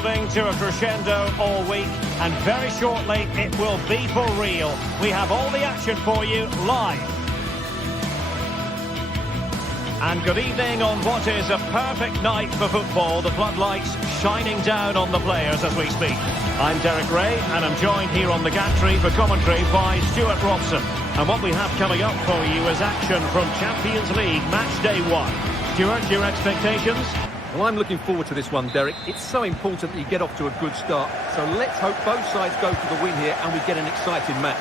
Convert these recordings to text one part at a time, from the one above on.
building to a crescendo all week, and very shortly it will be for real. We have all the action for you live. And good evening on what is a perfect night for football. The floodlights shining down on the players as we speak. I'm Derek Ray, and I'm joined here on the gantry for commentary by Stuart Robson. And what we have coming up for you is action from Champions League match day 1. Stuart, your expectations? Well, I'm looking forward to this one, Derek. It's so important that you get off to a good start. So let's hope both sides go for the win here and we get an exciting match.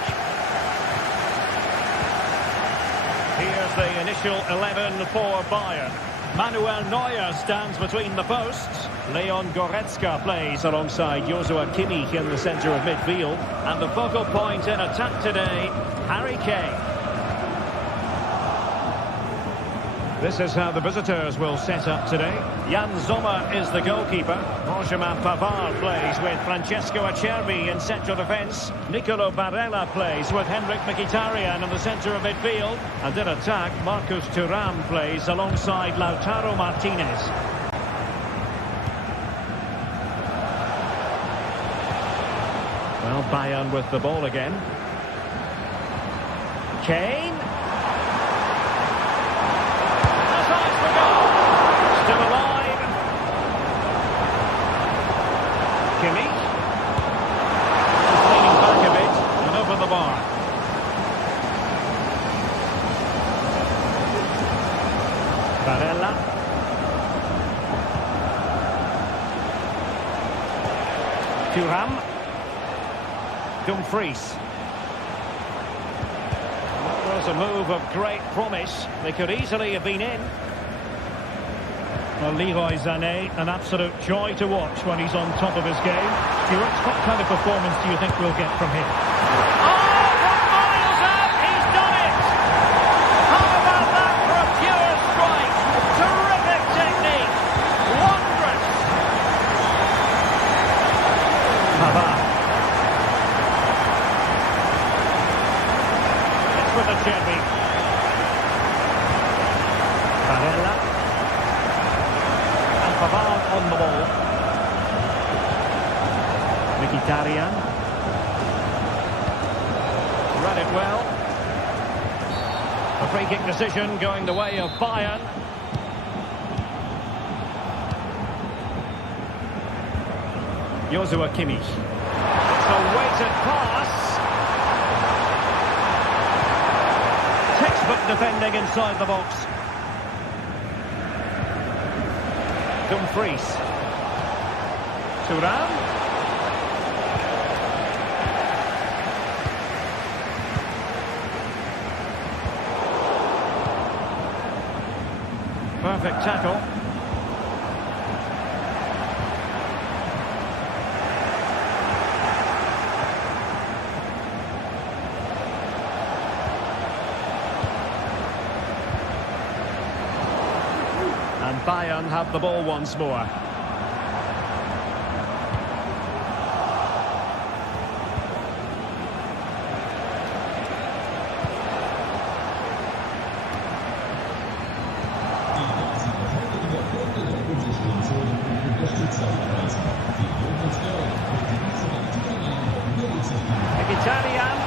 Here's the initial 11 for Bayern. Manuel Neuer stands between the posts. Leon Goretzka plays alongside Joshua Kimmich in the centre of midfield. And the focal point in attack today, Harry Kane. This is how the visitors will set up today. Jan Sommer is the goalkeeper. Benjamin Pavard plays with Francesco Acerbi in central defence. Nicolo Barella plays with Henrik Mkhitaryan in the centre of midfield. And in attack, Marcus Thuram plays alongside Lautaro Martinez. Well, Bayern with the ball again. Kane. Still alive. Kimmich. Just leaning back a bit and over the bar. Barella. Thuram. Dumfries. That was a move of great promise. They could easily have been in. Well, Leroy Sané, an absolute joy to watch when he's on top of his game. Stuart, what kind of performance do you think we'll get from him? Oh, from miles out, he's done it! How about that for a pure strike? Terrific technique! Wondrous! Pavard. It's with Acerbi. Barella. Pavard on the ball. Mkhitaryan. Read it well. A free kick decision going the way of Bayern. Joshua Kimmich. It's a weighted pass. Textbook defending inside the box. Dumfries. Thuram. Perfect tackle. And Bayern have the ball once more. Mkhitaryan.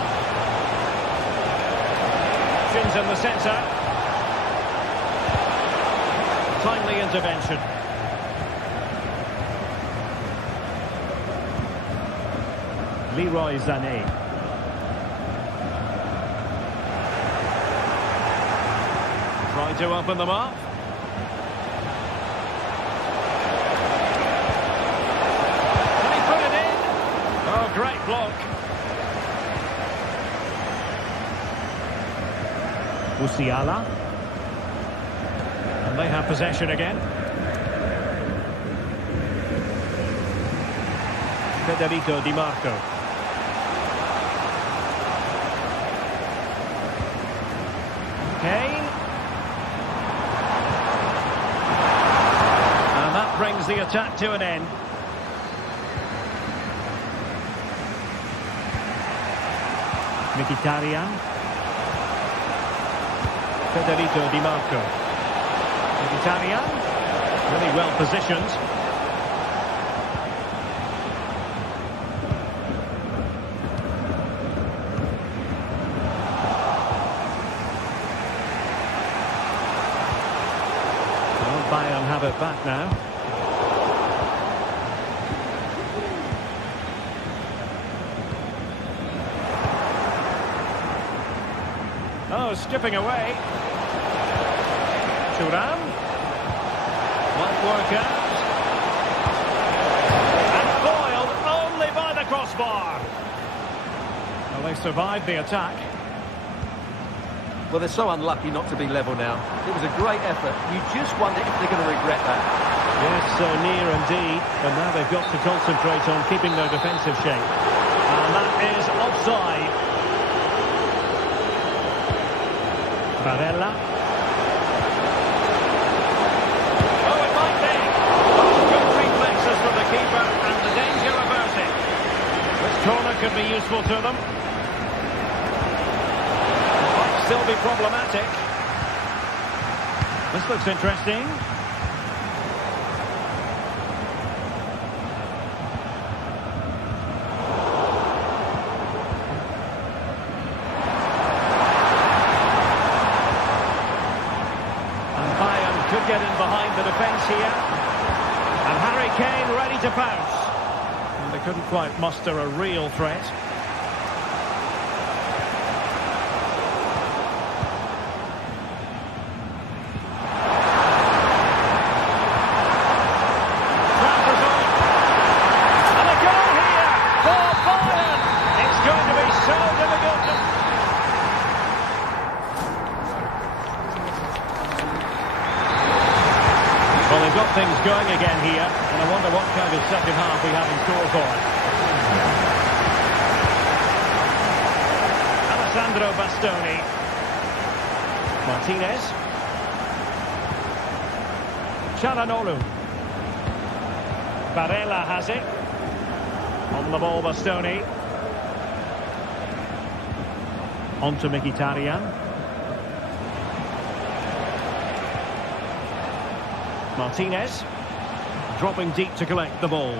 Options in the centre. Timely intervention. Leroy Sané. Trying to open them up. Can he put it in? Oh, great block. Musiala. And they have possession again. Federico Di Marco. Kane. And that brings the attack to an end. Mkhitaryan. Federico Di Marco. Mkhitaryan, really well positioned. have it back now. Oh, skipping away. Thuram. Might work out. And foiled only by the crossbar. Well, they survived the attack. Well, they're so unlucky not to be level now. It was a great effort. You just wonder if they're going to regret that. Yes, so near indeed. But now they've got to concentrate on keeping their defensive shape. And that is offside. Barella. Oh, it might be. Good reflexes from the keeper and the danger averted. This corner could be useful to them. Might still be problematic. This looks interesting. Could get in behind the defence here. And Harry Kane ready to pounce. And they couldn't quite muster a real threat. Transfers on. And a goal here for Bayern. It's going to be so difficult to... Well, they've got things going again here, and I wonder what kind of second half we have in store for it. Alessandro Bastoni. Martinez. Çalhanoğlu. Barella has it. On the ball, Bastoni. On to Mkhitaryan. Martinez, dropping deep to collect the ball.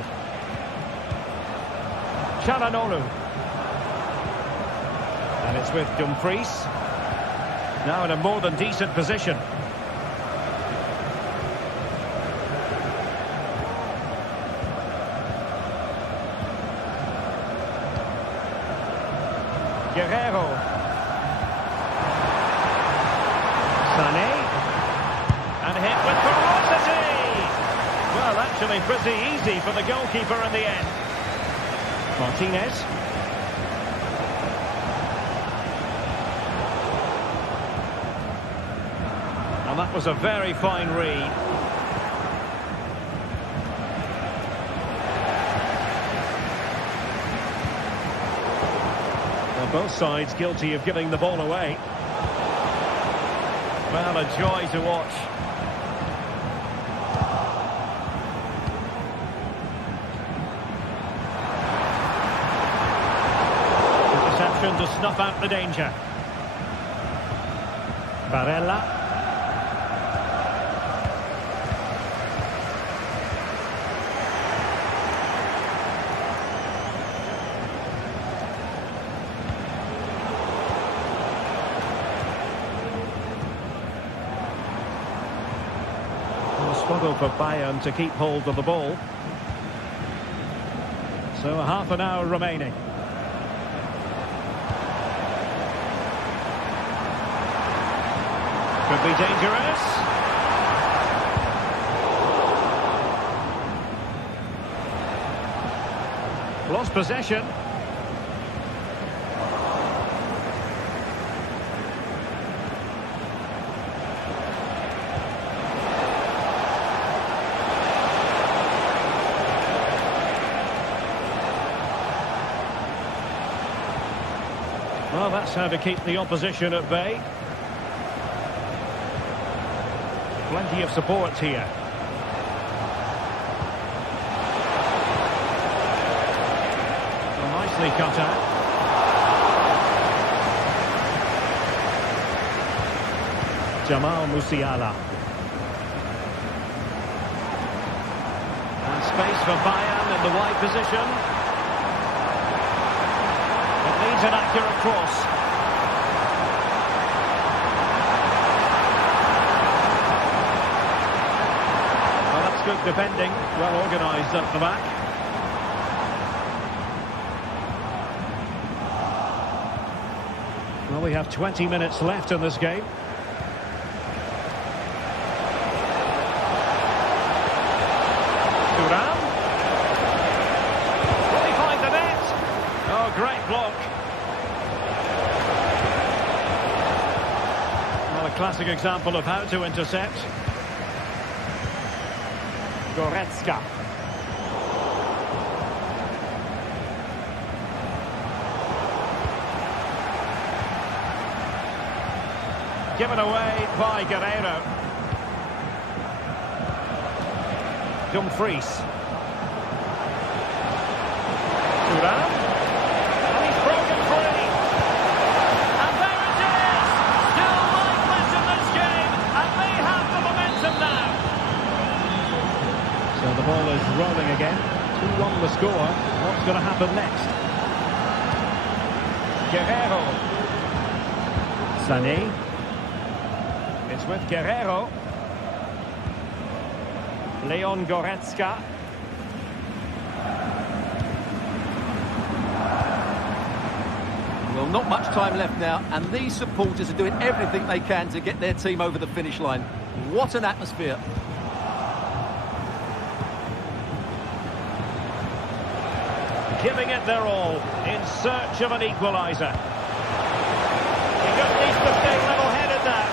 Çalhanoğlu. And it's with Dumfries. Now in a more than decent position. Guerrero. Sané. And hit with ferocity. Well, actually pretty easy for the goalkeeper in the end. Martinez. And that was a very fine read. Well, both sides guilty of giving the ball away. Well, a joy to watch. To snuff out the danger. Barella. A struggle for Bayern to keep hold of the ball. So half an hour remaining. Could be dangerous. Lost possession. Well, that's how to keep the opposition at bay. Plenty of support here. Well, nicely cut out. Jamal Musiala. And space for Bayern in the wide position. It needs an accurate cross. defending, well organised at the back. Well, we have 20 minutes left in this game. Thuram. Will he find the net? Oh, great block. Well, a classic example of how to intercept. Goretzka. Given away by Guerreiro. Dumfries. Thuram. And he's broken free. And there it is! Still lifeless in this game, and they have the momentum now. So the ball is rolling again. 2-1 the score. What's going to happen next? Guerreiro. Sané. It's with Guerreiro. Leon Goretzka. Well, not much time left now, and these supporters are doing everything they can to get their team over the finish line. What an atmosphere. Giving it their all in search of an equaliser. He just needs to stay level-headed now.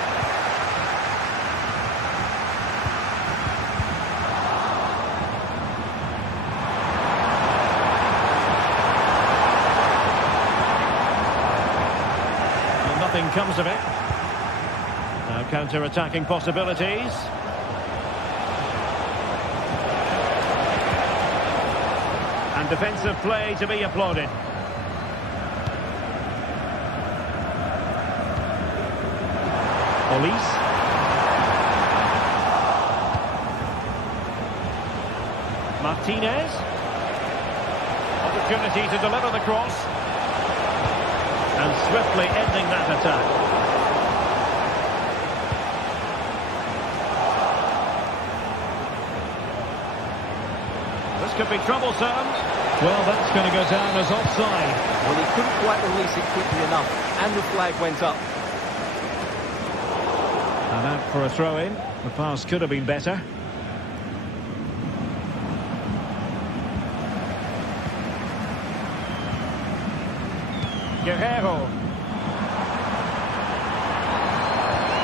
Nothing comes of it. Now counter-attacking possibilities. And defensive play to be applauded. Olise. Martinez. Opportunity to deliver the cross. And swiftly ending that attack. This could be troublesome. Well, that's going to go down as offside. Well, he couldn't quite release it quickly enough, and the flag went up. And out for a throw-in. The pass could have been better. Guerreiro.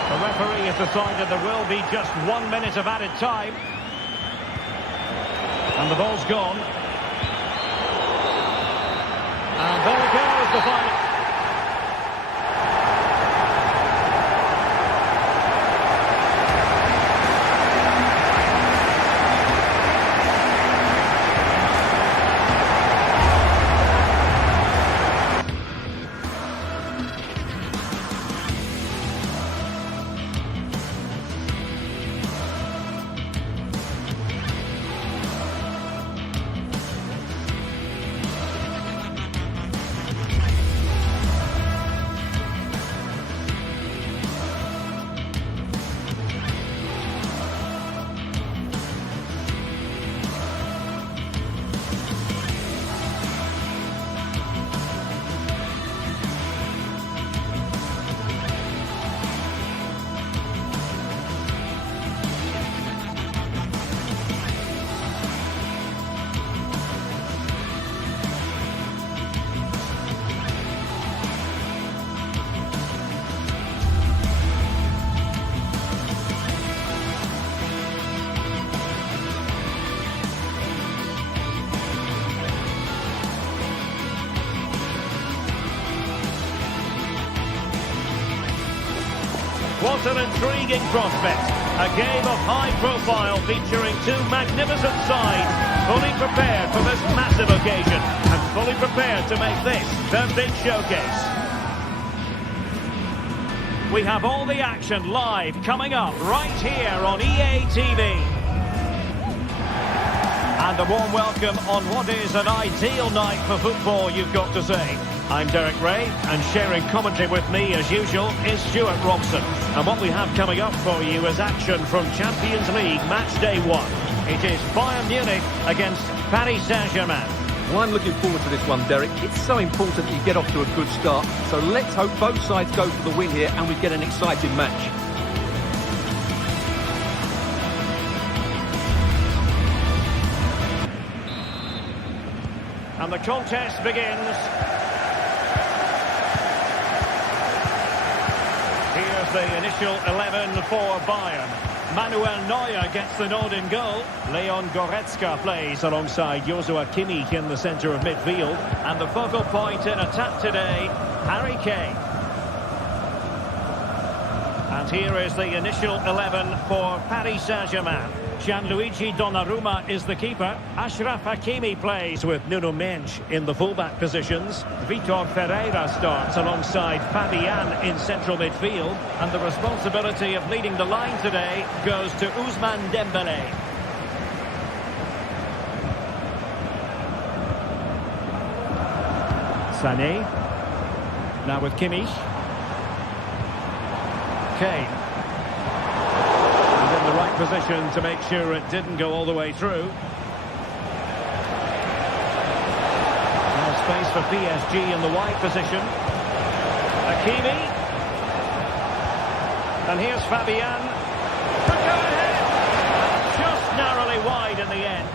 The referee has decided there will be just 1 minute of added time. And the ball's gone. And there goes the final. What an intriguing prospect. A game of high profile featuring two magnificent sides, fully prepared for this massive occasion and fully prepared to make this their big showcase. We have all the action live coming up right here on EA TV. And a warm welcome on what is an ideal night for football, you've got to say. I'm Derek Ray, and sharing commentary with me, as usual, is Stuart Robson. And what we have coming up for you is action from Champions League Match Day 1. It is Bayern Munich against Paris Saint-Germain. Well, I'm looking forward to this one, Derek. It's so important that you get off to a good start. So let's hope both sides go for the win here and we get an exciting match. And the contest begins. Here's the initial 11 for Bayern. Manuel Neuer gets the nod in goal. Leon Goretzka plays alongside Joshua Kimmich in the centre of midfield. And the focal point in attack today, Harry Kane. And here is the initial 11 for Paris Saint-Germain. Gianluigi Donnarumma is the keeper. Achraf Hakimi plays with Nuno Mendes in the fullback positions. Vitor Ferreira starts alongside Fabian in central midfield. And the responsibility of leading the line today goes to Ousmane Dembélé. Sané. Now with Kimmich. Kane. In the right position to make sure it didn't go all the way through. Now space for PSG in the wide position. Hakimi. And here's Fabian. But go ahead. Just narrowly wide in the end.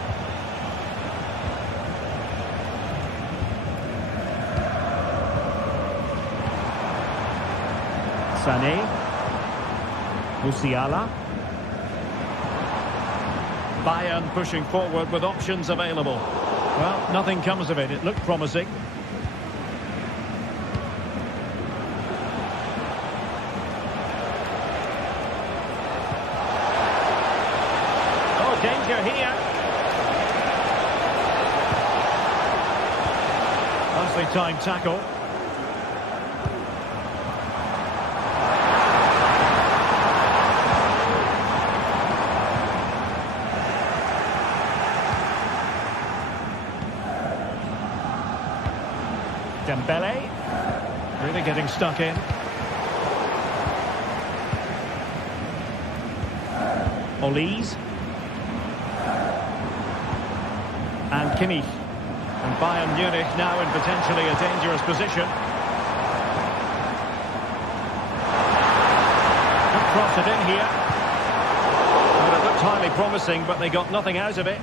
Sané. Musiala. Bayern pushing forward with options available. Well, nothing comes of it. It looked promising. Oh, danger here. Nicely timed tackle. Dembele, really getting stuck in. Olise. And Kimmich. And Bayern Munich now in potentially a dangerous position. Could cross it in here. Well, it looked highly promising, but they got nothing out of it.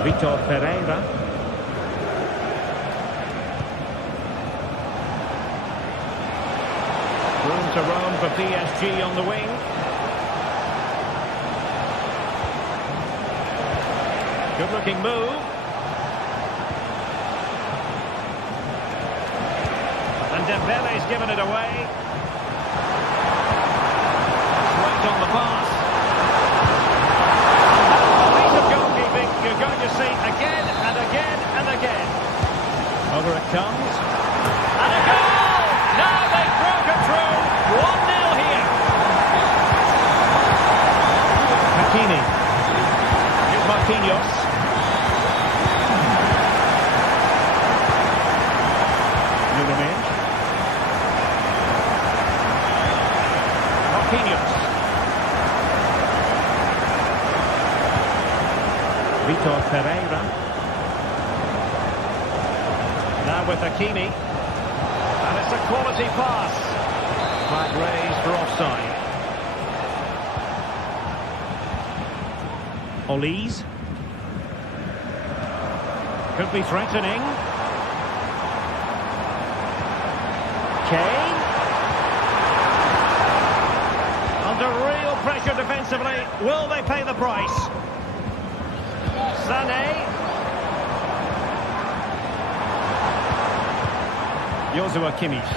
Vitor Ferreira. Room to roam for PSG on the wing. Good looking move. And Dembele's given it away. Right on the pass. You're going to see again and again and again. Over it comes. And a goal! Now they've broken through. 1-0 here. Hakimi. Here's Marquinhos. Nuno Mendes. Marquinhos. Vitor Ferreira. Now with Hakimi. And it's a quality pass. Flag raised for offside. Olise. Could be threatening. Kane. Under real pressure defensively. Will they pay the price? Sané. Joshua Kimmich.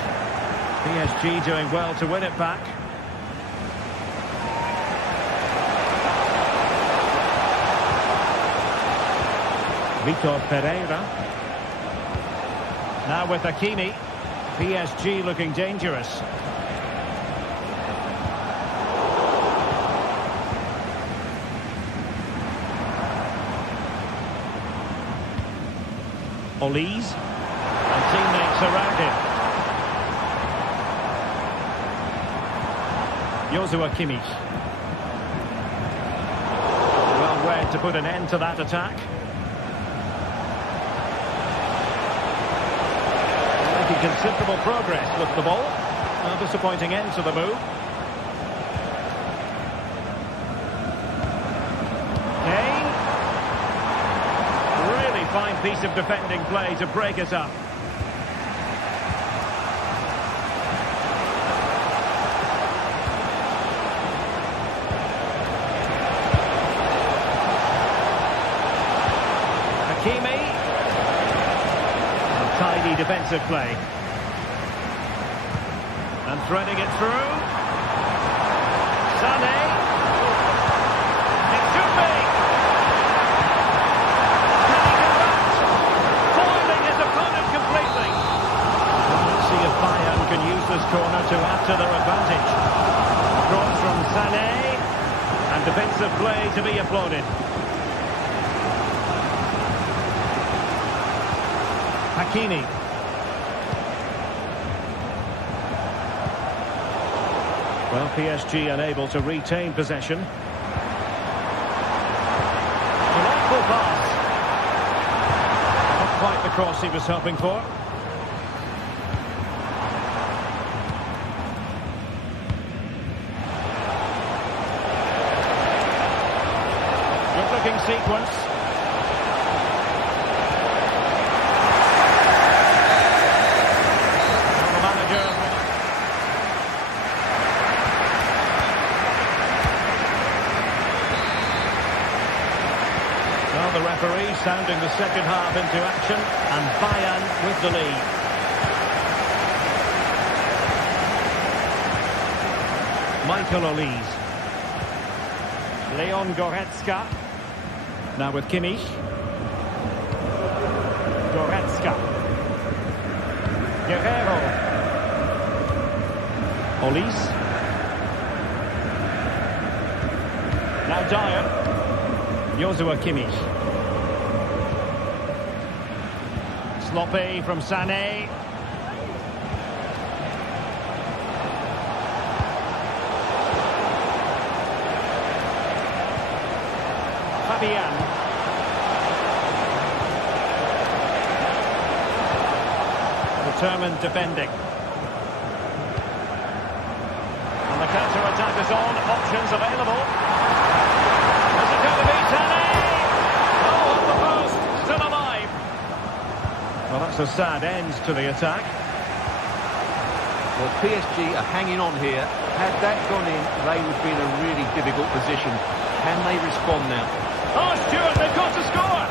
PSG doing well to win it back. Vitor Ferreira. Now with Hakimi. PSG looking dangerous. Olise. And teammates around him. Joshua Kimmich. Well read to put an end to that attack. Making considerable progress with the ball. A disappointing end to the move. Kane. Really fine piece of defending play to break us up. Tidy defensive play. And threading it through. Sané. It should be. Can he convert? Foiling his opponent completely. Let's see if Bayern can use this corner to add to their advantage. Cross from Sané. And defensive play to be applauded. Hakimi. Well, PSG unable to retain possession. Delightful pass. Not quite the cross he was hoping for. Good-looking sequence. The referee sounding the second half into action, and Bayern with the lead. Michael Olise. Leon Goretzka. Now with Kimmich. Goretzka. Guerrero. Olise. Now Dyer. Joshua Kimmich. Sloppy from Sané. Fabian. Determined defending. And the counter-attack is on. Options available. Is it going to be Sané? Oh, off the post. Still alive. Well, that's a sad end to the attack. Well, PSG are hanging on here. Had that gone in, they would be in a really difficult position. Can they respond now? Oh, Stuart, they've got to score!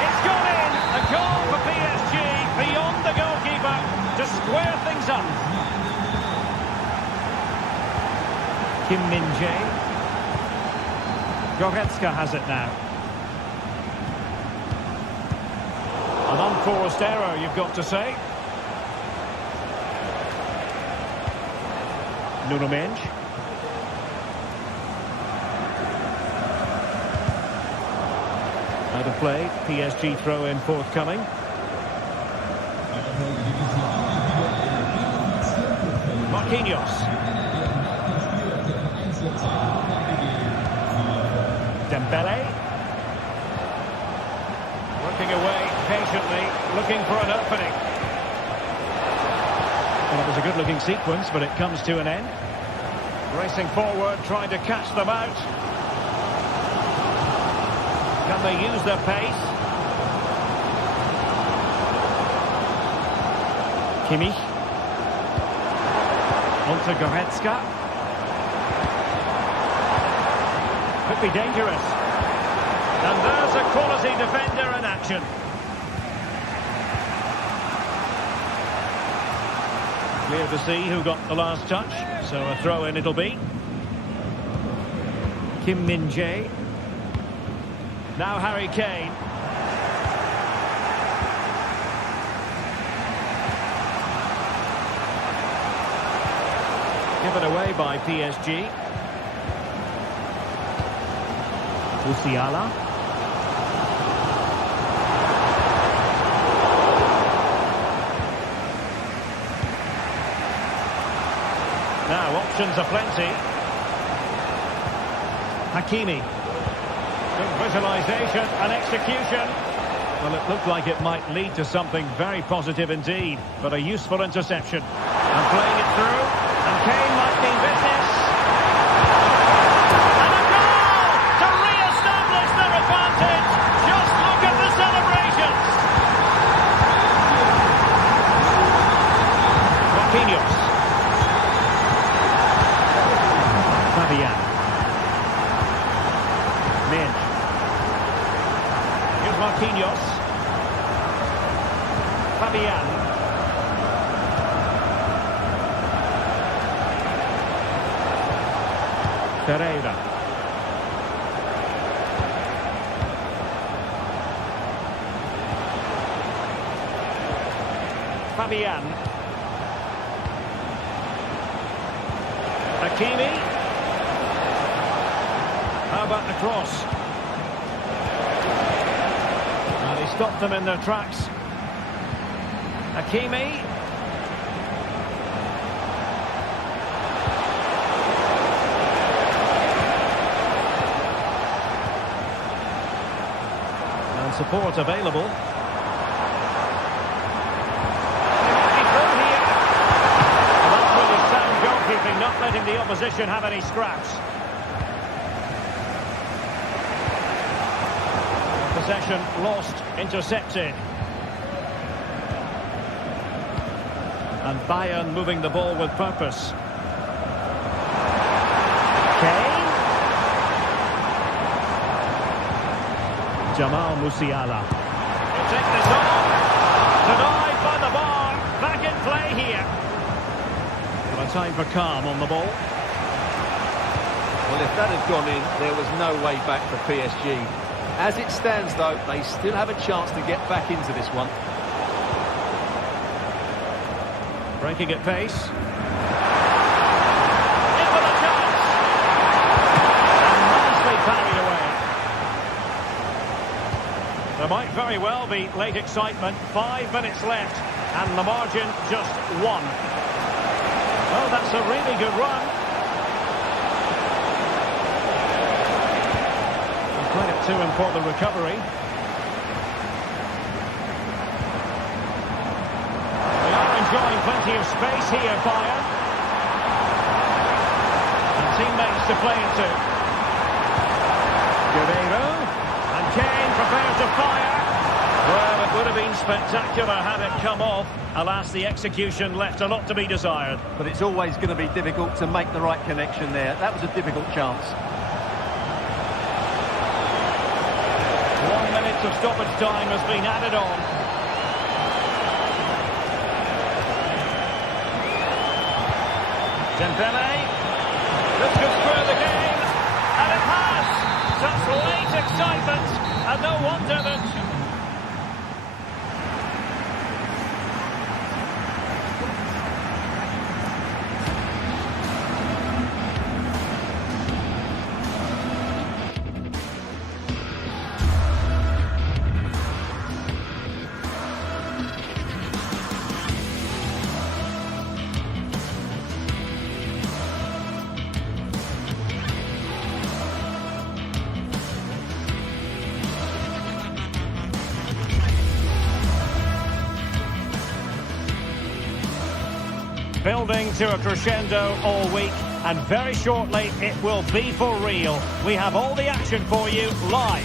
It's gone in! A goal for PSG, beyond the goalkeeper, to square things up. Kim Min-jae. Goretzka has it now. An unforced error, you've got to say. Nuno Mendes. Out of play, PSG throw-in forthcoming. Marquinhos. Dembele. Working away patiently, looking for an opening. Well, it was a good-looking sequence, but it comes to an end. Racing forward, trying to catch them out. Can they use their pace? Kimmich. On to Goretzka. Could be dangerous. And there's a quality defender in action. Clear to see who got the last touch, so a throw-in it'll be. Kim Min-jae. Now Harry Kane. Given away by PSG. Musiala. Now options are plenty. Hakimi. Good visualisation and execution. Well, it looked like it might lead to something very positive indeed, but a useful interception. And playing it through, and Kane might mean business. And a goal to re-establish their advantage. Just look at the celebrations. Marquinhos. Fabian. Min. Here's Marquinhos. Fabian. Pereira. Fabian. Hakimi. How about the cross? And he stopped them in their tracks. Hakimi. And support available. That's really sound goalkeeping, not letting the opposition have any scraps. Possession lost, intercepted. And Bayern moving the ball with purpose. Kane. Jamal Musiala. He'll take this on. Denied by the bar. Back in play here. Well, a time for calm on the ball. Well, if that had gone in, there was no way back for PSG. As it stands, though, they still have a chance to get back into this one. Breaking at pace. In for the chance. And nicely parried away. There might very well be late excitement. 5 minutes left. And the margin just 1. Oh, that's a really good run. And credit to him for the recovery. Enjoying plenty of space here, Bayern. And teammates to play it to. Guerreiro. And Kane prepared to fire. Well, it would have been spectacular had it come off. Alas, the execution left a lot to be desired. But it's always going to be difficult to make the right connection there. That was a difficult chance. 1 minute of stoppage time has been added on. Dembele, this could spur the game, and it has! Such late excitement, and no wonder that... Building to a crescendo all week, and very shortly it will be for real. We have all the action for you live.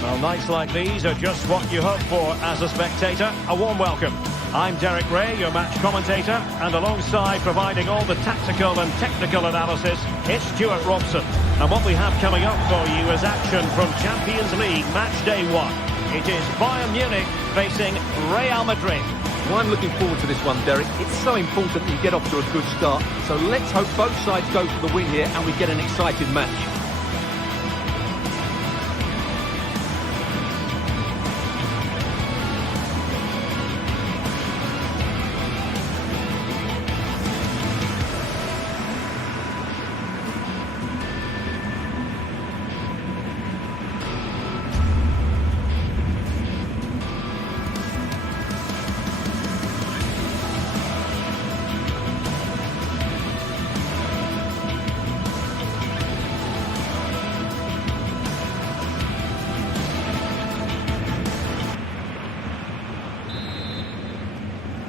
Well, nights like these are just what you hope for as a spectator. A warm welcome. I'm Derek Ray, your match commentator, and alongside providing all the tactical and technical analysis, it's Stuart Robson. And what we have coming up for you is action from Champions League match day 1. It is Bayern Munich facing Real Madrid. Well, I'm looking forward to this one, Derek. It's so important that you get off to a good start. So let's hope both sides go for the win here and we get an exciting match.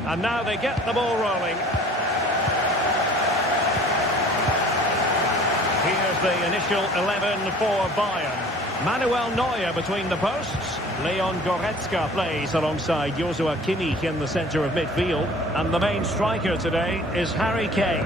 And now they get the ball rolling. Here's the initial 11 for Bayern. Manuel Neuer between the posts. Leon Goretzka plays alongside Joshua Kimmich in the centre of midfield. And the main striker today is Harry Kane.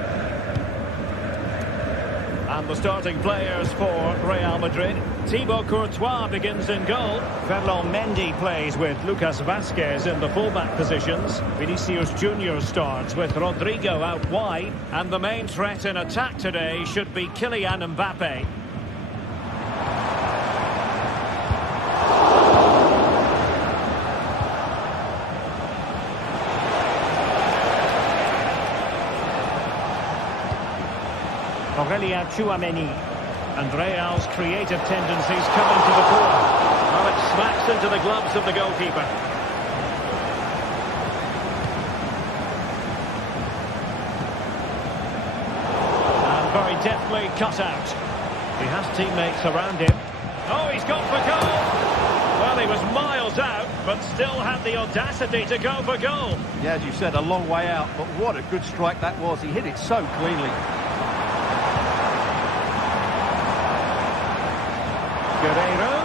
And the starting players for Real Madrid. Thibaut Courtois begins in goal. Ferland Mendy plays with Lucas Vazquez in the fullback positions. Vinicius Junior starts with Rodrigo out wide. And the main threat in attack today should be Kylian Mbappe. Aurelien Tchouameni. And Real's creative tendencies coming to the fore. Well, it smacks into the gloves of the goalkeeper. And very deftly cut out. He has teammates around him. Oh, he's gone for goal! Well, he was miles out, but still had the audacity to go for goal. Yeah, as you said, a long way out, but what a good strike that was. He hit it so cleanly. Guerreiro,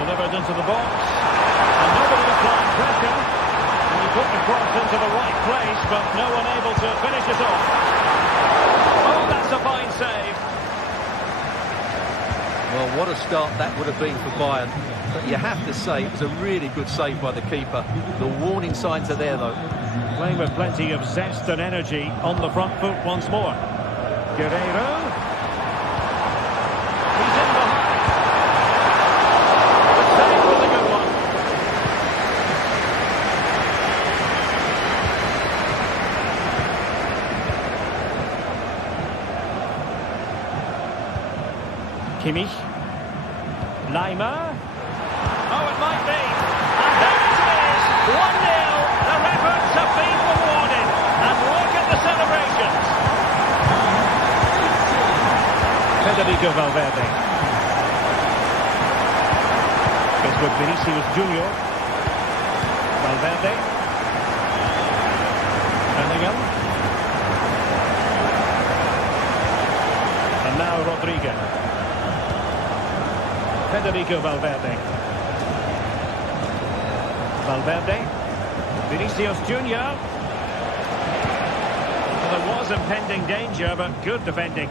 delivered into the box, and nobody applying pressure, and he put the cross into the right place, but no one able to finish it off. Oh, that's a fine save. Well, what a start that would have been for Bayern, but you have to say it was a really good save by the keeper. The warning signs are there, though. Playing with plenty of zest and energy on the front foot once more. Guerreiro. Kimmich. Lima. Oh, it might be. And there it is. 1-0. Their efforts have been rewarded. And look at the celebrations. Federico Valverde. It's with Vinicius Junior. Valverde. Bellingham. And now Rodrigo. Federico Valverde. Valverde. Vinicius Junior. Well, there was impending danger, but good defending.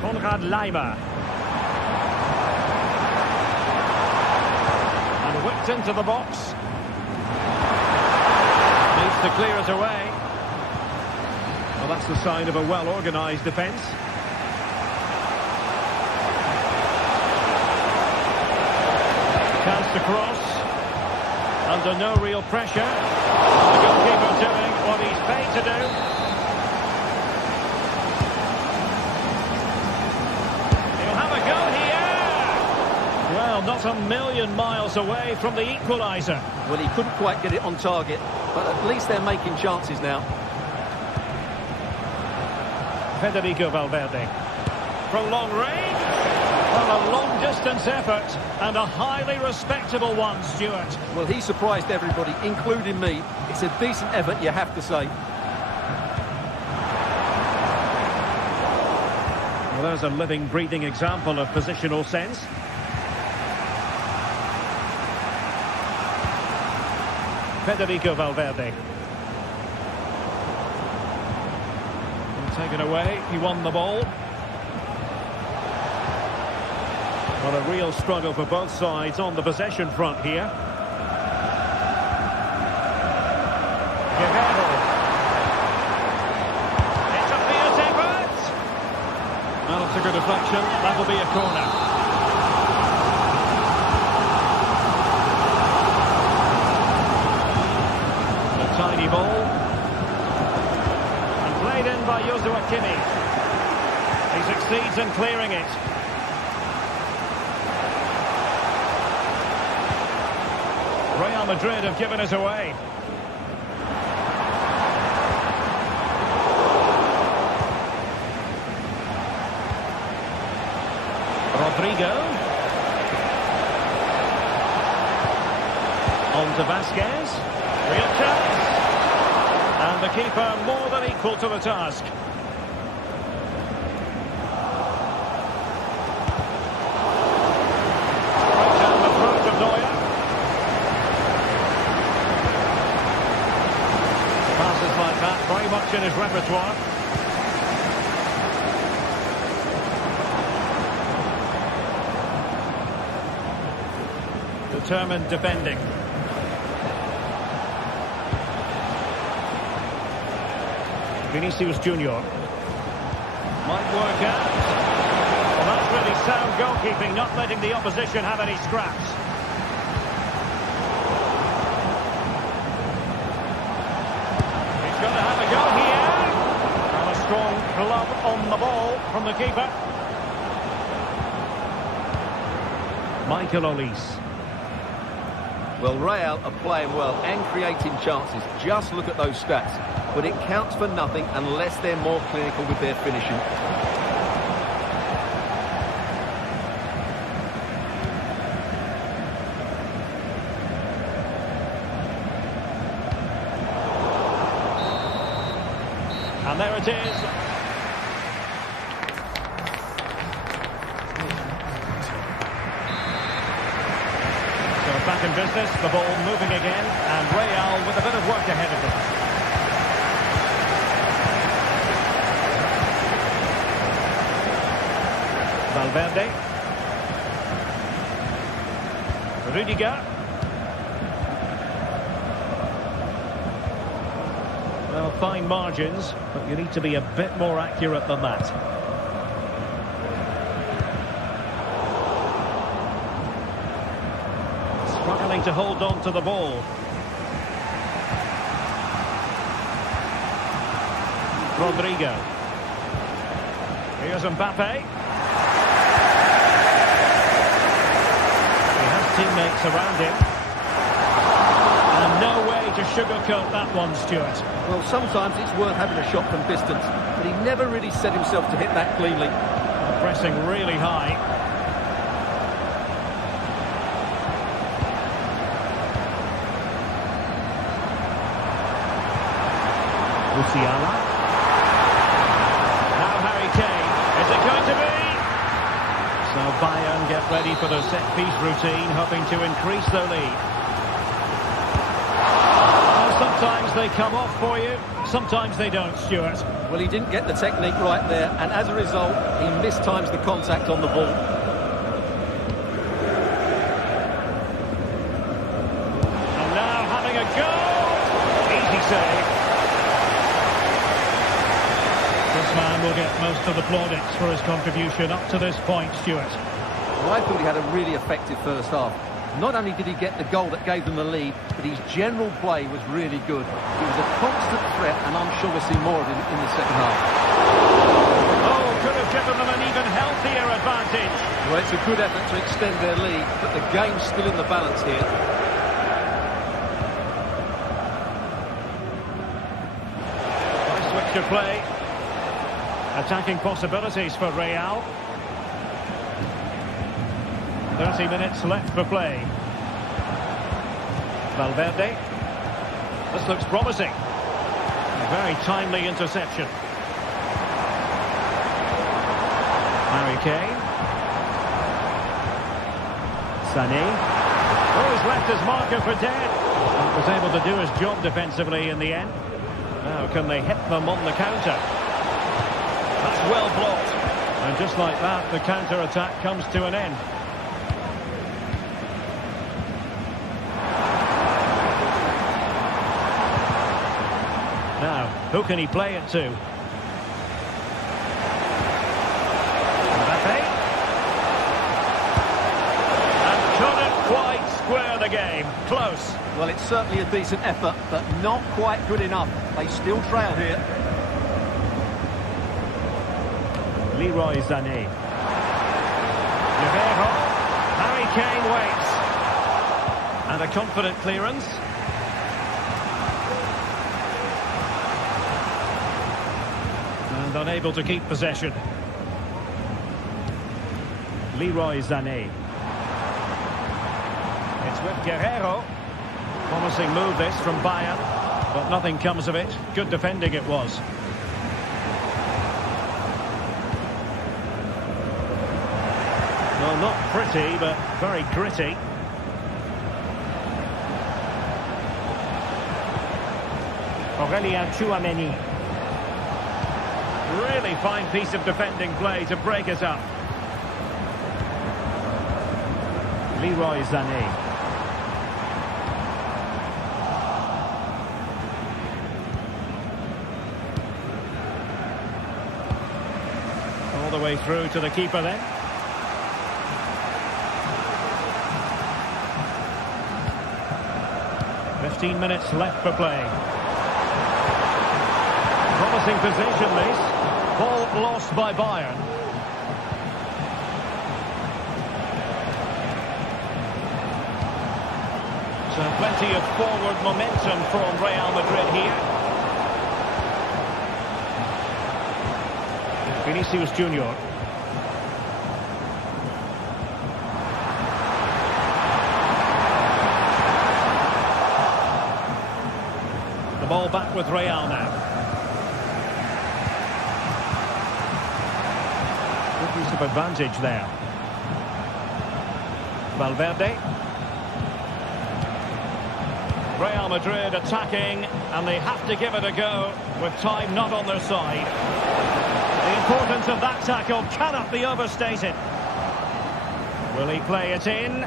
Konrad Lima. And whipped into the box. Needs to clear it away. Well, that's the sign of a well-organised defence. Chance to cross. Under no real pressure. The goalkeeper doing what he's paid to do. He'll have a go here. Well, not a million miles away from the equaliser. Well, he couldn't quite get it on target, but at least they're making chances now. Federico Valverde. From long range. Well, a long-distance effort, and a highly respectable one, Stuart. Well, he surprised everybody, including me. It's a decent effort, you have to say. Well, there's a living, breathing example of positional sense. Federico Valverde. Taken away, he won the ball. Well, a real struggle for both sides on the possession front here. Guerreiro. It's a fierce effort. Well, it's a good deflection. That will be a corner. A tiny ball. And played in by Joshua Kimmich. He succeeds in clearing it. Real Madrid have given it away. Rodrigo. On to Vasquez. Real chance. And the keeper more than equal to the task. Right down the throat of Neuer. Passes like that, very much in his repertoire. Determined defending. Vinicius Junior. Might work out. Well, that's really sound goalkeeping, not letting the opposition have any scraps. He's going to have a go here. And a strong glove on the ball from the keeper. Michael Olise. Well, Real are playing well and creating chances. Just look at those stats. But it counts for nothing unless they're more clinical with their finishing. And there it is. Back in business, the ball moving again, and Real with a bit of work ahead of them. Valverde. Rudiger. Well, fine margins, but you need to be a bit more accurate than that. Struggling to hold on to the ball. Rodrigo. Here's Mbappe. He has teammates around him. And no way to sugarcoat that one, Stuart. Well, sometimes it's worth having a shot from distance, but he never really set himself to hit that cleanly. Pressing really high. Musiala. Now Harry Kane. Is it going to be? So Bayern get ready for their set-piece routine, hoping to increase their lead. Well, sometimes they come off for you, sometimes they don't, Stuart. Well, he didn't get the technique right there, and as a result, he mistimes the contact on the ball. And now having a go. Easy save. This man will get most of the plaudits for his contribution up to this point, Stuart. Well, I thought he had a really effective first half. Not only did he get the goal that gave them the lead, but his general play was really good. He was a constant threat, and I'm sure we'll see more of him in the second half. Oh, could have given them an even healthier advantage. Well, it's a good effort to extend their lead, but the game's still in the balance here. Nice switch of play. Attacking possibilities for Real. 30 minutes left for play. Valverde. This looks promising. A very timely interception. Harry Kane. Sané. Oh, he's left his marker for dead. And was able to do his job defensively in the end. Now can they hit them on the counter? That's well blocked. And just like that, the counter-attack comes to an end. Now, who can he play it to? Mbappe. And couldn't quite square the game. Close. Well, it's certainly a decent effort, but not quite good enough. They still trail here. Leroy Sané. Rivero. Harry Kane waits. And a confident clearance. And unable to keep possession. Leroy Sané. It's with Guerrero. Promising move this from Bayern, but nothing comes of it. Good defending it was. Well, not pretty, but very gritty. Aurelien Tchouameni. Really fine piece of defending play to break us up. Leroy Sané. All the way through to the keeper then. "15 minutes left for play. Promising position this. Ball lost by Bayern. So plenty of forward momentum from Real Madrid here. Vinicius Junior. The ball back with Real now. Good use of advantage there. Valverde. Real Madrid attacking, and they have to give it a go with time not on their side. The importance of that tackle cannot be overstated. Will he play it in?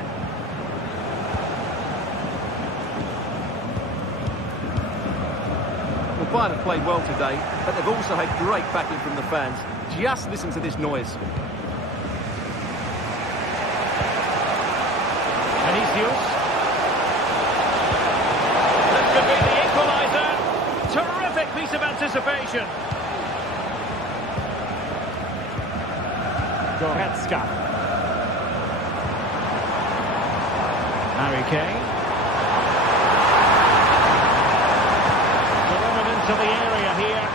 Well, Bayern have played well today, but they've also had great backing from the fans. Just listen to this noise. Vinicius. This could be the equaliser. Terrific piece of anticipation. Goretzka. Harry Kane. Thrown into the area here.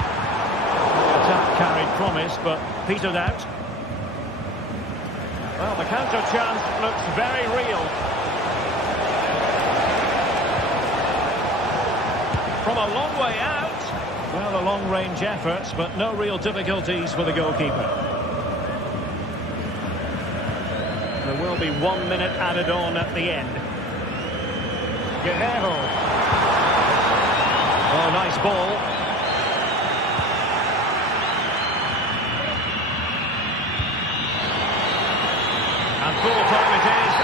The attack carried promise, but petered out. Well, the counter chance looks very real. From a long way out. Well, a long-range effort, but no real difficulties for the goalkeeper. There will be 1 minute added on at the end. Guerrero. Oh, nice ball. And full time it is.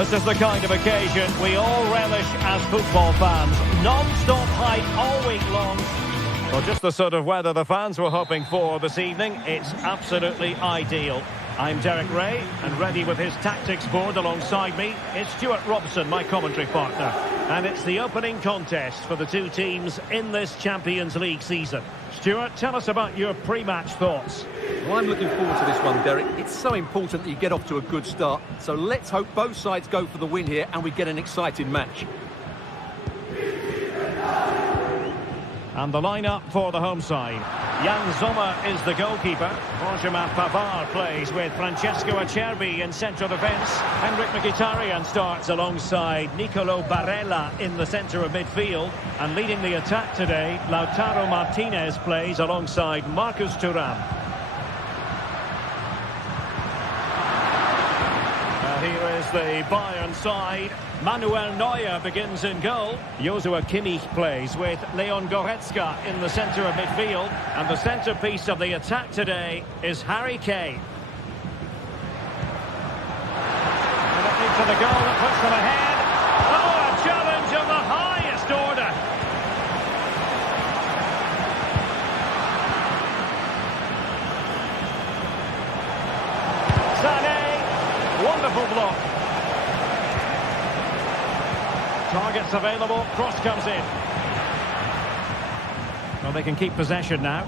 This is the kind of occasion we all relish as football fans. Non-stop hype all week long. Well, just the sort of weather the fans were hoping for this evening. It's absolutely ideal. I'm Derek Ray, and ready with his tactics board alongside me is Stuart Robson, my commentary partner. And it's the opening contest for the two teams in this Champions League season. Stuart, tell us about your pre-match thoughts. Well, I'm looking forward to this one, Derek. It's so important that you get off to a good start. So let's hope both sides go for the win here and we get an exciting match. And the lineup for the home side. Jan Sommer is the goalkeeper. Benjamin Pavard plays with Francesco Acerbi in central defence. Henrik Mkhitaryan starts alongside Nicolo Barella in the centre of midfield. And leading the attack today, Lautaro Martinez plays alongside Marcus Thuram. Here is the Bayern side. Manuel Neuer begins in goal. Joshua Kimmich plays with Leon Goretzka in the centre of midfield. And the centrepiece of the attack today is Harry Kane. And it leads to the goal that puts them ahead. Oh, a challenge of the highest order. Sané, wonderful block. Targets available, cross comes in. Well, they can keep possession now.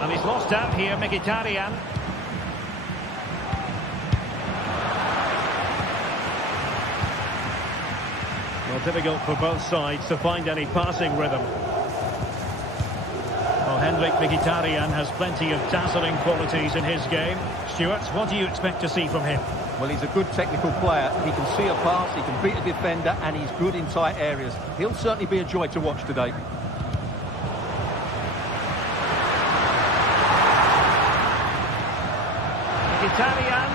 And he's lost out here, Mkhitaryan. Well, difficult for both sides to find any passing rhythm. Well, Henrik Mkhitaryan has plenty of dazzling qualities in his game. Stuart, what do you expect to see from him? Well, he's a good technical player. He can see a pass, he can beat a defender, and he's good in tight areas. He'll certainly be a joy to watch today. Mkhitaryan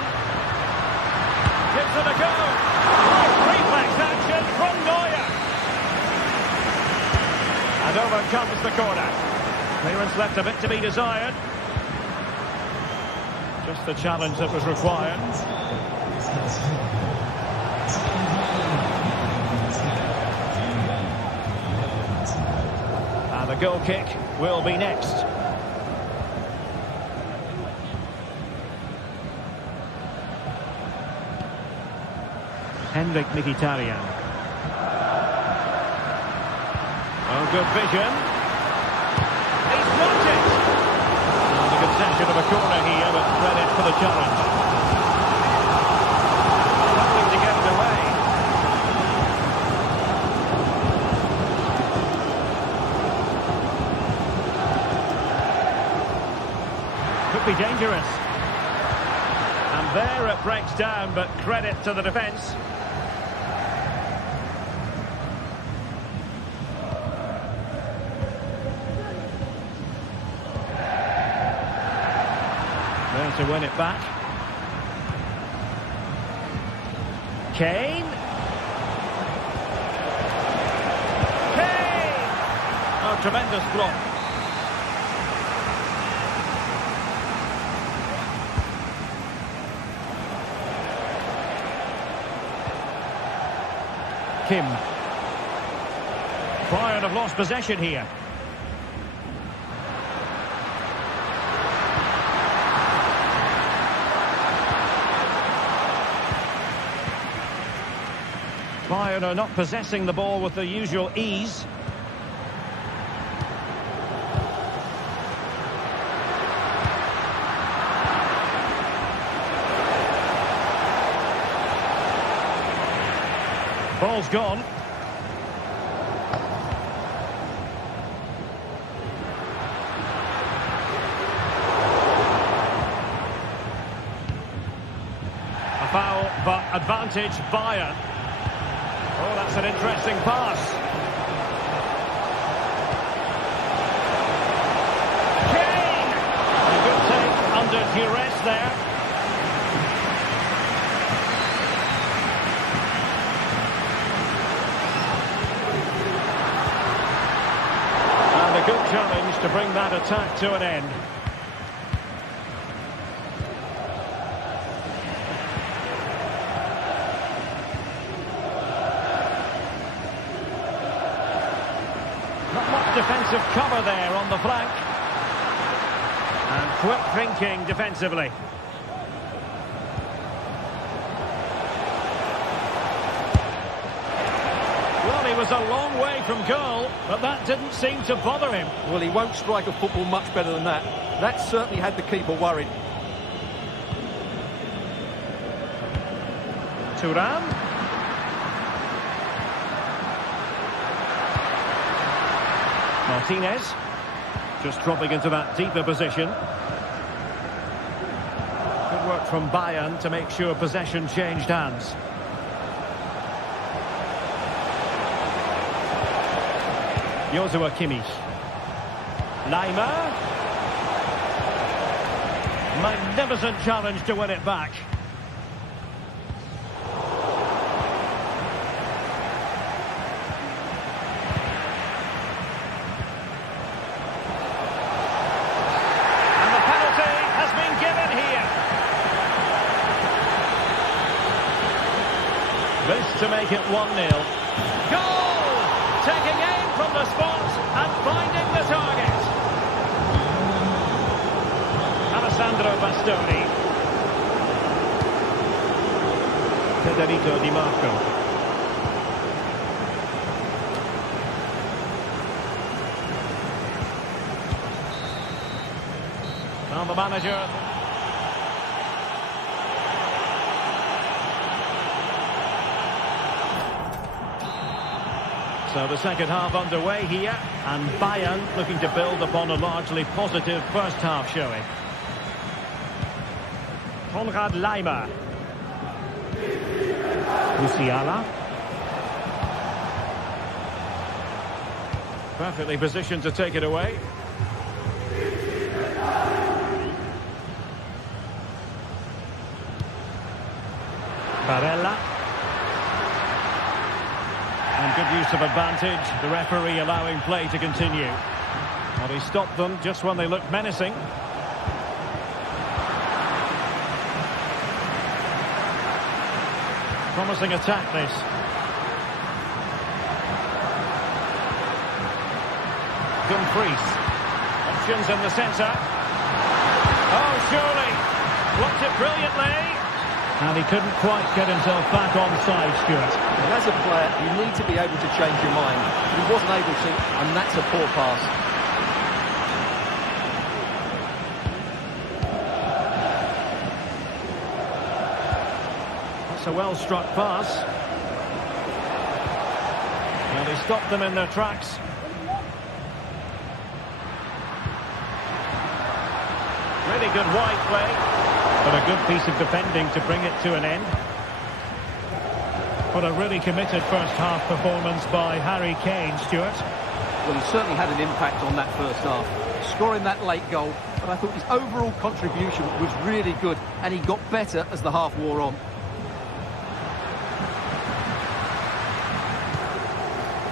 gives it a go. Oh, reflex action from Neuer. And over comes the corner. Clearance left a bit to be desired. Just the challenge that was required. And the goal kick will be next. Henrik Mkhitaryan. Oh, good vision. He's blocked it. And the concession of a corner here, but credit for the challenge. Struggling to get it away. Could be dangerous. And there it breaks down, but credit to the defence. There to win it back. Kane. Kane! Oh, tremendous block. Kim. Bayern have lost possession here. Bayern are not possessing the ball with the usual ease. Ball's gone. A foul, but advantage Bayern. Oh, that's an interesting pass. Kane! A good take under duress there. And a good challenge to bring that attack to an end. of cover there on the flank. And quick thinking defensively. Well, he was a long way from goal, but that didn't seem to bother him. Well, he won't strike a football much better than that. That certainly had the keeper worried. Thuram. Martinez. Just dropping into that deeper position. Good work from Bayern to make sure possession changed hands. Joshua Kimmich. Lyon. Magnificent challenge to win it back. And the penalty has been given here. This to make it 1-0. Goal! Taking aim from the spot and finding the target. Alessandro Bastoni. Federico Di Marco. Now the manager. So the second half underway here, and Bayern looking to build upon a largely positive first half showing. Konrad Laimer. Musiala. Perfectly positioned to take it away. Barella. And good use of advantage, the referee allowing play to continue. Well, he stopped them just when they looked menacing. Promising attack, this. Dumfries. Options in the centre. Oh, surely. Blocked it brilliantly. And he couldn't quite get himself back onside, Stuart. And as a player, you need to be able to change your mind. He wasn't able to, and that's a poor pass. That's a well-struck pass. And he stopped them in their tracks. Really good wide play. But a good piece of defending to bring it to an end. But a really committed first half performance by Harry Kane, Stuart. Well, he certainly had an impact on that first half. Scoring that late goal, but I thought his overall contribution was really good, and he got better as the half wore on.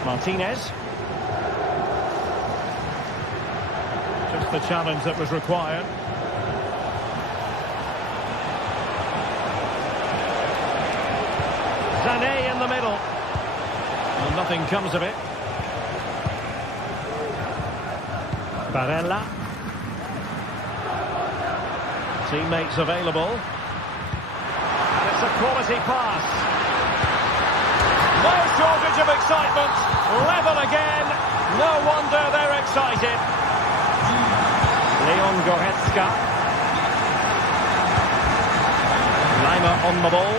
Martinez. Just the challenge that was required. Sané in the middle. Well, nothing comes of it. Barella. Teammates available. And it's a quality pass. No shortage of excitement. Level again. No wonder they're excited. Leon Goretzka. Laimer on the ball.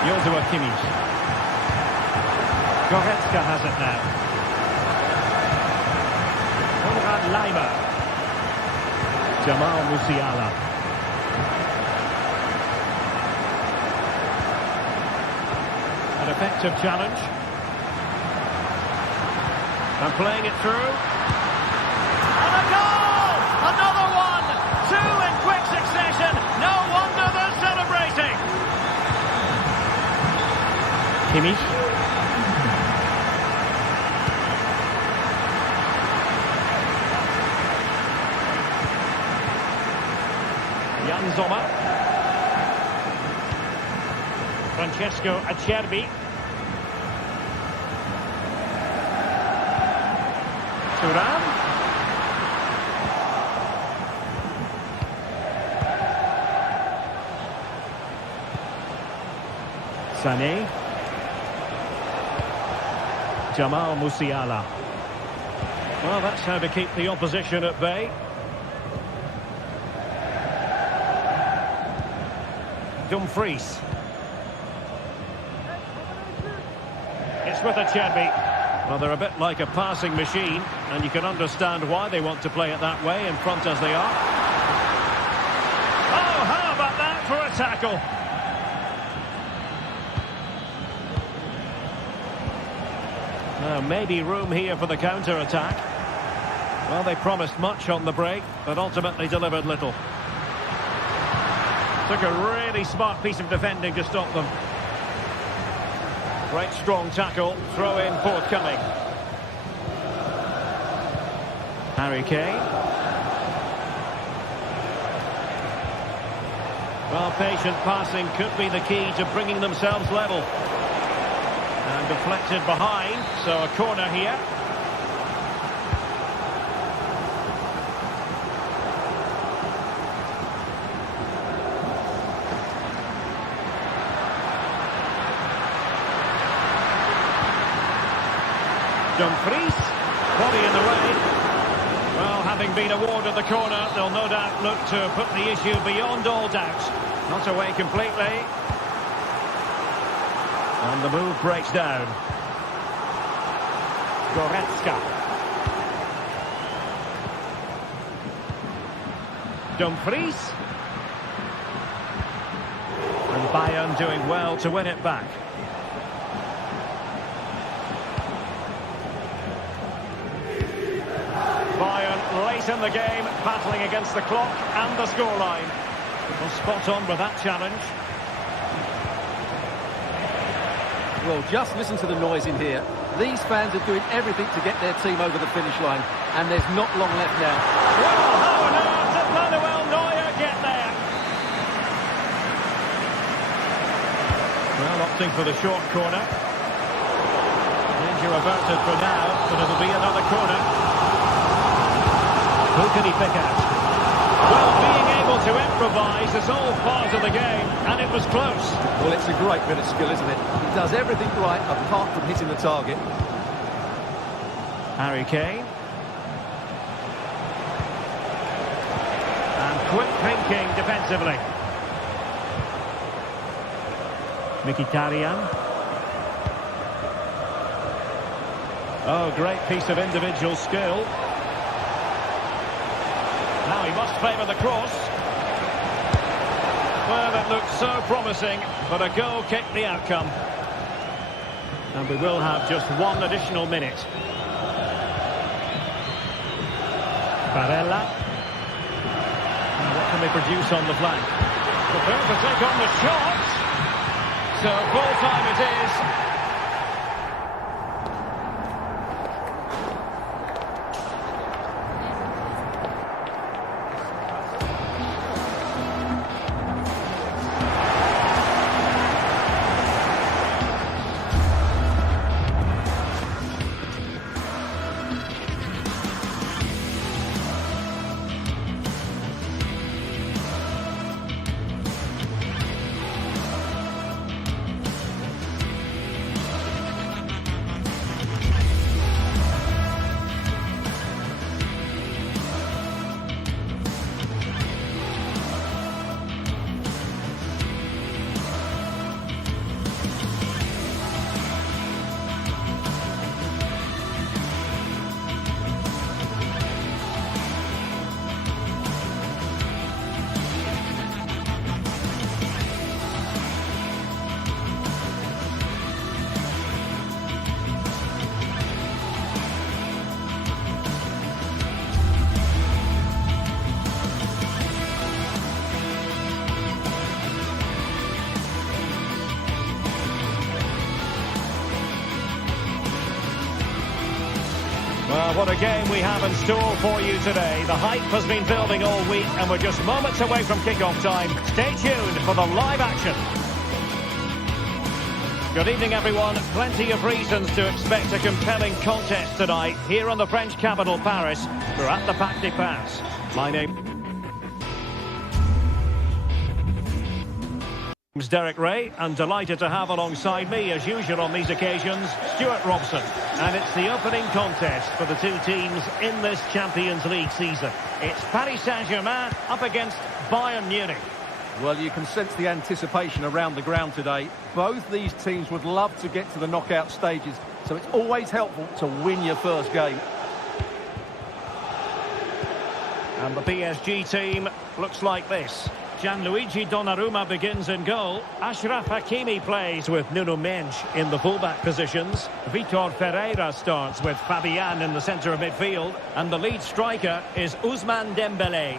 Joshua Kimmich. Goretzka has it now. Konrad Laimer. Jamal Musiala. An effective challenge. And playing it through. And a goal! Another one! Two in quick succession. No wonder they're celebrating. Kimmich. Jan Sommer. Francesco Acerbi. Thuram. Sané. Jamal Musiala. Well, that's how to keep the opposition at bay. Dumfries. It's with Acerbi. Well, they're a bit like a passing machine, and you can understand why they want to play it that way, in front as they are. Oh, how about that for a tackle? Now, maybe room here for the counter-attack. Well, they promised much on the break, but ultimately delivered little. Took a really smart piece of defending to stop them. Great strong tackle, throw in forthcoming. Harry Kane. Well, patient passing could be the key to bringing themselves level. And deflected behind, so a corner here. Dumfries, body in the way. Well, having been awarded the corner, they'll no doubt look to put the issue beyond all doubt. Not away completely. And the move breaks down. Goretzka. Dumfries. And Bayern doing well to win it back. Bayern late in the game, battling against the clock and the scoreline. Well, spot on with that challenge. Well, just listen to the noise in here. These fans are doing everything to get their team over the finish line, and there's not long left now. Well, how on earth did Manuel Neuer get there? Well, opting for the short corner. Danger averted for now, but it'll be another corner. Who can he pick out? Well, being able to improvise is all part of the game, and it was close. Well, it's a great bit of skill, isn't it? He does everything right apart from hitting the target. Harry Kane. And quick thinking defensively. Mkhitaryan. Oh, great piece of individual skill. Now he must favour the cross. Well, it looked so promising, but a goal kicked the outcome. And we will have just one additional minute. Barella. And what can they produce on the flank? Prepared to take on the shot. So full time it is. Well, what a game we have in store for you today. The hype has been building all week, and we're just moments away from kickoff time. Stay tuned for the live action. Good evening, everyone. Plenty of reasons to expect a compelling contest tonight here on the French capital, Paris. We're at the Parc des Princes. My name's Derek Ray, and delighted to have alongside me, as usual on these occasions, Stuart Robson. And it's the opening contest for the two teams in this Champions League season. It's Paris Saint-Germain up against Bayern Munich. Well, you can sense the anticipation around the ground today. Both these teams would love to get to the knockout stages, so it's always helpful to win your first game. And the PSG team looks like this. Gianluigi Donnarumma begins in goal. Achraf Hakimi plays with Nuno Mendes in the fullback positions. Vitor Ferreira starts with Fabian in the centre of midfield. And the lead striker is Ousmane Dembélé.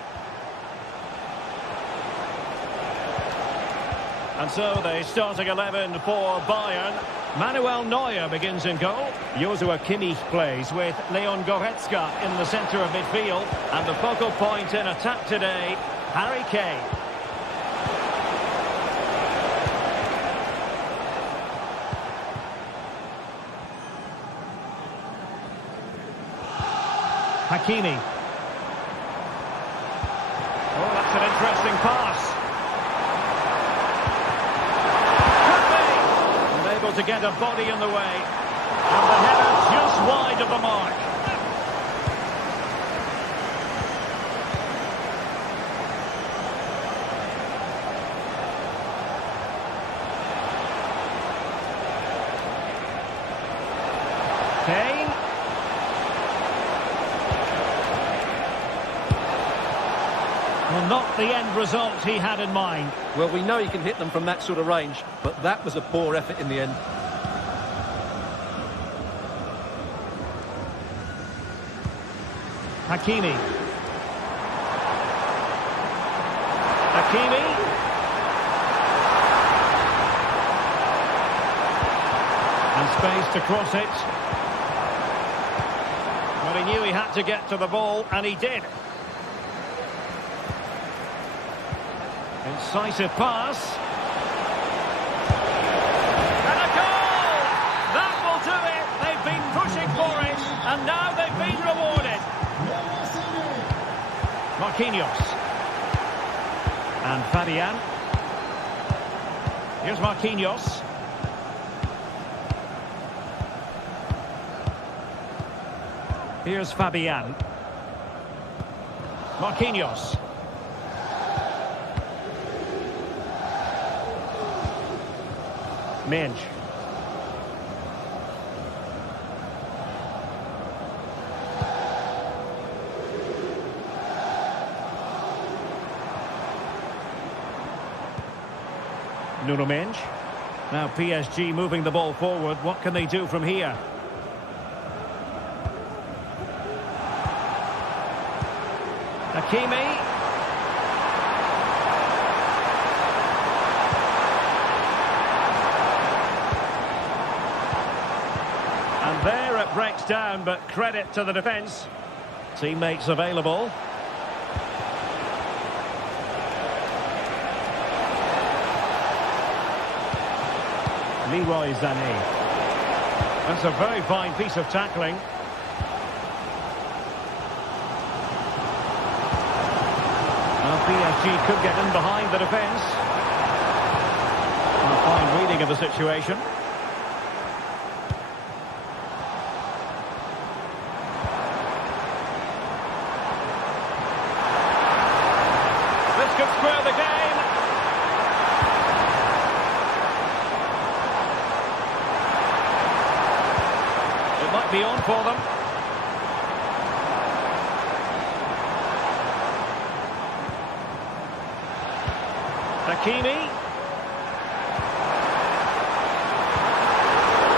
And so the starting 11 for Bayern. Manuel Neuer begins in goal. Joshua Kimmich plays with Leon Goretzka in the centre of midfield. And the focal point in attack today, Harry Kane. Hakimi. Oh, that's an interesting pass. Able to get a body in the way, and the header just wide of the mark. Kane. Well, not the end result he had in mind. Well, we know he can hit them from that sort of range, but that was a poor effort in the end. Hakimi. Hakimi. And space to cross it. Well, he knew he had to get to the ball, and he did. Decisive pass. And a goal! That will do it. They've been pushing for it, and now they've been rewarded. Marquinhos. And Fabian. Here's Marquinhos. Here's Fabian. Marquinhos. Mendes. Nuno Mendes. Now PSG moving the ball forward. What can they do from here? Hakimi. There it breaks down, but credit to the defence. Teammates available. Leroy Sané. That's a very fine piece of tackling. Now PSG could get in behind the defence. A fine reading of the situation. Could square the game. It might be on for them. Hakimi.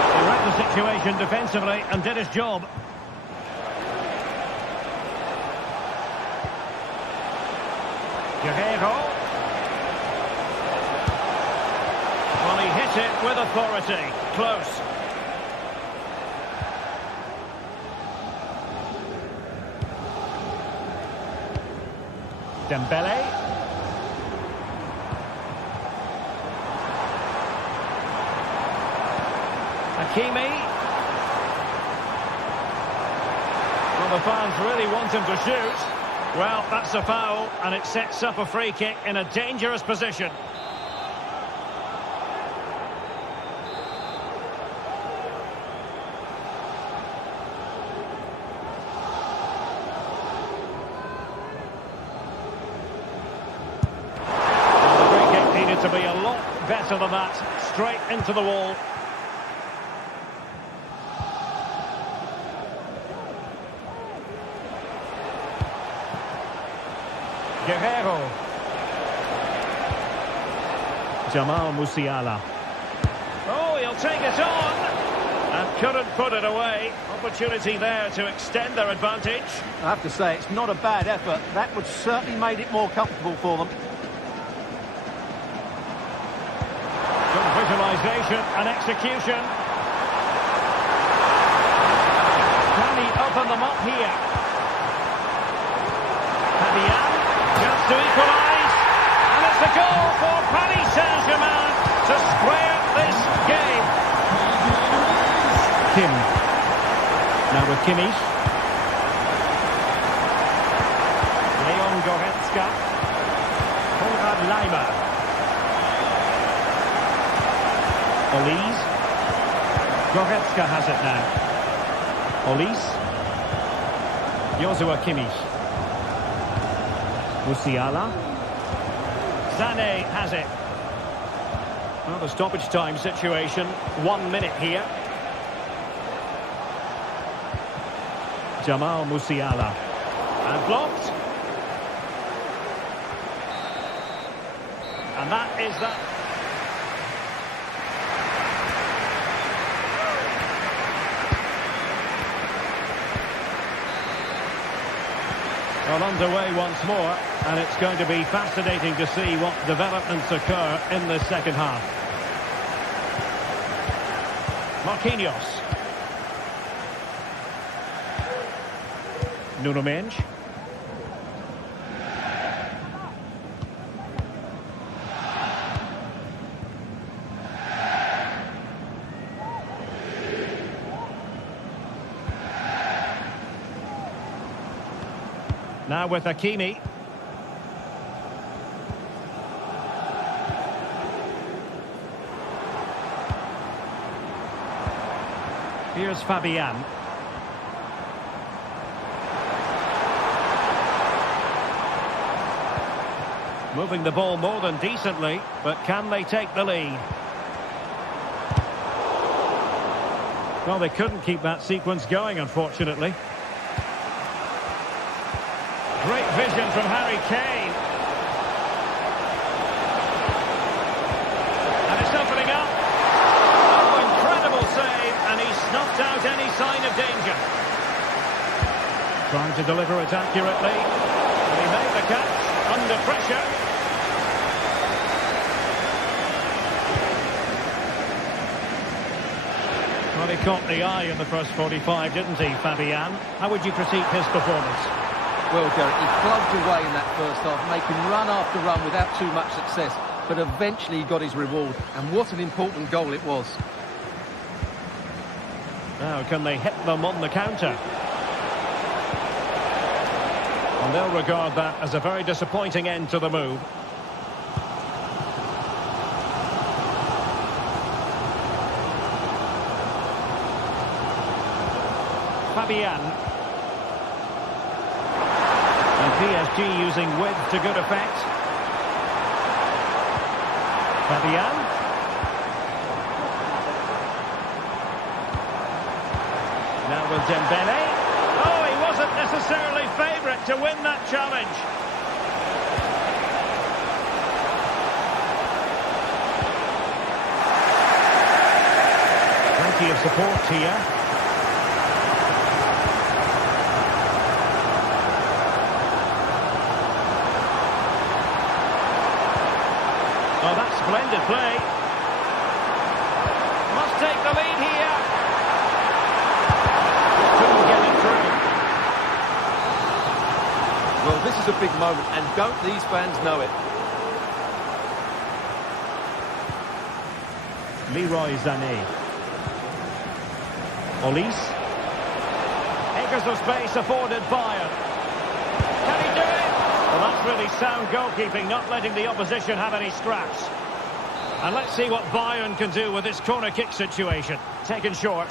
He read the situation defensively and did his job. Guerreiro. Well, he hit it with authority. Close. Dembélé. Hakimi. Well, the fans really want him to shoot. Well, that's a foul, and it sets up a free kick in a dangerous position. Well, the free kick needed to be a lot better than that. Straight into the wall. Guerrero. Jamal Musiala. Oh, he'll take it on. And couldn't put it away. Opportunity there to extend their advantage. I have to say, it's not a bad effort. That would certainly made it more comfortable for them. Good visualisation and execution. Can he open them up here? Fabian. Chance to equalise, and it's a goal for Paris Saint-Germain to square this game. Kim. Now with Kimmich. Leon Goretzka. Konrad Laimer. Olise. Goretzka has it now. Olise. Joshua Kimmich. Musiala. Sané has it. Well, the stoppage time situation. 1 minute here. Jamal Musiala. And blocked. And that is that. Well, underway once more, and it's going to be fascinating to see what developments occur in the second half. Marquinhos. Nuno Mendes. Now with Hakimi. Here's Fabian. Moving the ball more than decently, but can they take the lead? Well, they couldn't keep that sequence going, unfortunately. Great vision from Harry Kane. And it's opening up. Oh, incredible save, and he snuffed out any sign of danger. Trying to deliver it accurately. And he made the catch under pressure. Well, he caught the eye in the first 45, didn't he, Fabian? How would you critique his performance? Well, Derek, he plugged away in that first half, making run after run without too much success. But eventually he got his reward. And what an important goal it was. Now, can they hit them on the counter? And they'll regard that as a very disappointing end to the move. Fabian. And PSG using width to good effect. Fabian. Now with Dembele. Oh, he wasn't necessarily favourite to win that challenge. Plenty of support here. Oh, that's splendid play. Must take the lead here. Couldn't get it through. Well, this is a big moment, and don't these fans know it? Leroy Sané. Olise. Acres of space afforded Bayern. Can he do it? Well, that's really sound goalkeeping, not letting the opposition have any scraps. And let's see what Bayern can do with this corner kick situation. Taken short.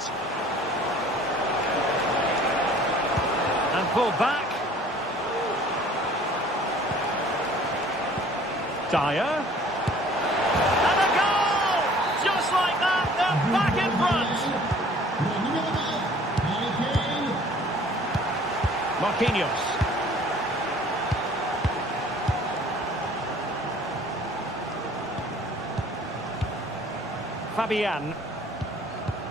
And pulled back. Dyer. And a goal! Just like that, they're back in front. Marquinhos. Fabian.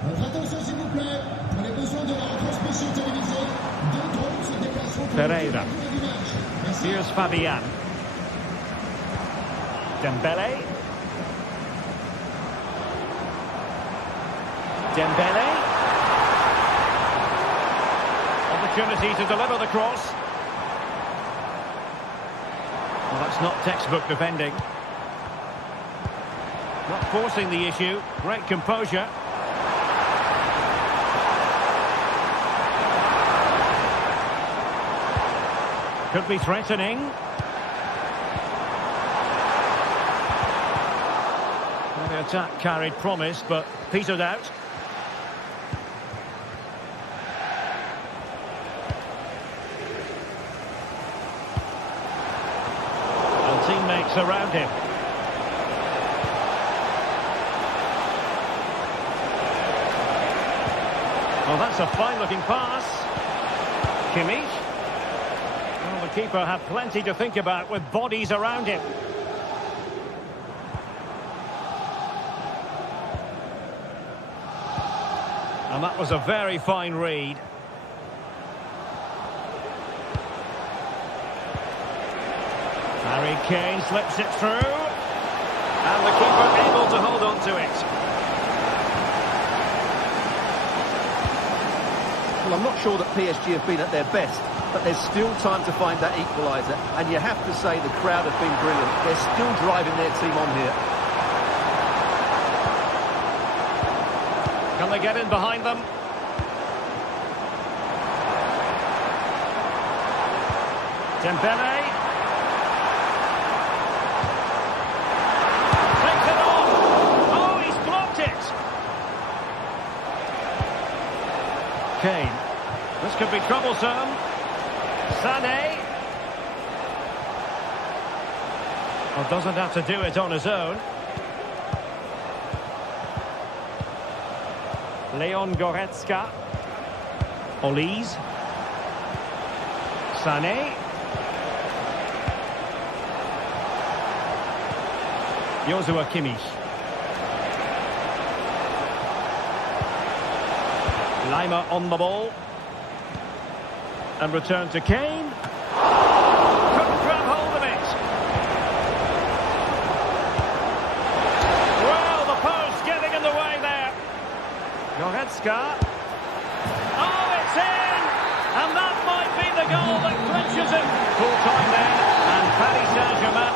Votre attention s'il vous plaît, pour les besoins de la retransmission télévisée, deux drones se déplaceront pour Pereira. du match. Merci. Here's Fabian. Dembele. Dembele. Opportunity to deliver the cross. Well, that's not textbook defending. Not forcing the issue. Great composure. Could be threatening. Well, the attack carried promise, but petered out. And teammates around him. Well, that's a fine-looking pass. Kimmich. Well, the keeper had plenty to think about with bodies around him. And that was a very fine read. Harry Kane slips it through. And the keeper able to hold on to it. Well, I'm not sure that PSG have been at their best, but there's still time to find that equaliser. And you have to say the crowd have been brilliant. They're still driving their team on here. Can they get in behind them? Dembele. Takes it off. Oh, he's blocked it. Kane. This could be troublesome. Sané. Well, doesn't have to do it on his own. Leon Goretzka. Olise. Sané. Joshua Kimmich. Lima on the ball. And return to Kane. Couldn't grab hold of it. Well, the post getting in the way there. Goretzka. Oh, it's in! And that might be the goal that clinches him. Full time there. And Paris Saint-Germain.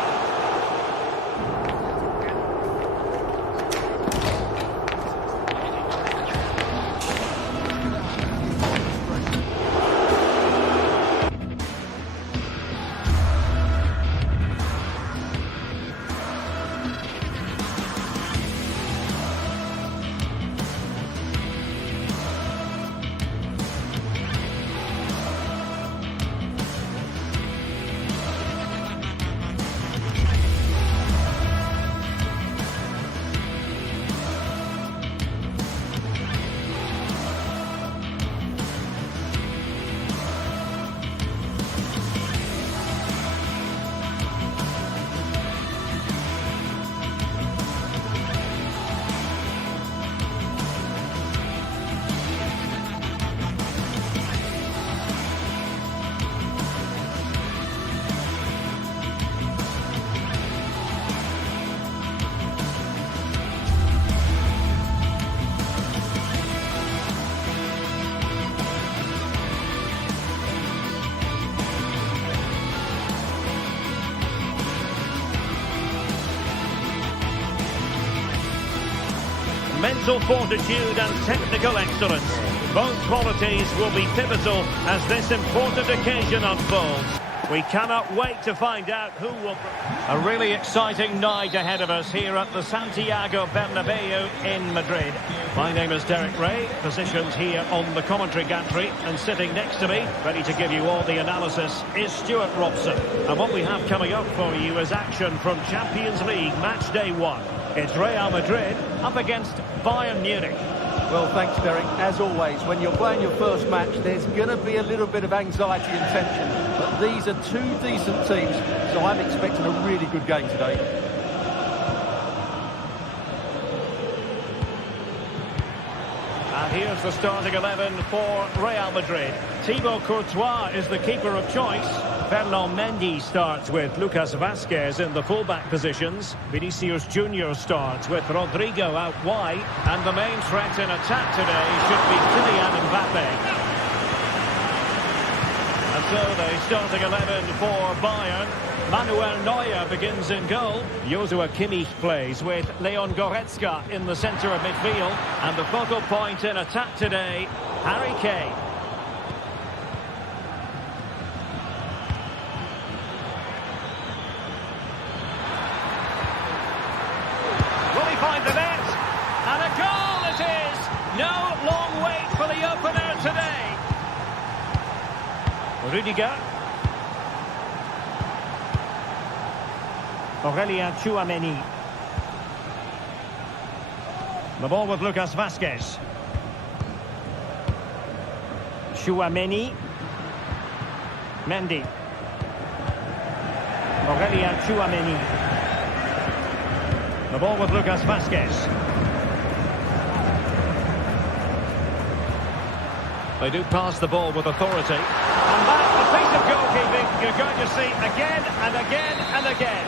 mental fortitude and technical excellence. Both qualities will be pivotal as this important occasion unfolds. We cannot wait to find out who will... A really exciting night ahead of us here at the Santiago Bernabeu in Madrid. My name is Derek Ray, positioned here on the commentary gantry, and sitting next to me, ready to give you all the analysis, is Stuart Robson. And what we have coming up for you is action from Champions League match day 1. It's Real Madrid up against Bayern Munich. Well, thanks, Derek. As always, when you're playing your first match, there's going to be a little bit of anxiety and tension. But these are two decent teams, so I'm expecting a really good game today. And here's the starting 11 for Real Madrid. Thibaut Courtois is the keeper of choice. Ferland Mendy starts with Lucas Vazquez in the fullback positions. Vinicius Junior starts with Rodrigo out wide. And the main threat in attack today should be Kylian Mbappe. And so the starting 11 for Bayern. Manuel Neuer begins in goal. Joshua Kimmich plays with Leon Goretzka in the centre of midfield. And the focal point in attack today, Harry Kane. Find the net, and a goal it is! No long wait for the opener today. Rudiger. Aurelien Tchouameni. The ball with Lucas Vazquez. Tchouameni. Mendy. Aurelien Tchouameni. The ball with Lucas Vazquez. They do pass the ball with authority. And that's the piece of goalkeeping you're going to see again and again and again.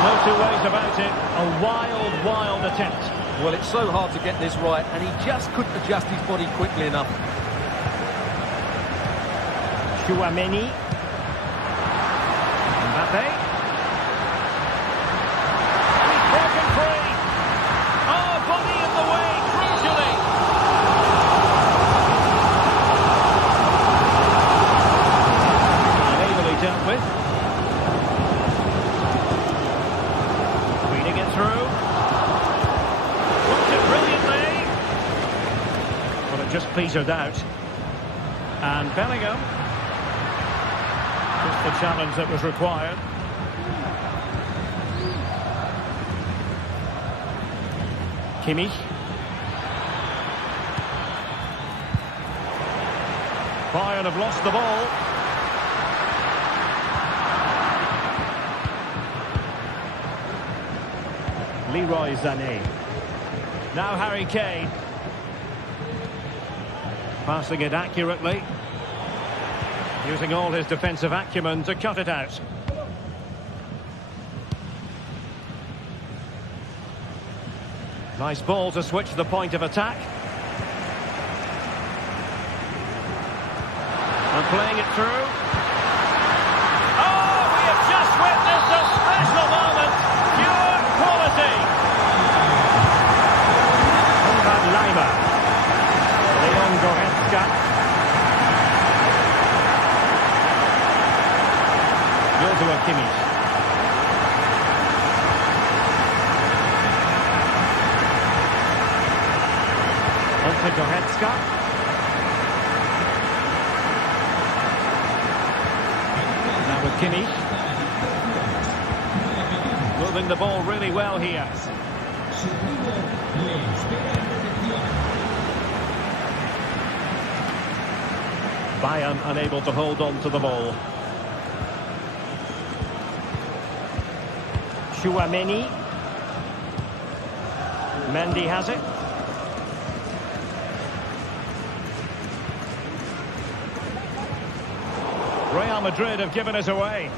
No two ways about it. A wild, wild attempt. Well, it's so hard to get this right, and he just couldn't adjust his body quickly enough. Tchouameni. Mbappe. He's broken free. Oh, body in the way, crucially. Unably dealt with. Reading it through. Looked it brilliantly. But it just petered out. And Bellingham. The challenge that was required. Kimmich. Bayern have lost the ball. Leroy Sané. Now Harry Kane. Passing it accurately. Using all his defensive acumen to cut it out. Nice ball to switch the point of attack. And playing it through. Oh, we have just witnessed a special moment. Pure quality. Lima. Leon Goretzka. Joshua Kimmich. On to Goretzka. Now with Kimmich. Moving the ball really well here. Bayern unable to hold on to the ball. Tchouameni. Mendy has it. Real Madrid have given it away.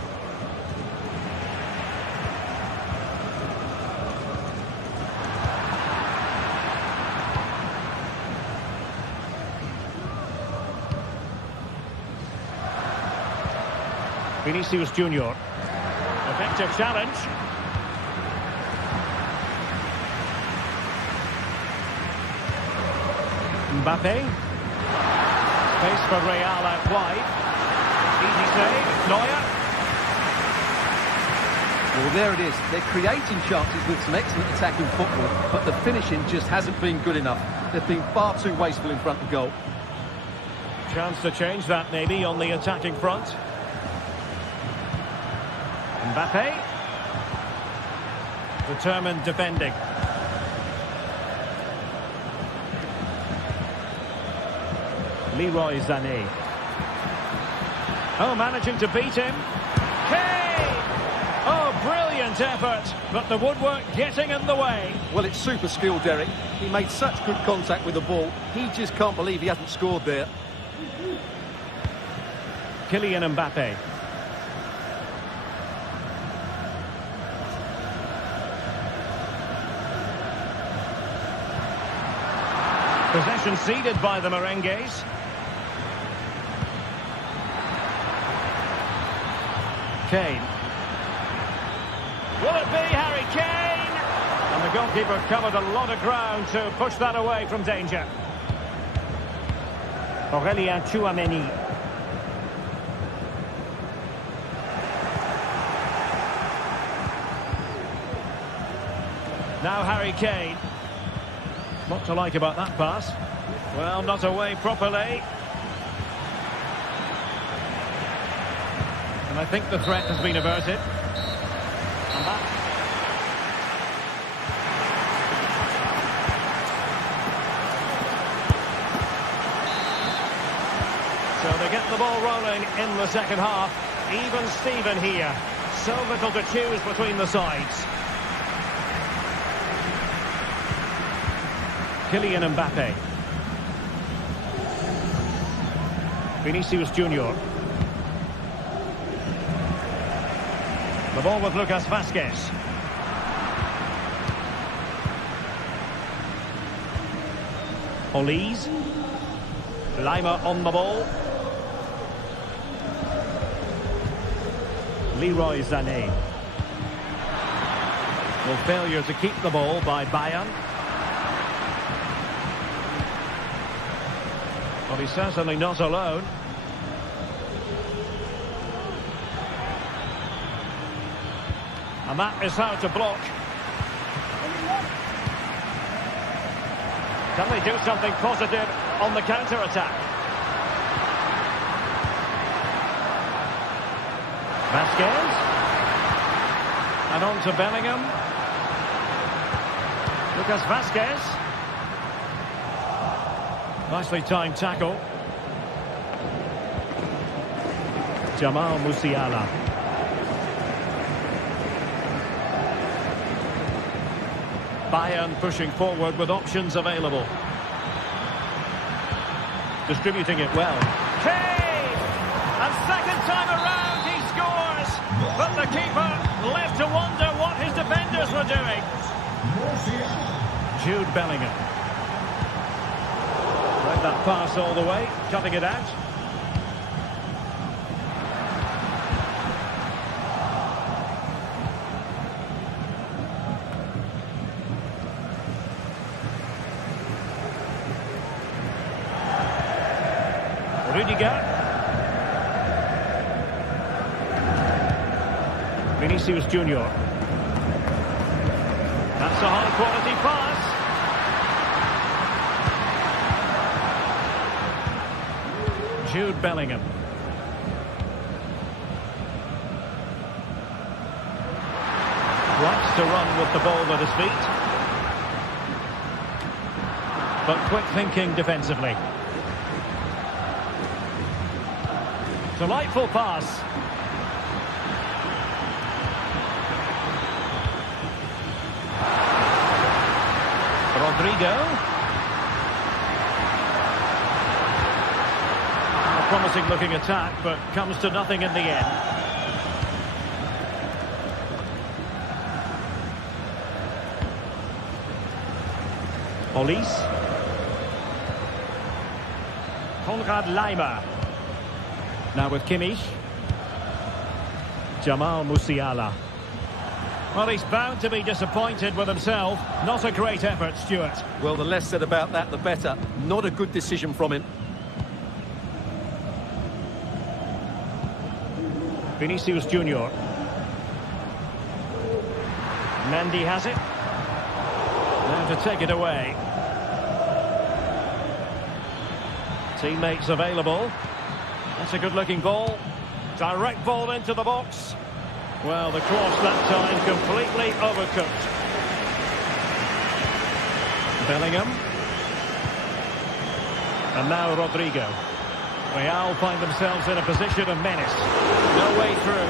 Vinicius Junior. Effective challenge. Mbappe. Space for Real out wide. Easy save. Neuer. Well, there it is. They're creating chances with some excellent attacking football, but the finishing just hasn't been good enough. They've been far too wasteful in front of goal. Chance to change that maybe on the attacking front. Mbappe. Determined defending. Leroy Sané. Oh, managing to beat him. Kane! Oh, brilliant effort, but the woodwork getting in the way. Well, it's super skill, Derek. He made such good contact with the ball. He just can't believe he hasn't scored there. Kylian Mbappe. Possession ceded by the Merengues. Kane. Will it be Harry Kane? And the goalkeeper covered a lot of ground to push that away from danger. Aurélien Tchouaméni. Now Harry Kane. What to like about that pass? Well, not away properly. And I think the threat has been averted. And that... So they get the ball rolling in the second half. Even Steven here. So little to choose between the sides. Kylian Mbappe. Vinicius Junior. The ball with Lucas Vazquez. Olise. Lima on the ball. Leroy Sané. Well, failure to keep the ball by Bayern. Well, he's certainly not alone. And that is how to block. Can they do something positive on the counter-attack? Vazquez. And on to Bellingham. Lucas Vazquez. Nicely timed tackle. Jamal Musiala. Bayern pushing forward with options available. Distributing it well. Kane! And second time around he scores! But the keeper left to wonder what his defenders were doing. Jude Bellingham. Read that pass all the way, cutting it out. Rudiger. Vinicius Junior. That's a high-quality pass. Jude Bellingham. Likes to run with the ball at his feet. But quick thinking defensively. Delightful pass. Rodrigo. A promising looking attack, but comes to nothing in the end. Olise. Konrad Laimer. Now with Kimmich. Jamal Musiala. Well, he's bound to be disappointed with himself. Not a great effort, Stuart. Well, the less said about that, the better. Not a good decision from him. Vinicius Junior. Mendy has it. Now to take it away. Teammates available. That's a good-looking ball. Direct ball into the box. Well, the cross that time completely overcooked. Bellingham. And now Rodrigo. Real find themselves in a position of menace. No way through.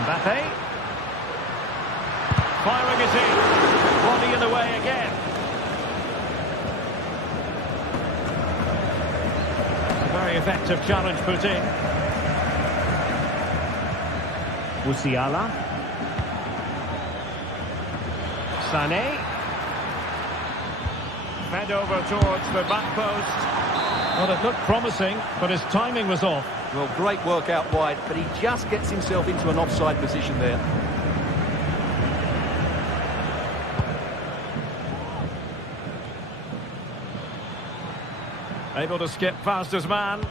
Mbappe. Firing it in. Body in the way again. A very effective challenge put in. Musiala. Sané. Fed over towards the back post. Well, it looked promising, but his timing was off. Well, great work out wide, but he just gets himself into an offside position there. Able to skip past his man.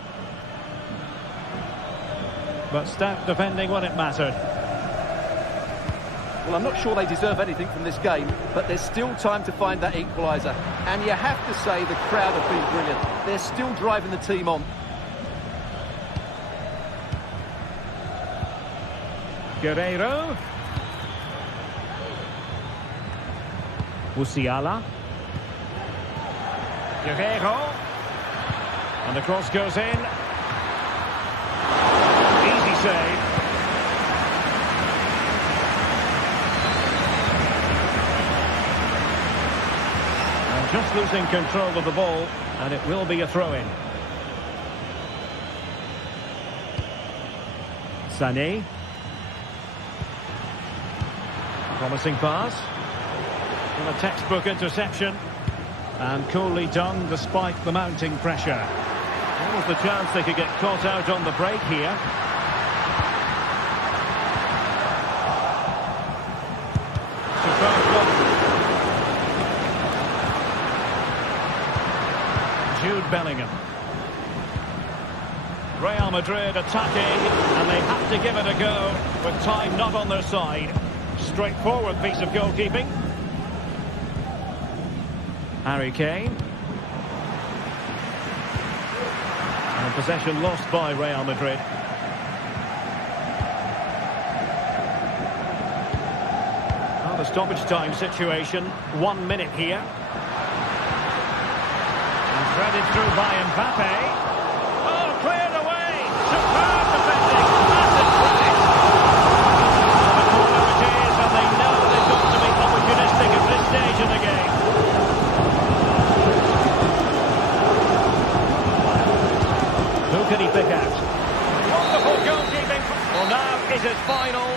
But stout defending when it mattered. Well, I'm not sure they deserve anything from this game, but there's still time to find that equaliser. And you have to say the crowd have been brilliant. They're still driving the team on. Guerreiro. Musiala. Guerreiro. And the cross goes in. Easy save. And just losing control of the ball, and it will be a throw-in. Sané. Promising pass. And a textbook interception. And coolly done despite the mounting pressure. There was the chance they could get caught out on the break here. Superb block. Jude Bellingham. Real Madrid attacking, and they have to give it a go with time not on their side. Straightforward piece of goalkeeping. Harry Kane. And possession lost by Real Madrid. Well, the stoppage time situation, 1 minute here. And threaded through by Mbappe. Oh, cleared away! Superb defending! Massive credit! The corner it is, and they know they've got to be opportunistic at this stage of the game. Who can he pick out? Wonderful goalkeeping. Well, now is his final.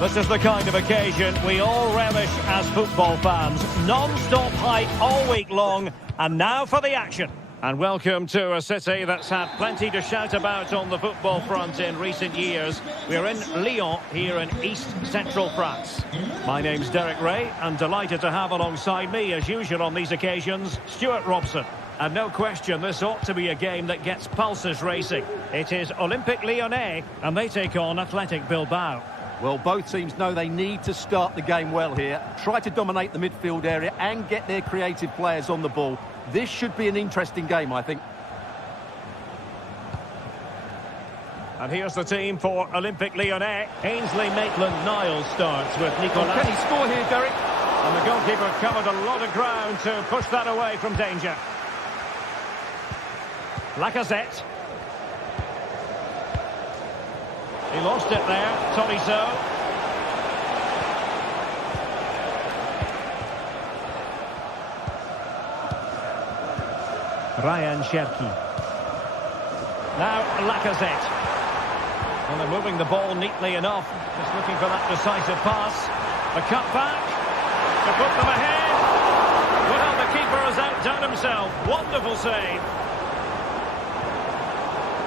This is the kind of occasion we all relish as football fans. Non-stop hype all week long, and now for the action. And welcome to a city that's had plenty to shout about on the football front in recent years. We're in Lyon, here in east-central France. My name's Derek Ray, and delighted to have alongside me, as usual on these occasions, Stuart Robson. And no question, this ought to be a game that gets pulses racing. It is Olympique Lyonnais, and they take on Athletic Bilbao. Well, both teams know they need to start the game well here. Try to dominate the midfield area and get their creative players on the ball. This should be an interesting game, I think. And here's the team for Olympique Lyonnais. Ainsley Maitland-Niles starts with Nicolas. Can he score here, Derek? And the goalkeeper covered a lot of ground to push that away from danger. Lacazette. He lost it there, Tolisso. Ryan Cherki. Now Lacazette. And they're moving the ball neatly enough. Just looking for that decisive pass. The cut back to put them ahead. Well, the keeper has outdone himself. Wonderful save.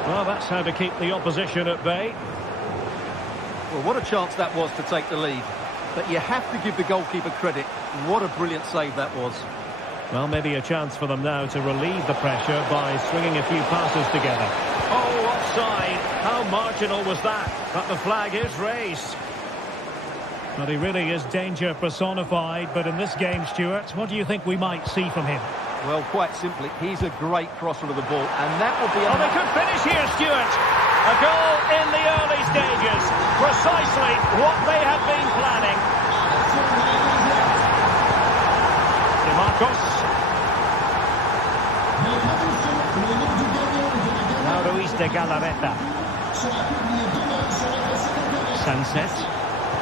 Well, that's how to keep the opposition at bay. Well, what a chance that was to take the lead. But you have to give the goalkeeper credit. What a brilliant save that was. Well, maybe a chance for them now to relieve the pressure by swinging a few passes together. Oh, offside. How marginal was that? But the flag is raised. Well, he really is danger personified. But in this game, Stuart, what do you think we might see from him? Well, quite simply, he's a great crosser of the ball. And that will be... Oh, they could finish here, Stuart. A goal in the early stages. Precisely what they had been planning. DeMarcos. Now Ruiz de Galarreta. Sunset.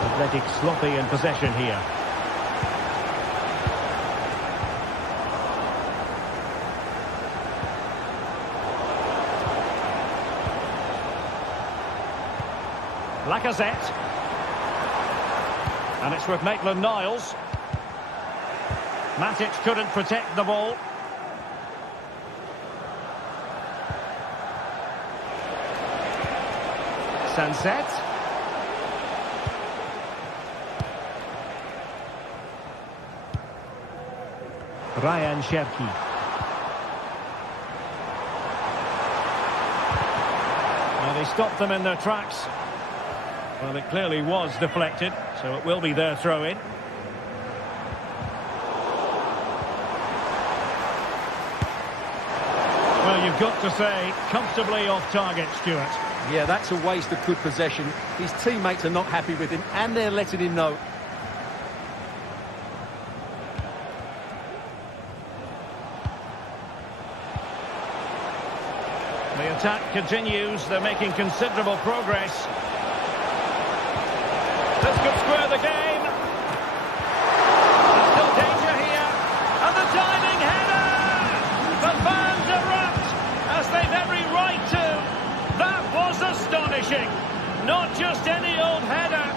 Athletic sloppy in possession here. Lacazette. And it's with Maitland-Niles. Matic couldn't protect the ball. Sunset. Ryan Cherki. Well, they stopped them in their tracks. Well, it clearly was deflected, so it will be their throw-in. Well, you've got to say, comfortably off target, Stuart. Yeah, that's a waste of good possession. His teammates are not happy with him, and they're letting him know. The attack continues. They're making considerable progress. This could square the game. There's still danger here. And the diving header! The fans erupt, as they've every right to. That was astonishing. Not just any old header.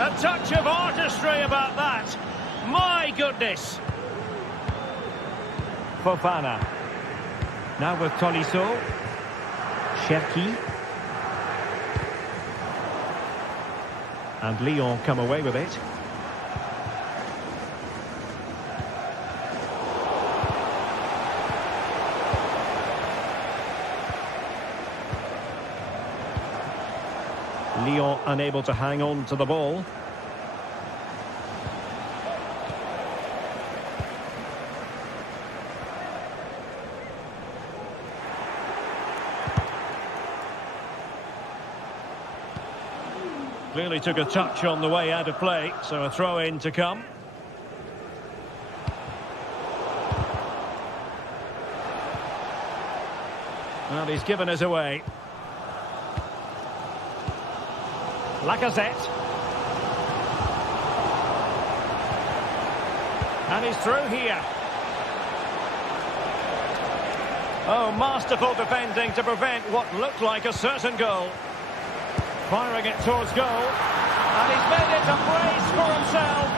A touch of artistry about that. My goodness. Fofana. Now with Tolisso. Cherki. And Lyon come away with it. Lyon unable to hang on to the ball. Clearly took a touch on the way out of play, so a throw-in to come. Well, he's given us away. Lacazette. And he's through here. Oh, masterful defending to prevent what looked like a certain goal. Firing it towards goal. And he's made it a brace for himself.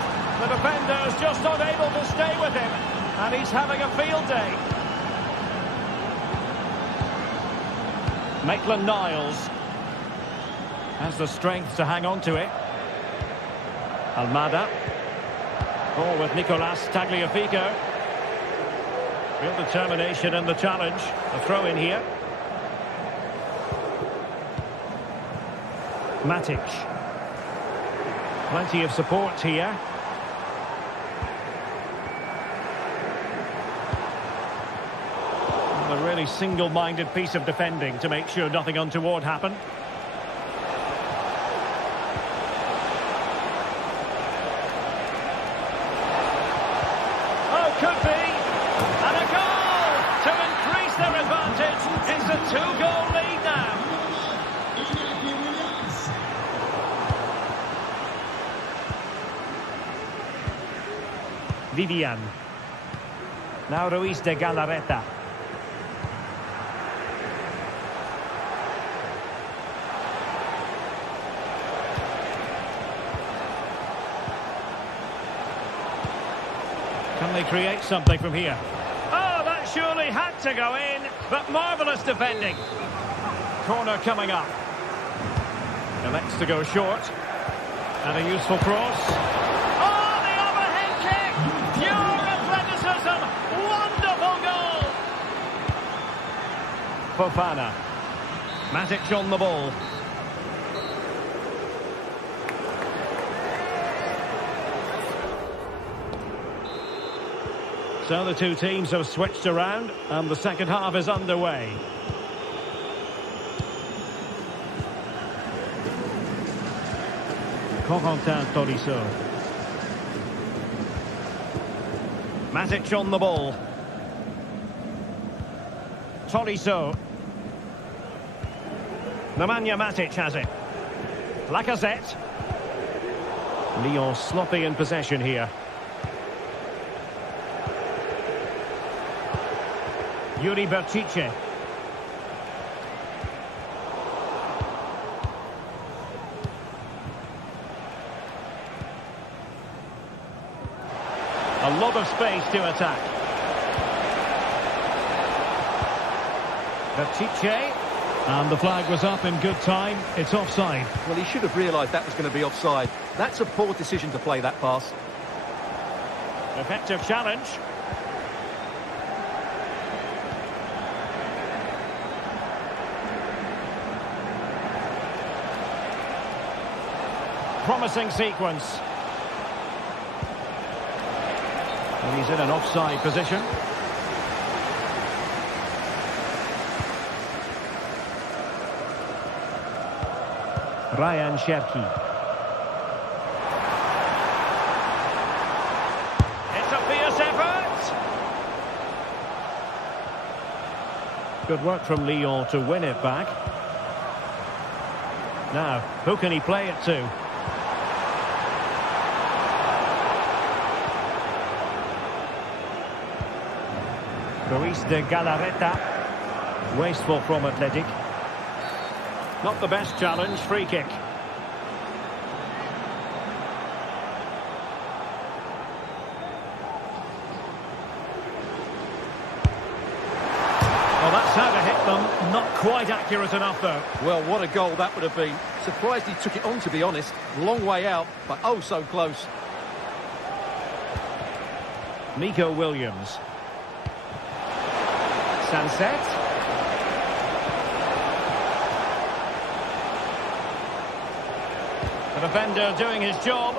The defender's just not able to stay with him. And he's having a field day. Maitland-Niles has the strength to hang on to it. Almada. Ball with Nicolas Tagliafico. Real determination in the challenge. A throw in here. Matic. Plenty of support here. A really single-minded piece of defending to make sure nothing untoward happened. Oh, could be. And a goal to increase their advantage. It's a two-goal lead now. Vivian. Now Ruiz de Galarreta. Can they create something from here? Oh, that surely had to go in, but marvellous defending. Corner coming up. Elects to go short. And a useful cross. Oh, the overhead kick! Pure athleticism! Wonderful goal! Fofana. Matic on the ball. So the two teams have switched around and the second half is underway. Corentin Tolisso. Matic on the ball. Tolisso. Nemanja Matic has it. Lacazette. Lyon sloppy in possession here. Yuri Berchiche. A lot of space to attack. Berchiche. And the flag was up in good time. It's offside. Well, he should have realised that was going to be offside. That's a poor decision to play that pass. Effective challenge. Promising sequence. And he's in an offside position. Ryan Cherki. It's a fierce effort. Good work from Lyon to win it back. Now, who can he play it to? Ruiz de Galarreta. Wasteful from Athletic. Not the best challenge, free kick. Well, that's how to hit them. Not quite accurate enough, though. Well, what a goal that would have been. Surprised he took it on, to be honest. Long way out, but oh so close. Nico Williams. Sunset. The defender doing his job.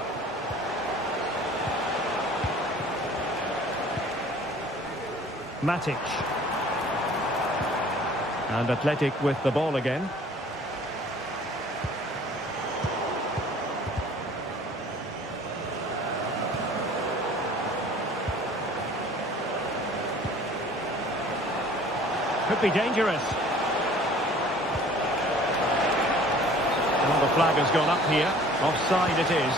Matic. And Athletic with the ball again. Could be dangerous. Well, the flag has gone up here. Offside it is.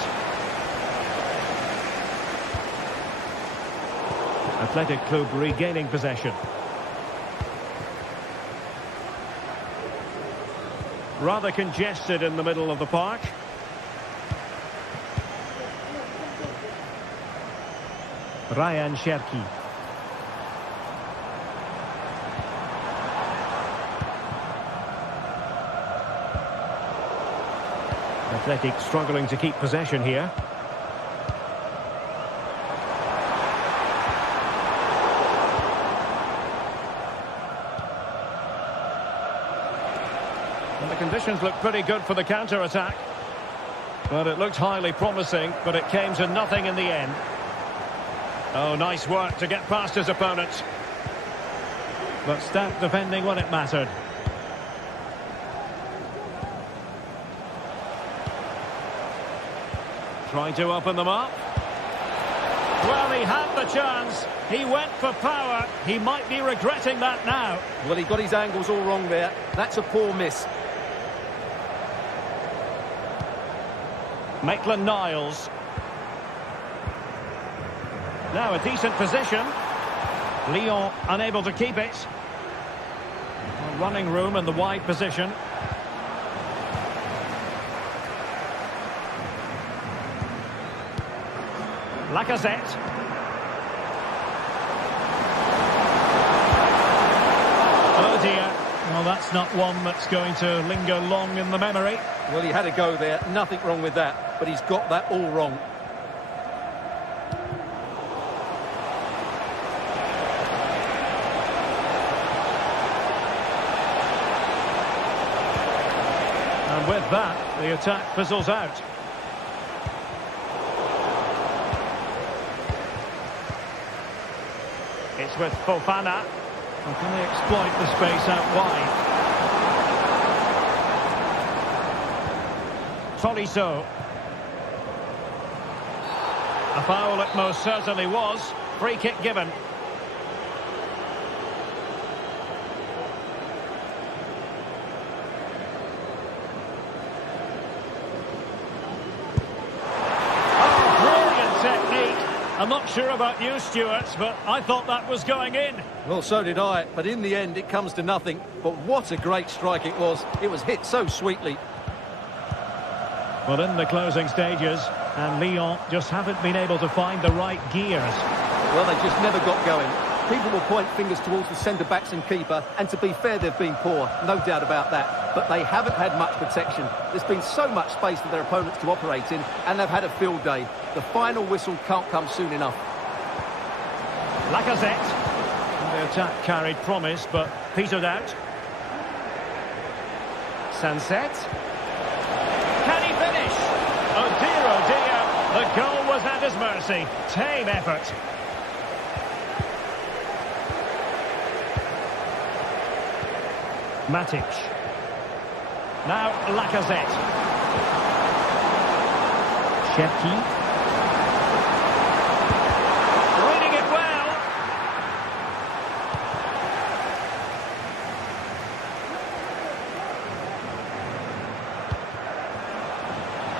Athletic Club regaining possession. Rather congested in the middle of the park. Ryan Cherki. Athletic struggling to keep possession here. And the conditions look pretty good for the counter-attack. But it looked highly promising, but it came to nothing in the end. Oh, nice work to get past his opponents. But stout defending when it mattered. Trying to open them up. Well, he had the chance. He went for power. He might be regretting that now. Well, he got his angles all wrong there. That's a poor miss. Maitland-Niles. Now a decent position. Lyon unable to keep it. Running room in the wide position. Lacazette. Oh dear. Well, that's not one that's going to linger long in the memory. Well, he had a go there. Nothing wrong with that. But he's got that all wrong. And with that, the attack fizzles out. It's with Fofana. And can they exploit the space out wide? Tolisso. A foul it most certainly was. Free kick given. I'm not sure about you, Stuart, but I thought that was going in. Well, so did I, but in the end it comes to nothing. But what a great strike it was. It was hit so sweetly. Well, in the closing stages, and Lyon just haven't been able to find the right gears. Well, they just never got going. People will point fingers towards the centre-backs and keeper, and to be fair, they've been poor, no doubt about that. But they haven't had much protection. There's been so much space for their opponents to operate in, and they've had a field day. The final whistle can't come soon enough. Lacazette. The attack carried promise, but petered out. Sunset. Can he finish? Oh dear, the goal was at his mercy. Tame effort. Matic. Now Lacazette. Cherki. Reading it well.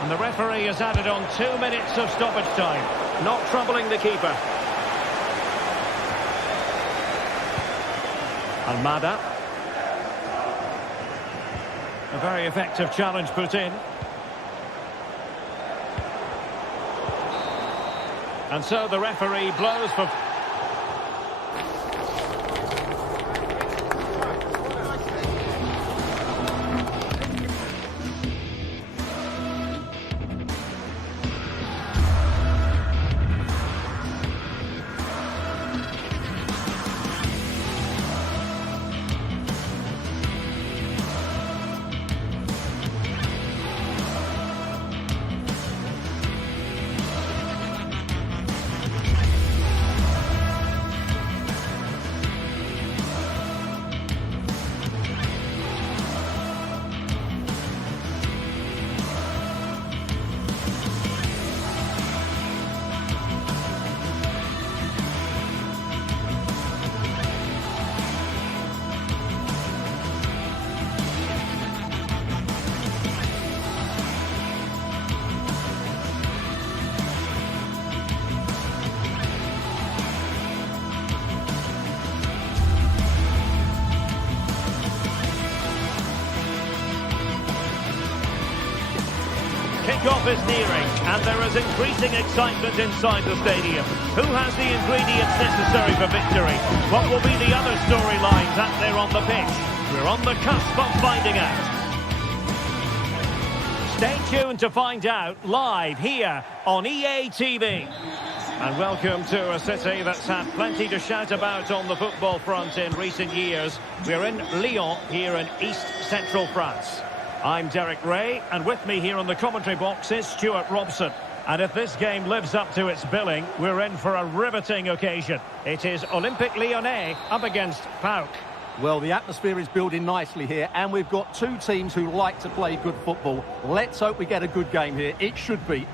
And the referee has added on 2 minutes of stoppage time. Not troubling the keeper. Almada. A very effective challenge put in. And so the referee blows for... Kickoff is nearing, and there is increasing excitement inside the stadium. Who has the ingredients necessary for victory? What will be the other storylines out there on the pitch? We're on the cusp of finding out. Stay tuned to find out live here on EA TV. And welcome to a city that's had plenty to shout about on the football front in recent years. We're in Lyon, here in east-central France. I'm Derek Ray, and with me here on the commentary box is Stuart Robson. And if this game lives up to its billing, we're in for a riveting occasion. It is Olympique Lyonnais up against PAOK. Well, the atmosphere is building nicely here, and we've got two teams who like to play good football. Let's hope we get a good game here. It should be.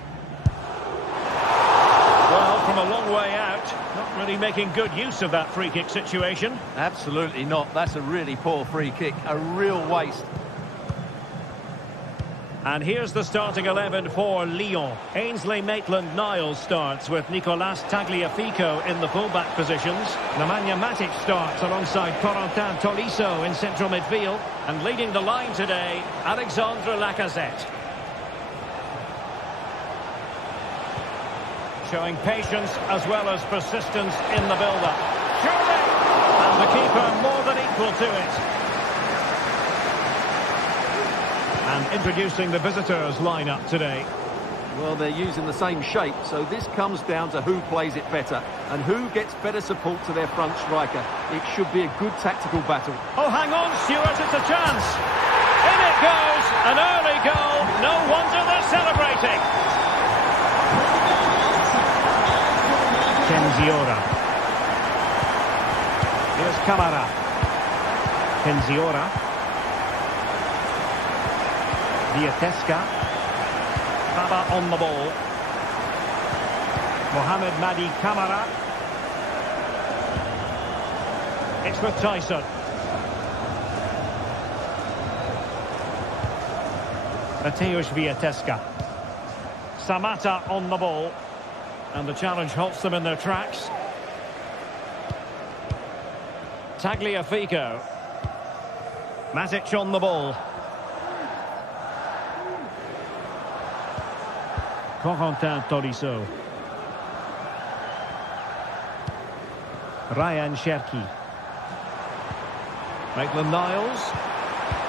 Well, from a long way out, not really making good use of that free kick situation. Absolutely not. That's a really poor free kick. A real waste. And here's the starting 11 for Lyon. Ainsley Maitland-Niles starts with Nicolas Tagliafico in the fullback positions. Nemanja Matic starts alongside Corentin Tolisso in central midfield. And leading the line today, Alexandre Lacazette. Showing patience as well as persistence in the build-up. Surely! And the keeper more than equal to it. And introducing the visitors lineup today. Well, they're using the same shape, so this comes down to who plays it better and who gets better support to their front striker. It should be a good tactical battle. Oh, hang on, Stuart, it's a chance. In it goes, an early goal. No wonder they're celebrating. Kenziora. Here's Camara. Kenziora. Viatesca. Baba on the ball. Mohamed Madi Camara. It's with Tyson. Mateusz Viatesca. Samata on the ball. And the challenge halts them in their tracks. Tagliafico. Matic on the ball. Corentin Tolisso. Ryan Cherki. Maitland-Niles.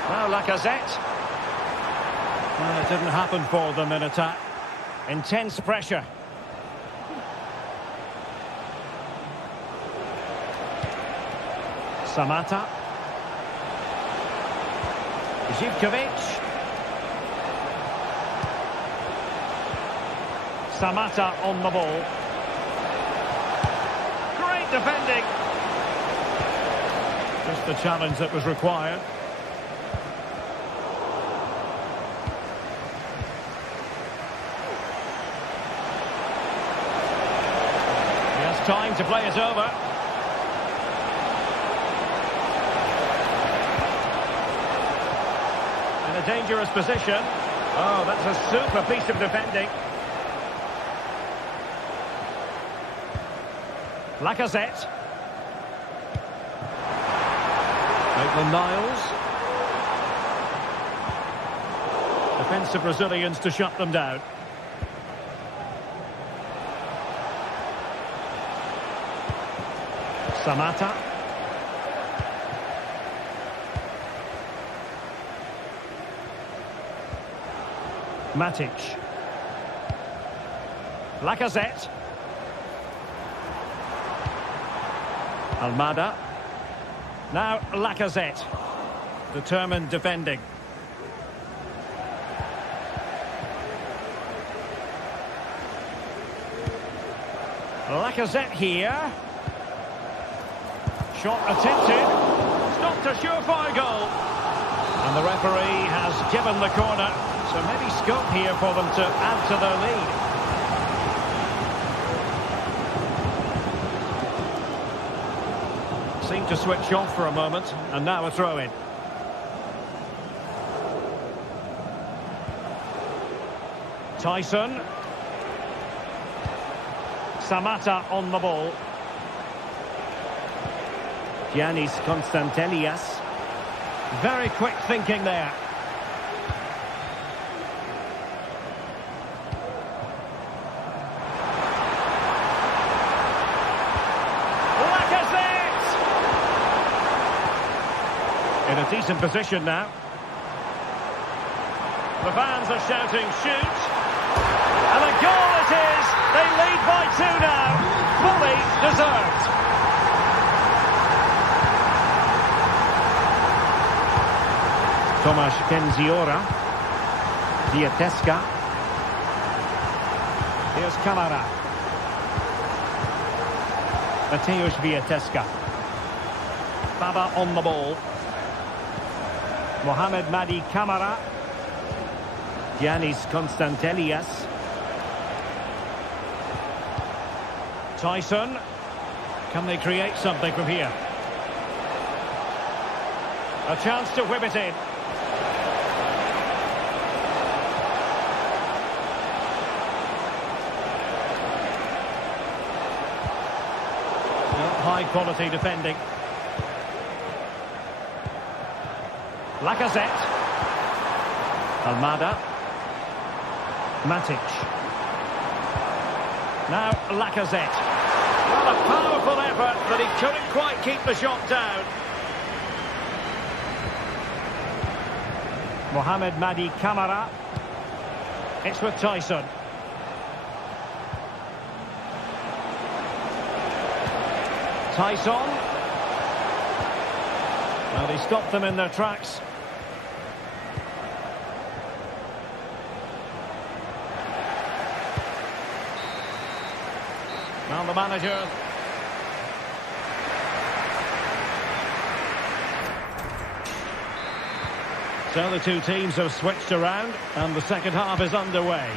Now Lacazette. Well, it didn't happen for them in attack. Intense pressure. Samata. Zivkovic. Samata on the ball. Great defending. Just the challenge that was required. He has time to play it over. In a dangerous position. Oh, that's a super piece of defending. Lacazette. Maitland-Niles. Defensive Brazilians to shut them down. Samata. Matic. Lacazette. Almada. Now Lacazette. Determined defending. Lacazette here. Shot attempted. It's not a surefire goal. And the referee has given the corner. So maybe scope here for them to add to their lead. Seemed to switch off for a moment, and now a throw-in. Tyson. Samata on the ball. Giannis Konstantelias. Very quick thinking there. In a decent position now. The fans are shouting, shoot. And a goal it is. They lead by 2 now. Fully deserved. Tomasz Kenziora. Diateska. Here's Kamara. Mateusz Diateska. Baba on the ball. Mohamed Madi Kamara. Giannis Konstantelias. Tyson. Can they create something from here? A chance to whip it in. High quality defending. Lacazette. Almada. Matic. Now Lacazette. What a powerful effort, but he couldn't quite keep the shot down. Mohamed Madi Kamara. It's with Tyson. Tyson. Well, he stopped them in their tracks. Now the manager. So the two teams have switched around and the second half is underway.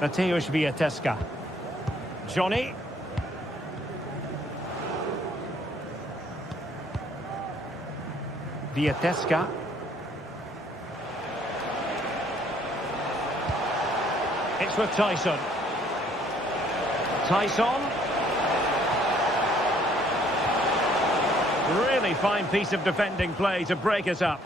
Mateusz Diateska. Johnny. Diateska. It's with Tyson. Tyson. Really fine piece of defending play to break it up.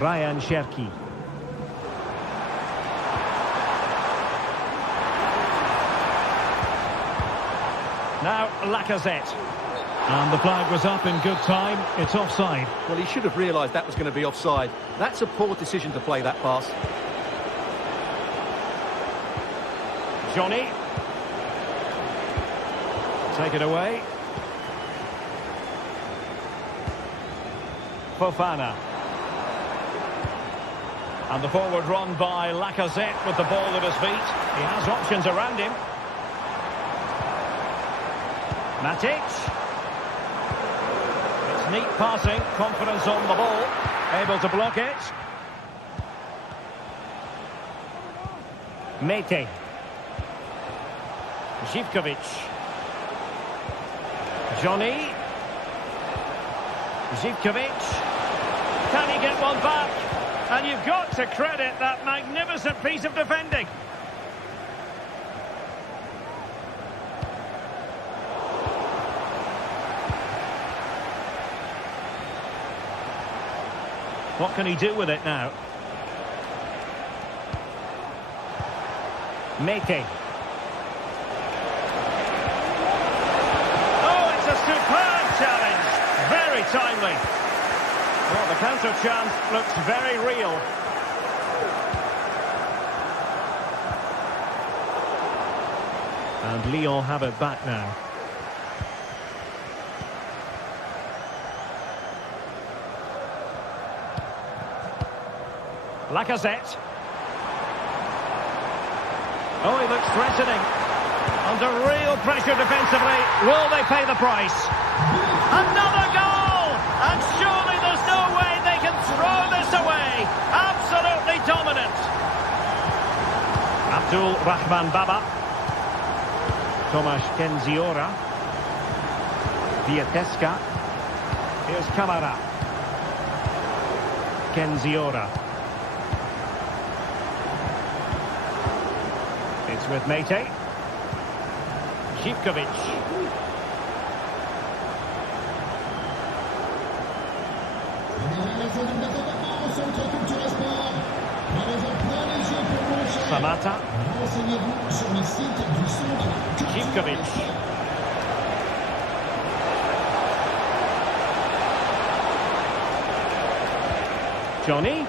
Ryan Cherki. Now Lacazette. And the flag was up in good time. It's offside. Well, he should have realised that was going to be offside. That's a poor decision to play that pass. Johnny. Take it away. Fofana. And the forward run by Lacazette with the ball at his feet. He has options around him. Matic. It's neat passing, confidence on the ball. Able to block it. Mete. Zivkovic. Johnny. Zivkovic. Can he get one back? And you've got to credit that magnificent piece of defending. What can he do with it now? Mete. Oh, it's a superb challenge. Very timely. Well, the counter chance looks very real. And Lyon have it back now. Lacazette. Oh, he looks threatening. Under real pressure defensively. Will they pay the price? Another goal! And surely there's no way they can throw this away. Absolutely dominant. Abdul Rahman Baba. Tomasz Kenziora. Diateska. Here's Kamara. Kenziora. It's with Mete. Zivkovic. Faisons donc maintenant au centre culture sport. Allez en plein les yeux pour mon cher. Samata. Renseignez-vous sur le site du centre culture. Živković. Johnny.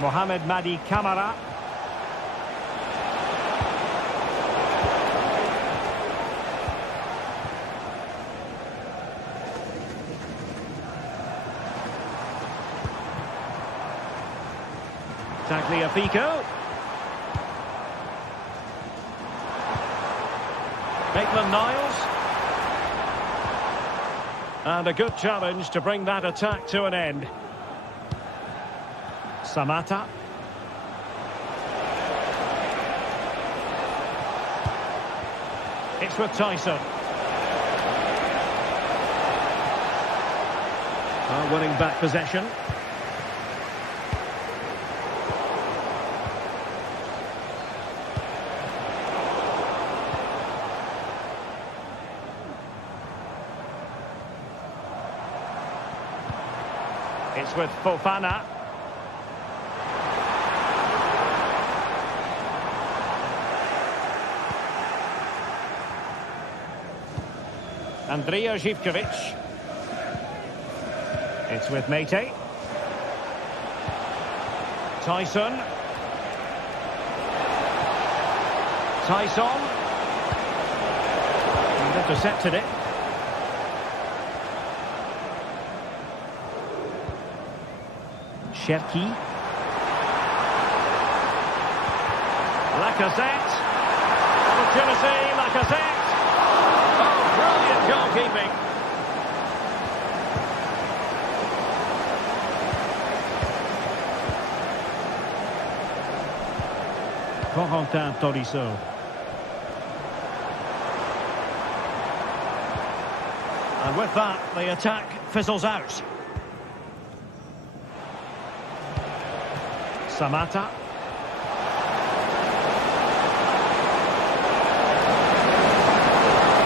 Mohamed Madi Kamara. Tagliafico. Maitland-Niles. And a good challenge to bring that attack to an end. Samata. It's with Tyson. Winning back possession. It's with Fofana. Andrea Živković. It's with Mate. Tyson. Tyson. He's intercepted it. Cherki. Lacazette. Opportunity, Lacazette. Oh, brilliant goalkeeping. Corentin Tolisso. And with that, the attack fizzles out. Samata.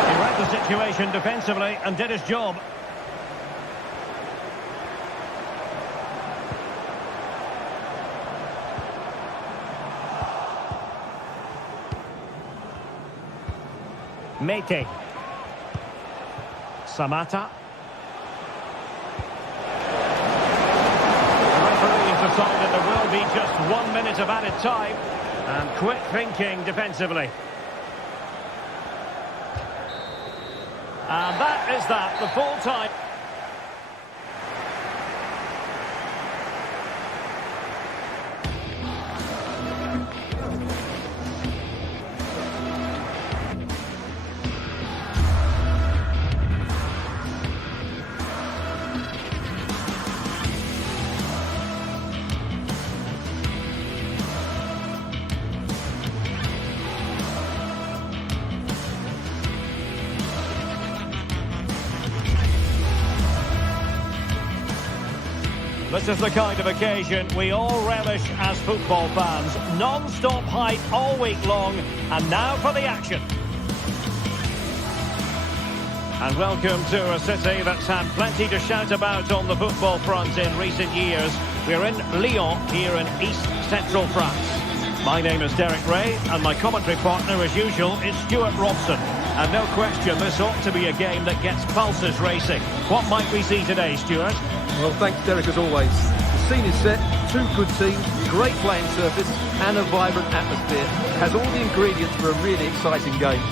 He read the situation defensively and did his job. Mate. Samata. Decided there will be just 1 minute of added time and quick thinking defensively. And that is that, the full time. This is the kind of occasion we all relish as football fans. Non-stop hype all week long, and now for the action. And welcome to a city that's had plenty to shout about on the football front in recent years. We're in Lyon, here in East Central France. My name is Derek Ray, and my commentary partner, as usual, is Stuart Robson. And no question, this ought to be a game that gets pulses racing. What might we see today, Stuart? Well, thanks, Derek, as always. The scene is set, two good teams, great playing surface, and a vibrant atmosphere. It has all the ingredients for a really exciting game.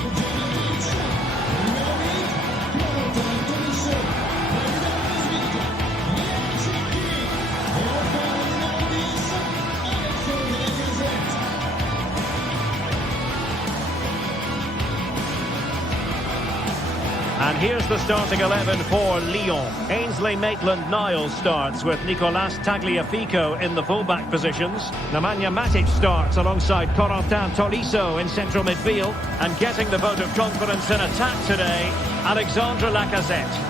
And here's the starting 11 for Lyon. Ainsley Maitland-Niles starts with Nicolas Tagliafico in the fullback positions. Nemanja Matic starts alongside Corentin Tolisso in central midfield. And getting the vote of confidence in attack today, Alexandre Lacazette.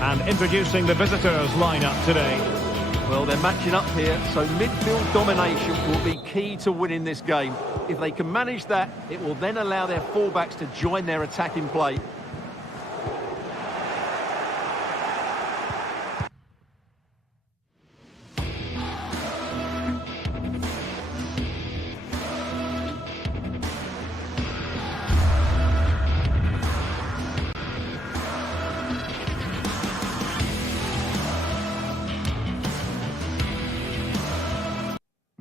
And introducing the visitors lineup today. Well, they're matching up here, so midfield domination will be key to winning this game. If they can manage that, it will then allow their fullbacks to join their attacking play.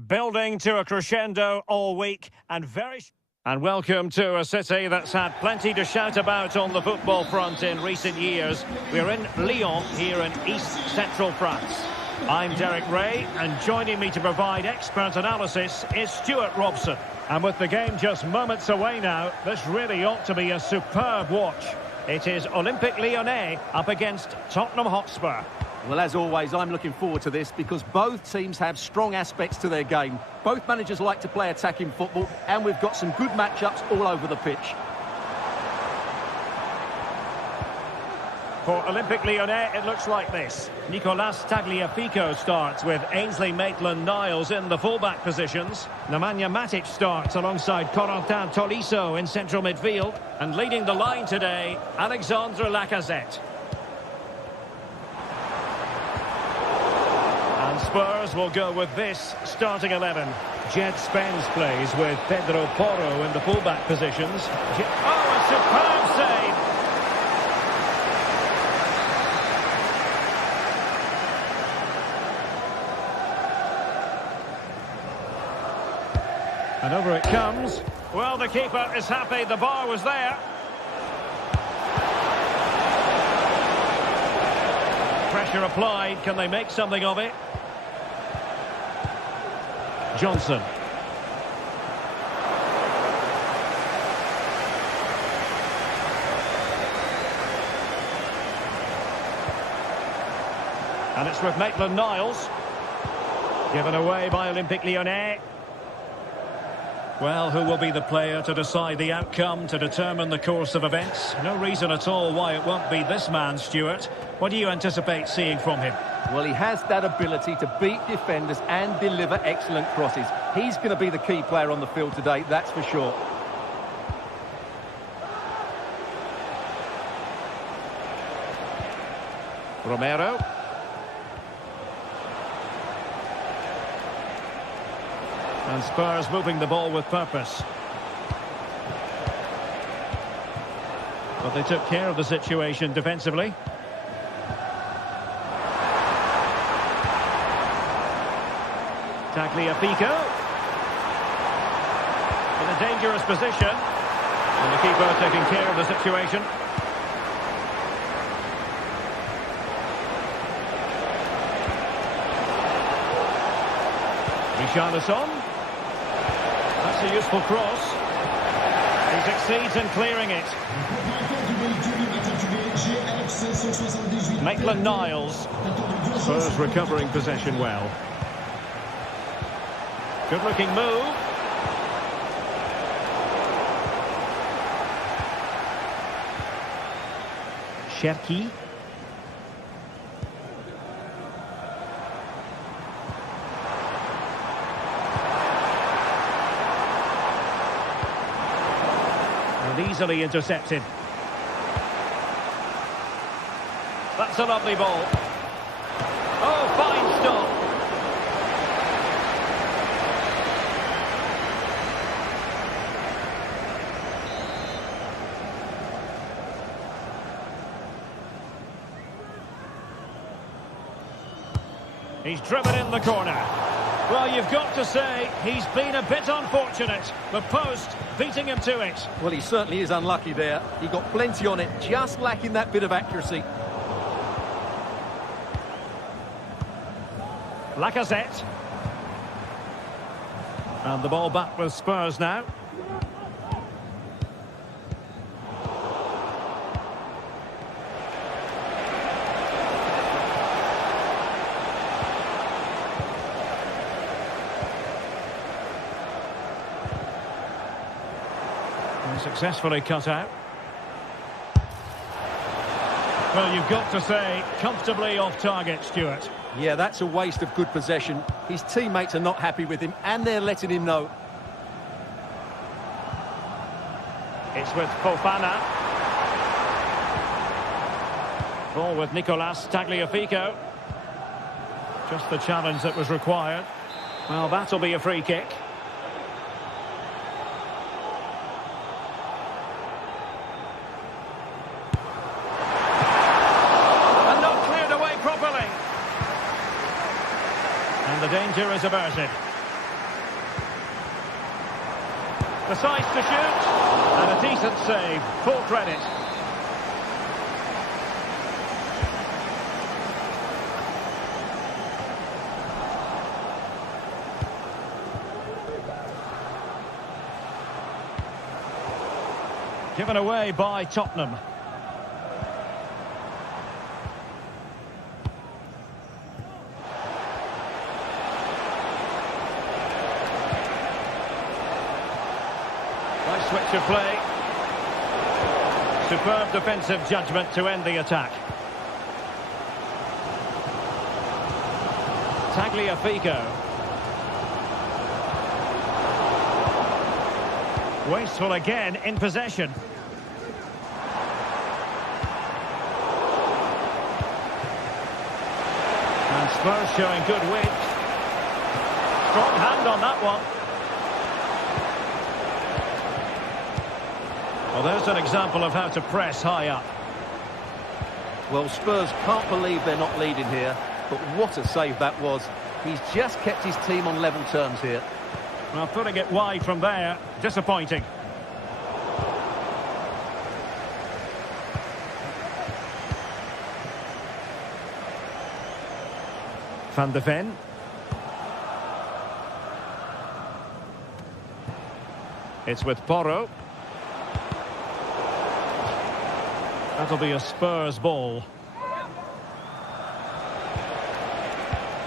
Building to a crescendo all week and welcome to a city that's had plenty to shout about on the football front in recent years. We're in Lyon here in east-central France. I'm Derek Ray, and joining me to provide expert analysis is Stuart Robson. And with the game just moments away now, this really ought to be a superb watch. It is Olympique Lyonnais up against Tottenham Hotspur. Well, as always, I'm looking forward to this because both teams have strong aspects to their game. Both managers like to play attacking football, and we've got some good matchups all over the pitch. For Olympique Lyonnais, it looks like this. Nicolas Tagliafico starts with Ainsley Maitland-Niles in the fullback positions. Nemanja Matic starts alongside Corentin Tolisso in central midfield. And leading the line today, Alexandre Lacazette. Spurs will go with this starting 11. Jed Spence plays with Pedro Porro in the fullback positions. Oh, a superb save! And over it comes. Well, the keeper is happy the bar was there. Pressure applied. Can they make something of it? Johnson. And it's with Maitland-Niles. Given away by Olympique Lyonnais. Well, who will be the player to decide the outcome, to determine the course of events? No reason at all why it won't be this man, Stuart. What do you anticipate seeing from him? Well, he has that ability to beat defenders and deliver excellent crosses. He's going to be the key player on the field today, that's for sure. Romero. And Spurs moving the ball with purpose. But they took care of the situation defensively. Tagliafico. In a dangerous position. And the keeper taking care of the situation. Richarlison. That's a useful cross. He succeeds in clearing it. Maitland-Niles. Spurs recovering possession well. Good looking move. Cherki. And easily intercepted. That's a lovely ball. Oh, fine stop. He's driven in the corner. Well, you've got to say, he's been a bit unfortunate. The post beating him to it. Well, he certainly is unlucky there. He got plenty on it, just lacking that bit of accuracy. Lacazette. And the ball back with Spurs now. And successfully cut out. Well, you've got to say, comfortably off target, Stuart. Yeah, that's a waste of good possession. His teammates are not happy with him, and they're letting him know. It's with Fofana. Ball with Nicolas Tagliafico. Just the challenge that was required. Well, that'll be a free kick. And not cleared away properly. And the danger is averted. Decides to shoot. And a decent save. Full credit. Given away by Tottenham. Nice switch of play. Superb defensive judgment to end the attack. Tagliafico. Wasteful again in possession. And Spurs showing good width. Strong hand on that one. Well, there's an example of how to press high up. Well, Spurs can't believe they're not leading here, but what a save that was. He's just kept his team on level terms here. Well, putting it wide from there, disappointing. Van de Ven. It's with Porro. That'll be a Spurs ball.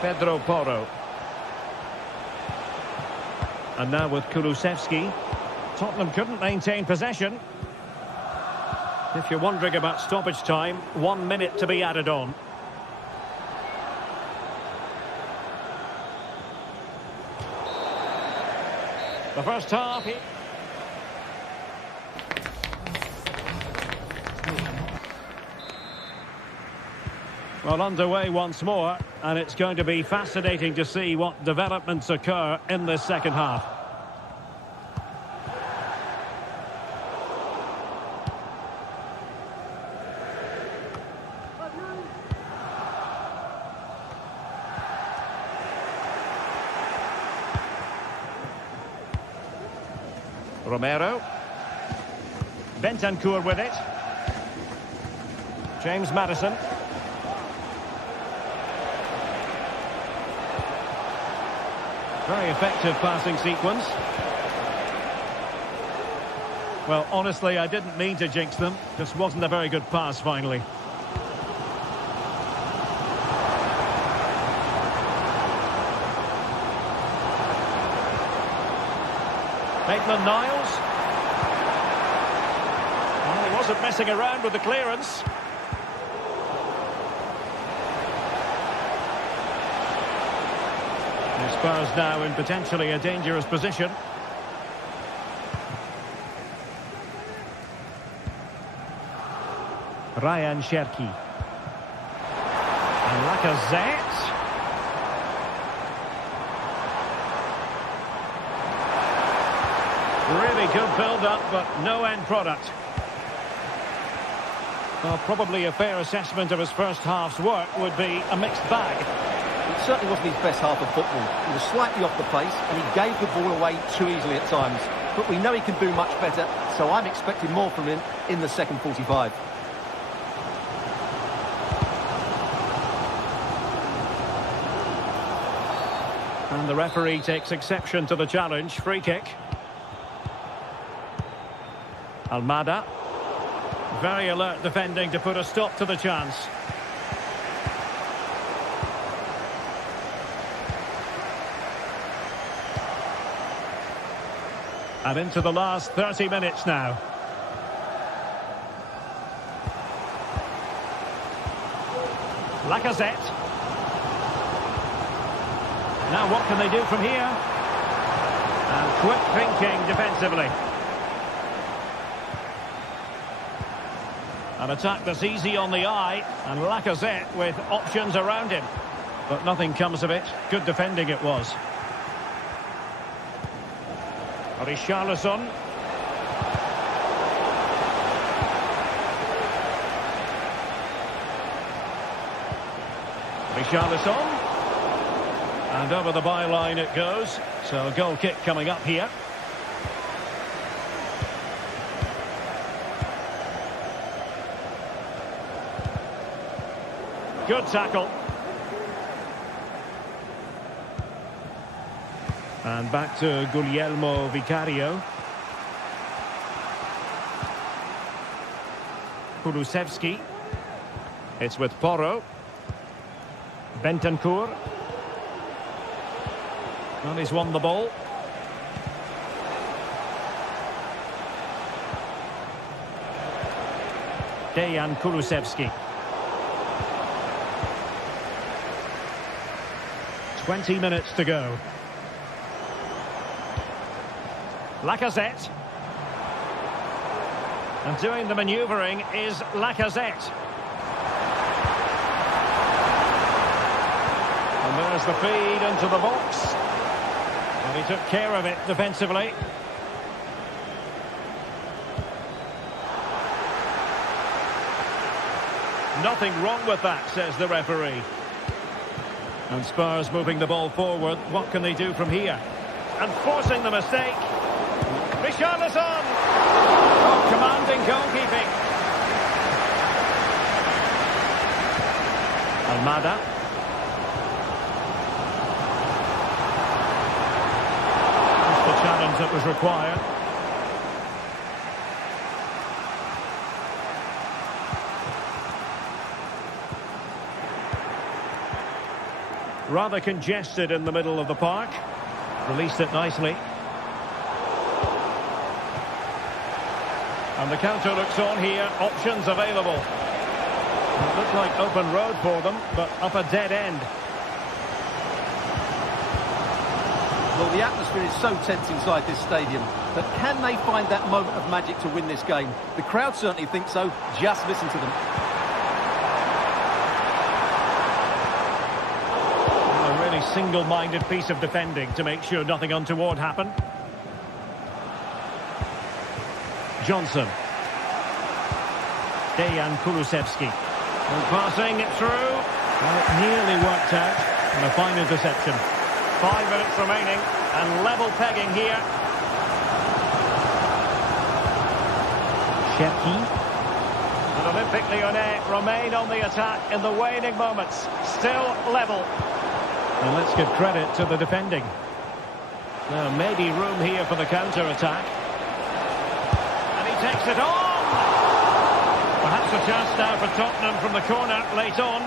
Pedro Porro. And now with Kulusevski. Tottenham couldn't maintain possession. If you're wondering about stoppage time, 1 minute to be added on. The first half. Well, underway once more, and it's going to be fascinating to see what developments occur in this second half. Romero. Bentancur with it. James Maddison. Very effective passing sequence. Well, honestly, I didn't mean to jinx them. Just wasn't a very good pass, finally. Maitland-Niles. Well, he wasn't messing around with the clearance. The Spurs now in potentially a dangerous position. Ryan Cherki. And Lacazette. Really good build-up, but no end product. Well, probably a fair assessment of his first half's work would be a mixed bag. It certainly wasn't his best half of football. He was slightly off the pace, and he gave the ball away too easily at times. But we know he can do much better, so I'm expecting more from him in the second 45. And the referee takes exception to the challenge. Free kick. Almada. Very alert defending to put a stop to the chance. And into the last 30 minutes now. Lacazette. Now what can they do from here? And quick thinking defensively. An attack that's easy on the eye, and Lacazette with options around him. But nothing comes of it. Good defending it was. Richarlison. Richarlison. And over the byline it goes. So a goal kick coming up here. Good tackle. And back to Guglielmo Vicario. Kulusevski. It's with Porro. Bentancur. Well, he's won the ball. Dejan Kulusevski. 20 minutes to go. Lacazette. And doing the manoeuvring is Lacazette. And there's the feed into the box. And he took care of it defensively. Nothing wrong with that, says the referee. And Spurs moving the ball forward. What can they do from here? And forcing the mistake. Richarlison! Oh, commanding goalkeeping. Almada. Just the challenge that was required. Rather congested in the middle of the park. Released it nicely. And the counter looks on here. Options available. It looked like open road for them, but up a dead end. Well, the atmosphere is so tense inside this stadium, but can they find that moment of magic to win this game? The crowd certainly think so. Just listen to them. Single-minded piece of defending to make sure nothing untoward happened. Johnson. Dejan Kulusevski. And passing it through. Well, it nearly worked out. And a fine interception. 5 minutes remaining. And level pegging here. Cherki. And Olympique Lyonnais remain on the attack in the waning moments. Still level. And let's give credit to the defending. Now, maybe room here for the counter-attack. And he takes it on! Perhaps a chance now for Tottenham from the corner late on.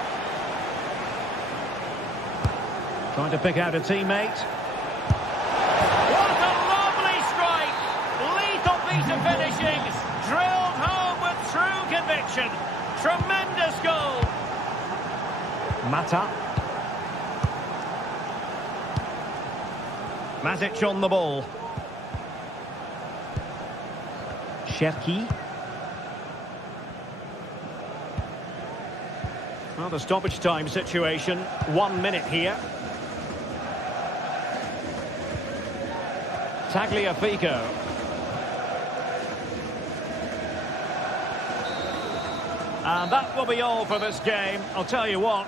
Trying to pick out a teammate. What a lovely strike! Lethal piece of finishing. Drilled home with true conviction. Tremendous goal. Mata. Matic on the ball. Cherki. Well, the stoppage time situation. 1 minute here. Tagliafico. And that will be all for this game. I'll tell you what.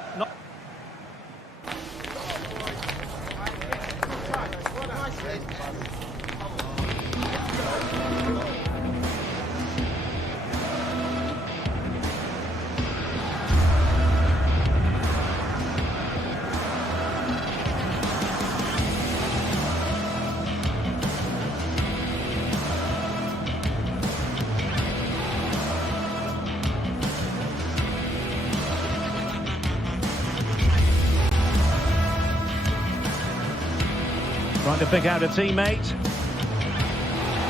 Trying to pick out a teammate.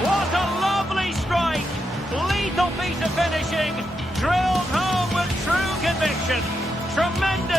What a lovely strike! Lethal piece of finishing. Drilled home with true conviction. Tremendous.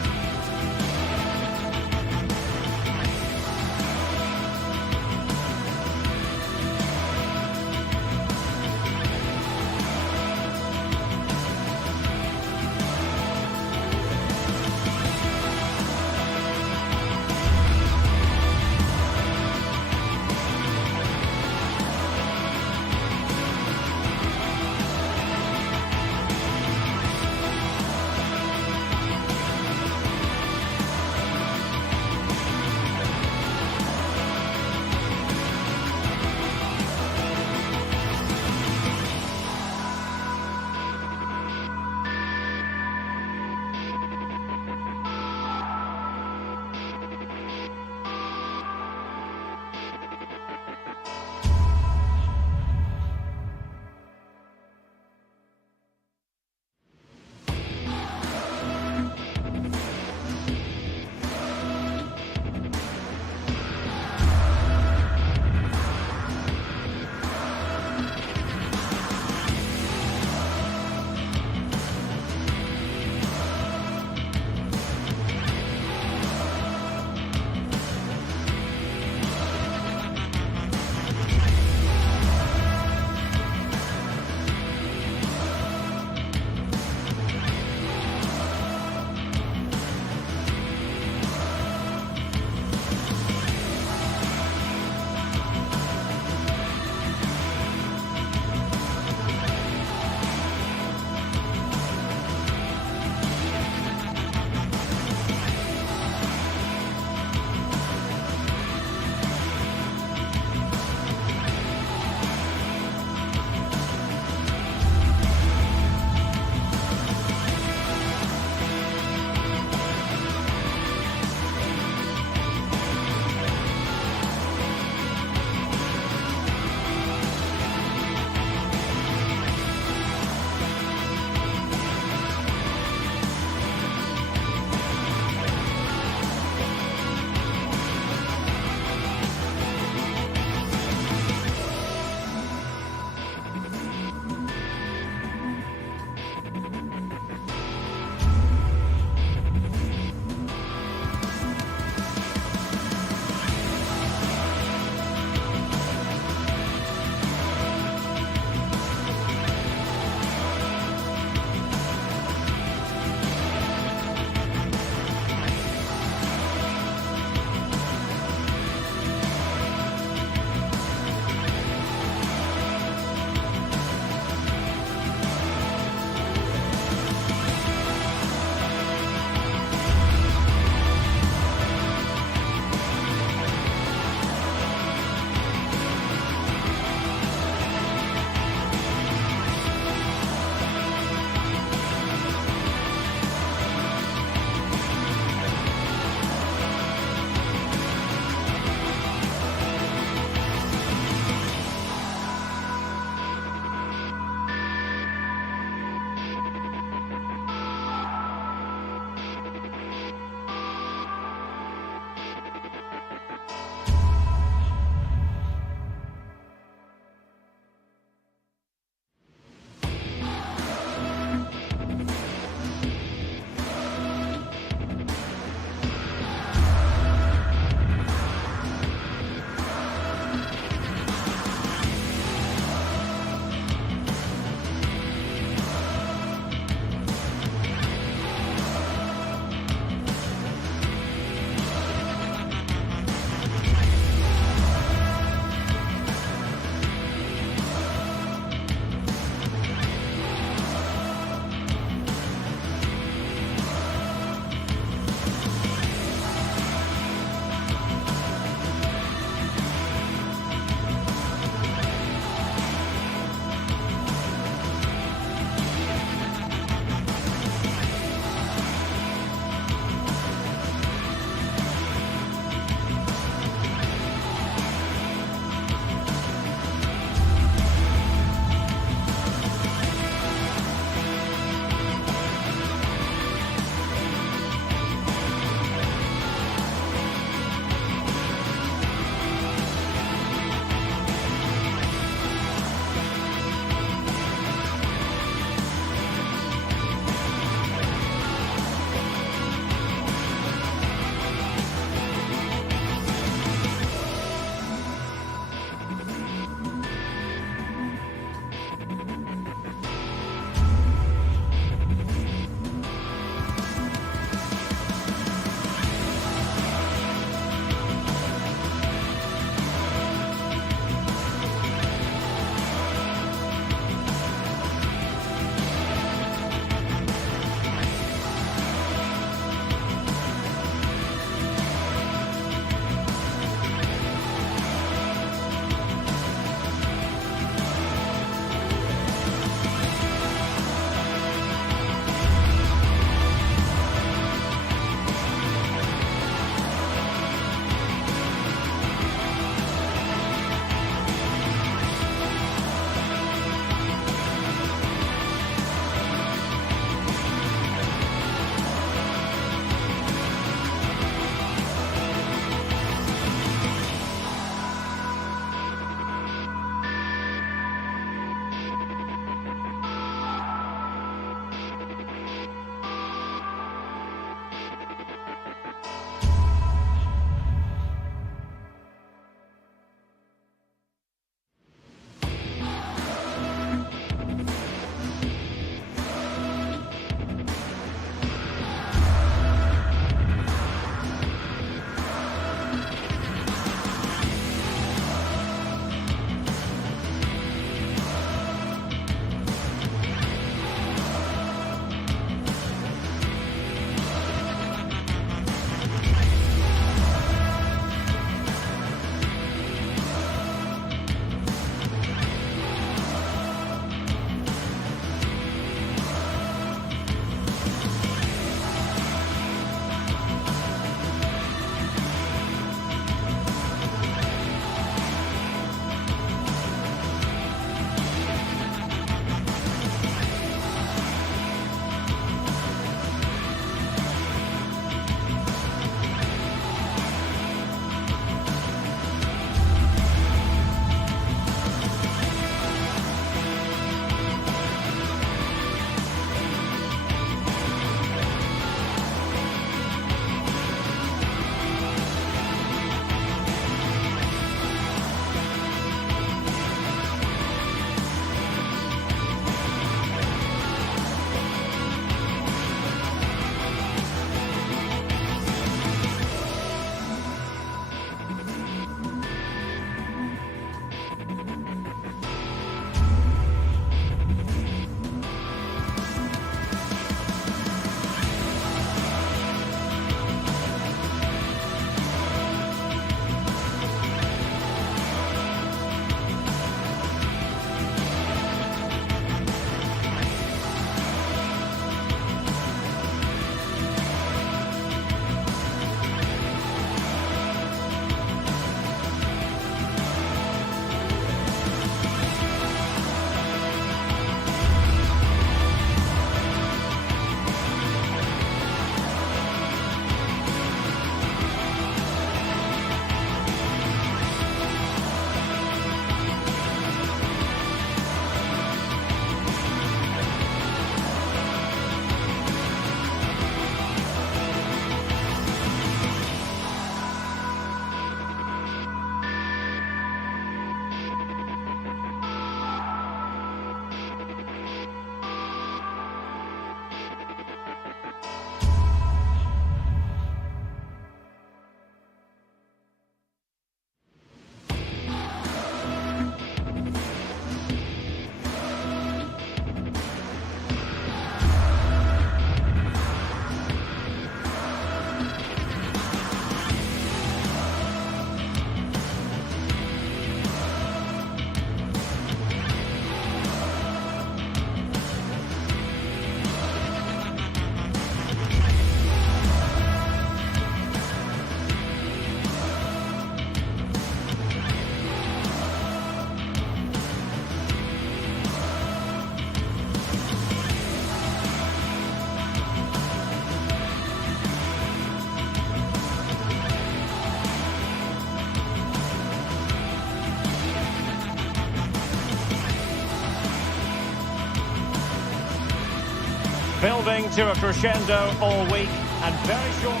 Building to a crescendo all week and very short.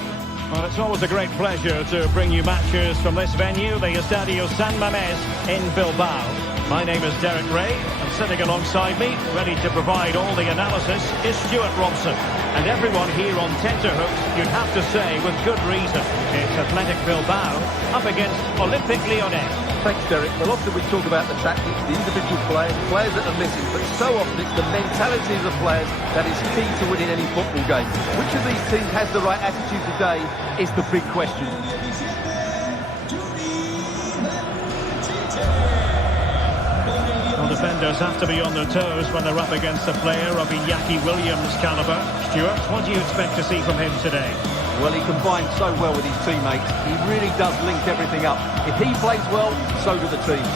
Well, it's always a great pleasure to bring you matches from this venue, the Estadio San Mamés in Bilbao. My name is Derek Ray, and sitting alongside me, ready to provide all the analysis, is Stuart Robson. And everyone here on tenterhooks, you'd have to say, with good reason. It's Athletic Bilbao up against Olympique Lyonnais. Thanks, Derek. Well, often we talk about the tactics, the individual players that are missing, but so often it's the mentality of the players that is key to winning any football game. Which of these teams has the right attitude today is the big question. Well, defenders have to be on their toes when they're up against a player of Iñaki Williams' calibre. Stuart, what do you expect to see from him today? Well, he combines so well with his teammates. He really does link everything up. If he plays well, so do the team.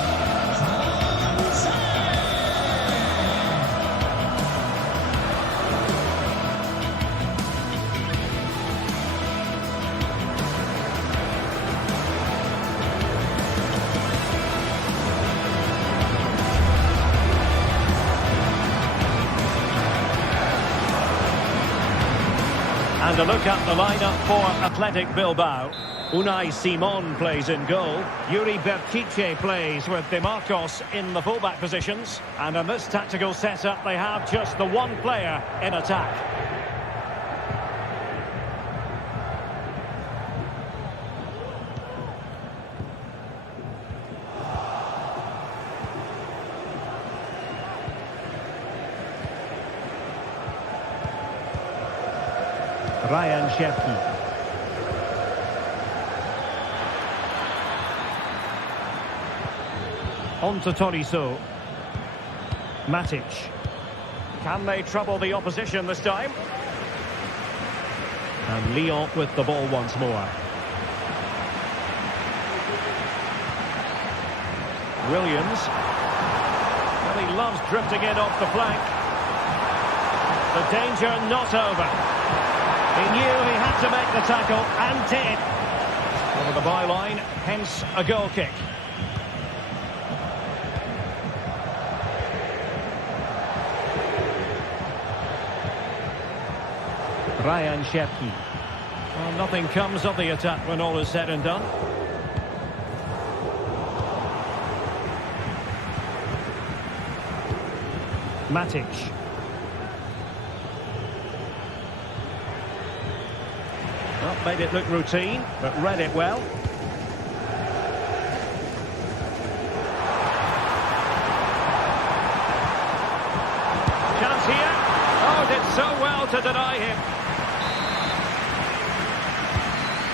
And a look at the lineup for Athletic Bilbao. Unai Simon plays in goal. Yuri Berchiche plays with De Marcos in the fullback positions. And in this tactical setup, they have just the one player in attack. Ryan Cherki. On to Tolisso. Matic. Can they trouble the opposition this time? And Lyon with the ball once more. Williams. Well, he loves drifting in off the flank. The danger not over. He knew he had to make the tackle, and did. Over the byline, hence a goal kick. Ryan Cherki. Well, nothing comes of the attack when all is said and done. Matic. Well, made it look routine, but read it well. Chance here. Oh, did so well to deny him.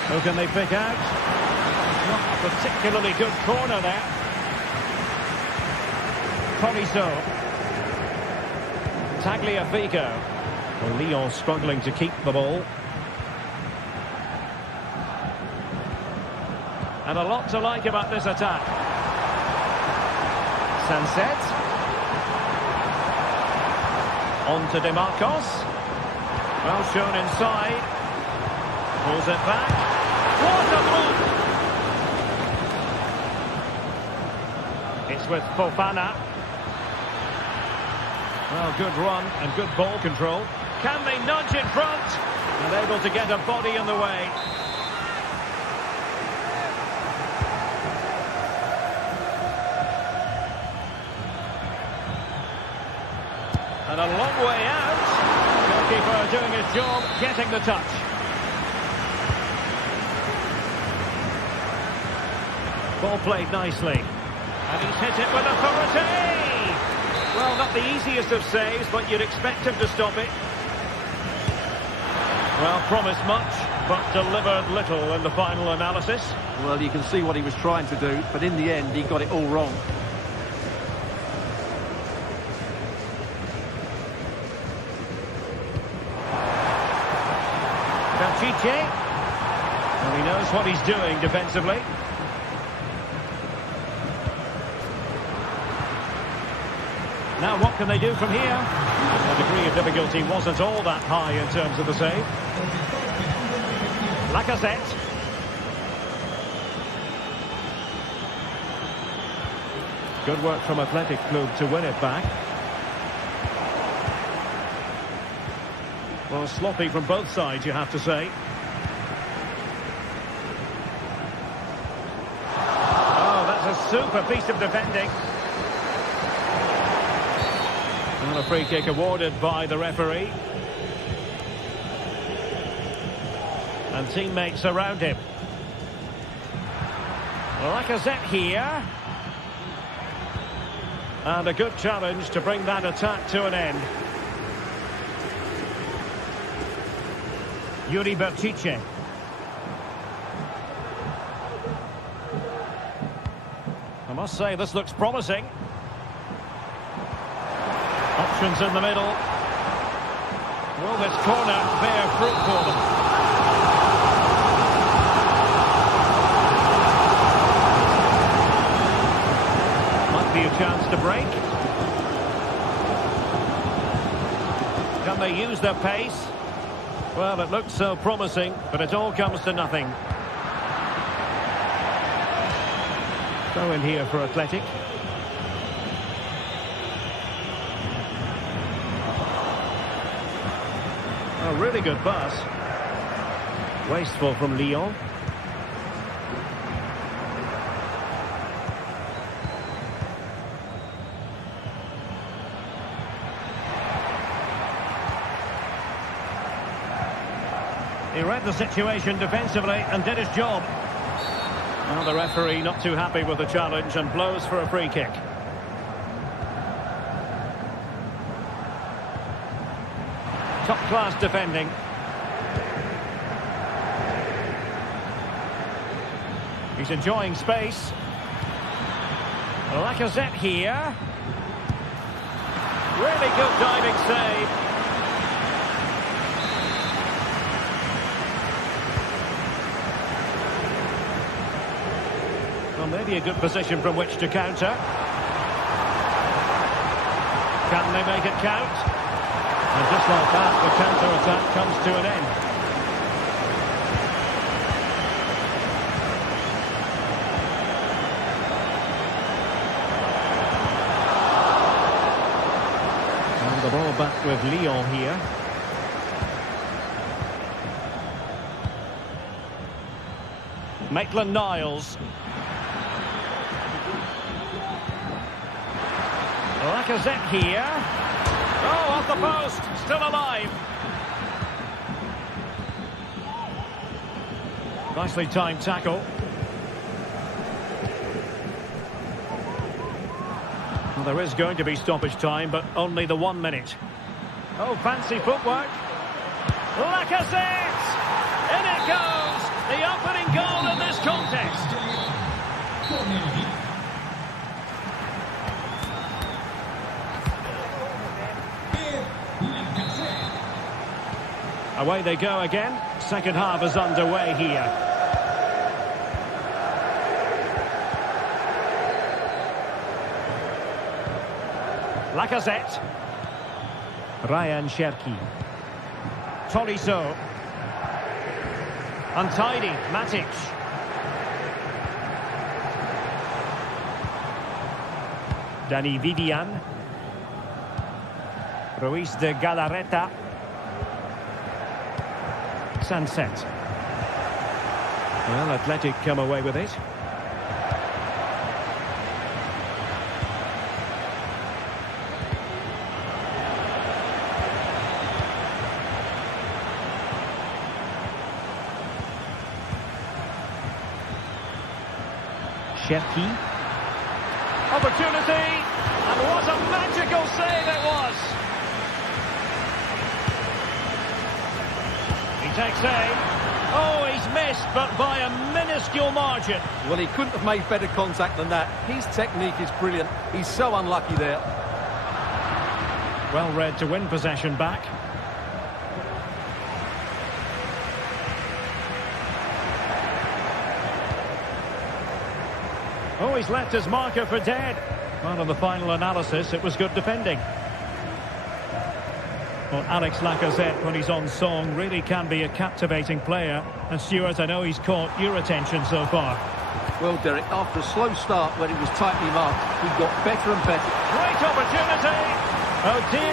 Who can they pick out? Not a particularly good corner there. Tolisso. Tagliafico. Well, Lyon struggling to keep the ball. And a lot to like about this attack. Sanset. On to De Marcos. Well shown inside. Pulls it back. What a block! It's with Fofana. Well, good run and good ball control. Can they nudge in front? And able to get a body in the way. And a long way out. Goalkeeper doing his job, getting the touch. Ball played nicely. And he's hit it with authority. Well, not the easiest of saves, but you'd expect him to stop it. Well, promised much, but delivered little in the final analysis. Well, you can see what he was trying to do, but in the end, he got it all wrong. Berchiche. Well, he knows what he's doing defensively. Now what can they do from here? The degree of difficulty wasn't all that high in terms of the save. Lacazette. Good work from Athletic Club to win it back. Well, sloppy from both sides, you have to say. Oh, that's a super piece of defending. And a free kick awarded by the referee. And teammates around him. Lacazette here. And a good challenge to bring that attack to an end. Yuri Bertice. I must say, this looks promising. Options in the middle. Will this corner bear fruit for them? Might be a chance to break. Can they use their pace? Well, it looks so promising, but it all comes to nothing. Throw in here for Athletic. A really good pass. Wasteful from Lyon. He read the situation defensively and did his job. Well, the referee not too happy with the challenge and blows for a free kick. Top-class defending. He's enjoying space. Lacazette here. Really good diving save. Well, maybe a good position from which to counter. Can they make it count? And just like that, the counter-attack comes to an end. And the ball back with Lyon here. Maitland-Niles. Lacazette here. Oh, off the post. Still alive. Nicely timed tackle. Well, there is going to be stoppage time, but only the 1 minute. Oh, fancy footwork. Lacazette! In it goes! The opening goal in this contest. Away they go again. Second half is underway here. Lacazette. Ryan Cherki. Tolisso. Untidy. Matic. Dani Vivian. Ruiz de Galarreta. Sunset. Well, Athletic come away with it. Cherki. Opportunity. And what a magical save it was. Takes aim. Oh, he's missed, but by a minuscule margin. Well, he couldn't have made better contact than that. His technique is brilliant. He's so unlucky there. Well read to win possession back. Oh, he's left his marker for dead. Well, on the final analysis, it was good defending. Well, Alex Lacazette, when he's on song, really can be a captivating player. And Stuart, I know he's caught your attention so far. Well, Derek, after a slow start when it was tightly marked, he got better and better. Great opportunity! Oh dear.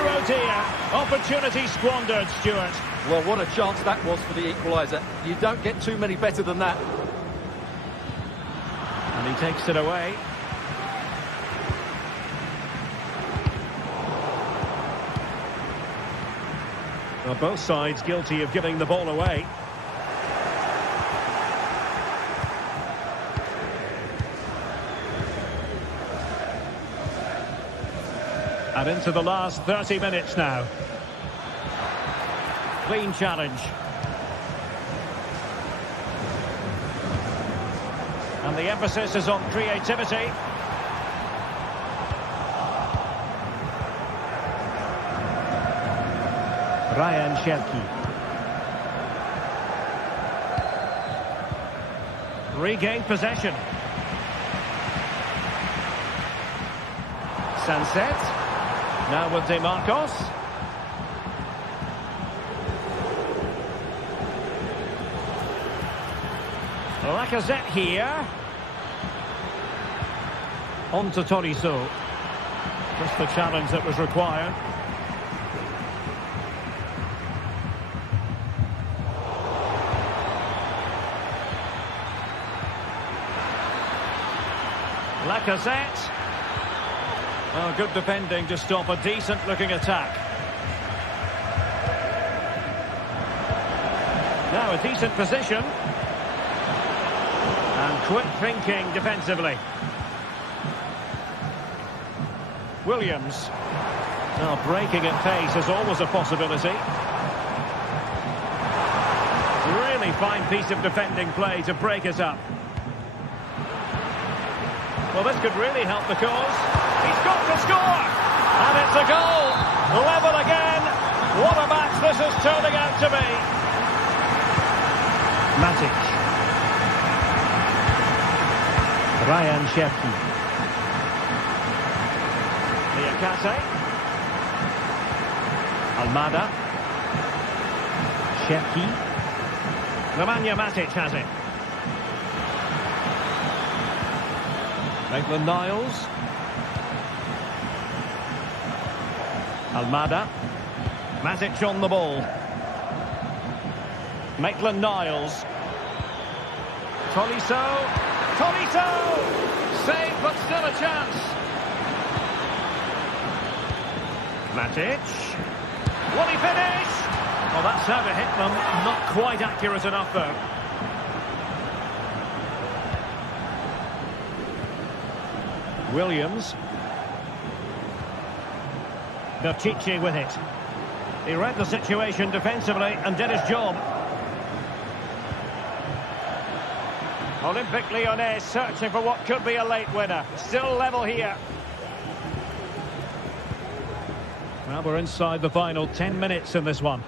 Opportunity squandered, Stuart. Well, what a chance that was for the equaliser. You don't get too many better than that. And he takes it away. Well, both sides guilty of giving the ball away. And into the last 30 minutes now. Clean challenge. And the emphasis is on creativity. Ryan Cherki. Regained possession. Sunset. Now with DeMarcos. Lacazette here. On to Tolisso. Just the challenge that was required. Lacazette. Oh, good defending to stop a decent-looking attack. Now a decent position. And quick thinking defensively. Williams. Now breaking at pace is always a possibility. Really fine piece of defending play to break it up. Well, this could really help the cause. He's got to score! And it's a goal! Level again! What a match this is turning out to be! Matic. Ryan Cherki. Liakate. Almada. Cherki. Nemanja Matic has it. Maitland-Niles. Almada. Matic on the ball. Maitland-Niles. Tolisso. Tolisso! Save, but still a chance. Matic. Will he finish? Well, that's how to hit them. Not quite accurate enough, though. Williams. Berchiche with it. He read the situation defensively and did his job. Olympique Lyonnais searching for what could be a late winner. Still level here. Well, we're inside the final 10 minutes in this one.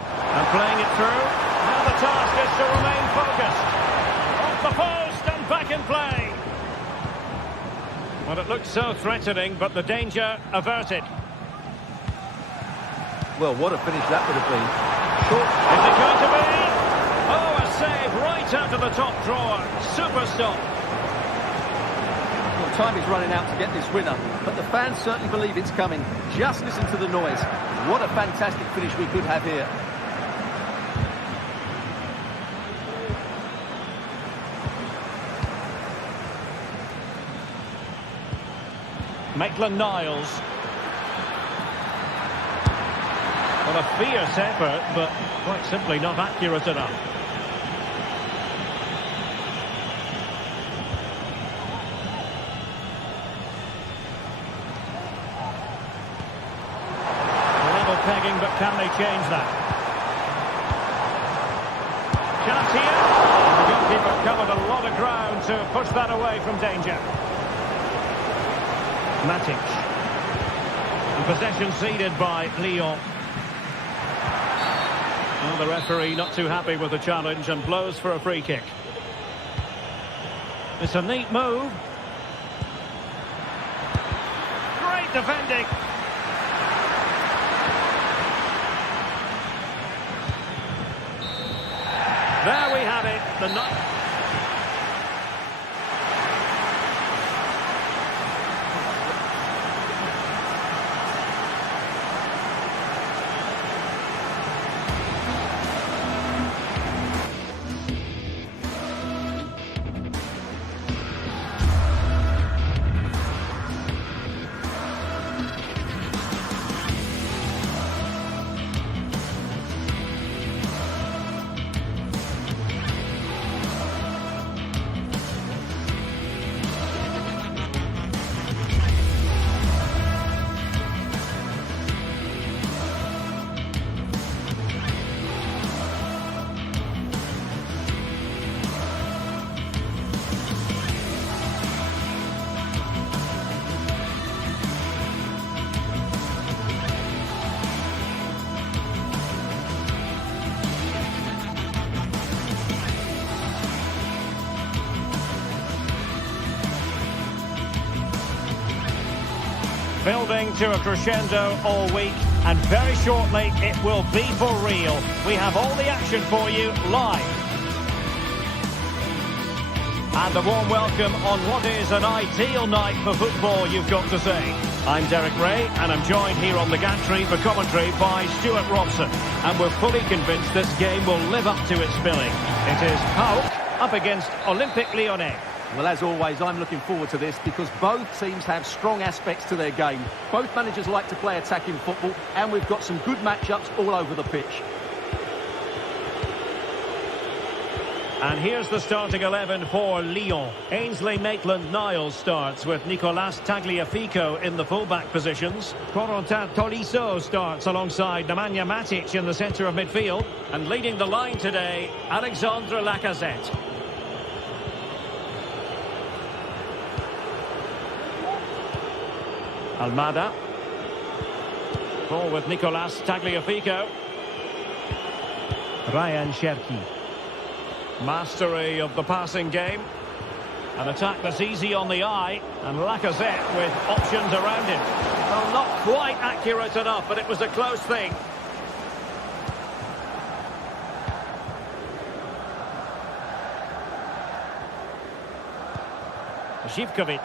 And playing it through. Now the task is to remain focused. Off the post and back in play. Well, it looked so threatening, but the danger averted. Well, what a finish that would have been. Short. Is it going to be? Oh, a save right out of the top drawer. Super stop. Well, time is running out to get this winner, but the fans certainly believe it's coming. Just listen to the noise. What a fantastic finish we could have here. Maitland-Niles. Well, a fierce effort, but quite simply not accurate enough. Level pegging, but can they change that? Chance here. The goalkeeper covered a lot of ground to push that away from danger. Matic. And possession ceded by Lyon. Well, the referee not too happy with the challenge and blows for a free kick. It's a neat move. Great defending. There we have it. The Building to a crescendo all week, and very shortly it will be for real. We have all the action for you live. And a warm welcome on what is an ideal night for football, you've got to say. I'm Derek Ray, and I'm joined here on the gantry for commentary by Stuart Robson. And we're fully convinced this game will live up to its billing. It is PAOK up against Olympique Lyonnais. Well, as always, I'm looking forward to this because both teams have strong aspects to their game. Both managers like to play attacking football, and we've got some good matchups all over the pitch. And here's the starting 11 for Lyon. Ainsley Maitland-Niles starts with Nicolas Tagliafico in the full-back positions. Corentin Tolisso starts alongside Nemanja Matic in the centre of midfield. And leading the line today, Alexandre Lacazette. Almada. Ball with Nicolas Tagliafico. Ryan Cherki. Mastery of the passing game. An attack that's easy on the eye. And Lacazette with options around him. Well, not quite accurate enough, but it was a close thing. Zivkovic.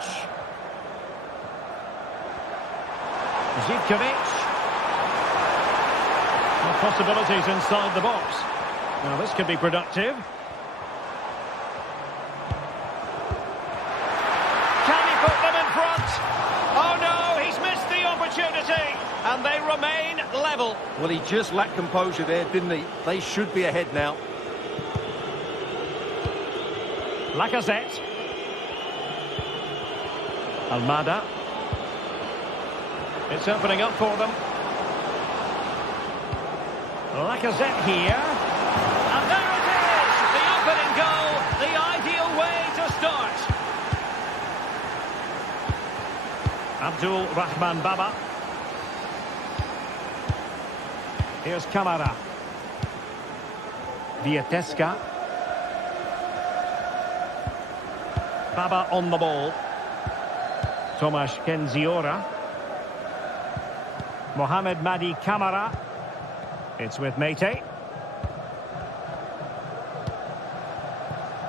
No possibilities inside the box. Now this could be productive. Can he put them in front? Oh no, he's missed the opportunity. And they remain level. Well, he just lacked composure there, didn't he? They should be ahead now. Lacazette. Almada. It's opening up for them. Lacazette here. And there it is! The opening goal, the ideal way to start. Abdul Rahman Baba. Here's Kamara. Vieteska. Baba on the ball. Tomasz Kenziora. Mohamed Madi Kamara. It's with Mete.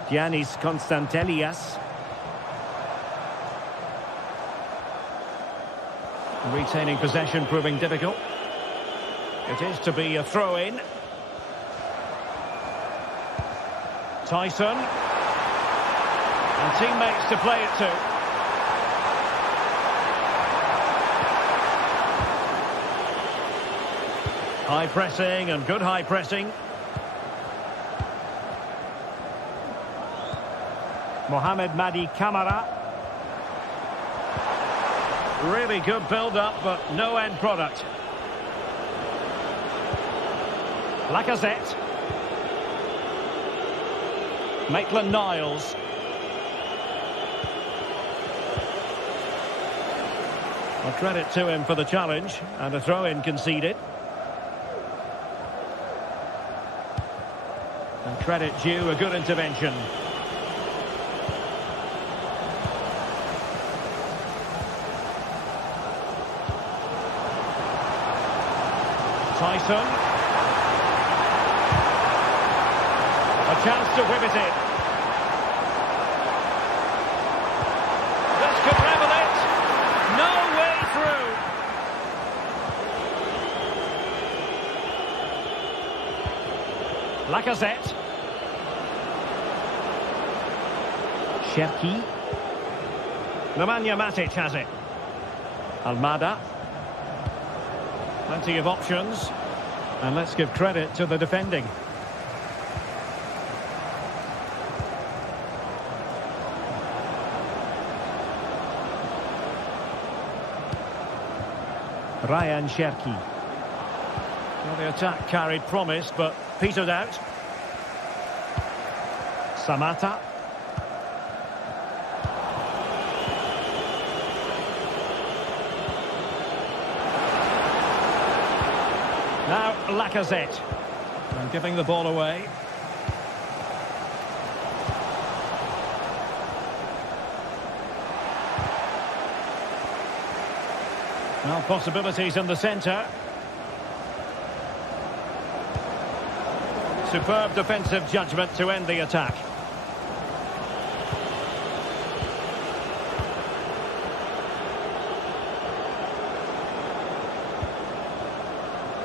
Giannis Konstantelias. Retaining possession proving difficult. It is to be a throw-in. Tyson. And teammates to play it to. High pressing and good high pressing. Mohamed Madi Kamara. Really good build-up, but no end product. Lacazette. Maitland-Niles. Well, credit to him for the challenge, and a throw-in conceded. And credit due, a good intervention. Tyson. A chance to whip it in. This could level it. No way through. Lacazette. Cherki. Nemanja Matic has it. Almada. Plenty of options. And let's give credit to the defending. Ryan Cherki. Well, the attack carried promise, but petered out. Samata. Now Lacazette. And giving the ball away. Well, possibilities in the centre. Superb defensive judgment to end the attack.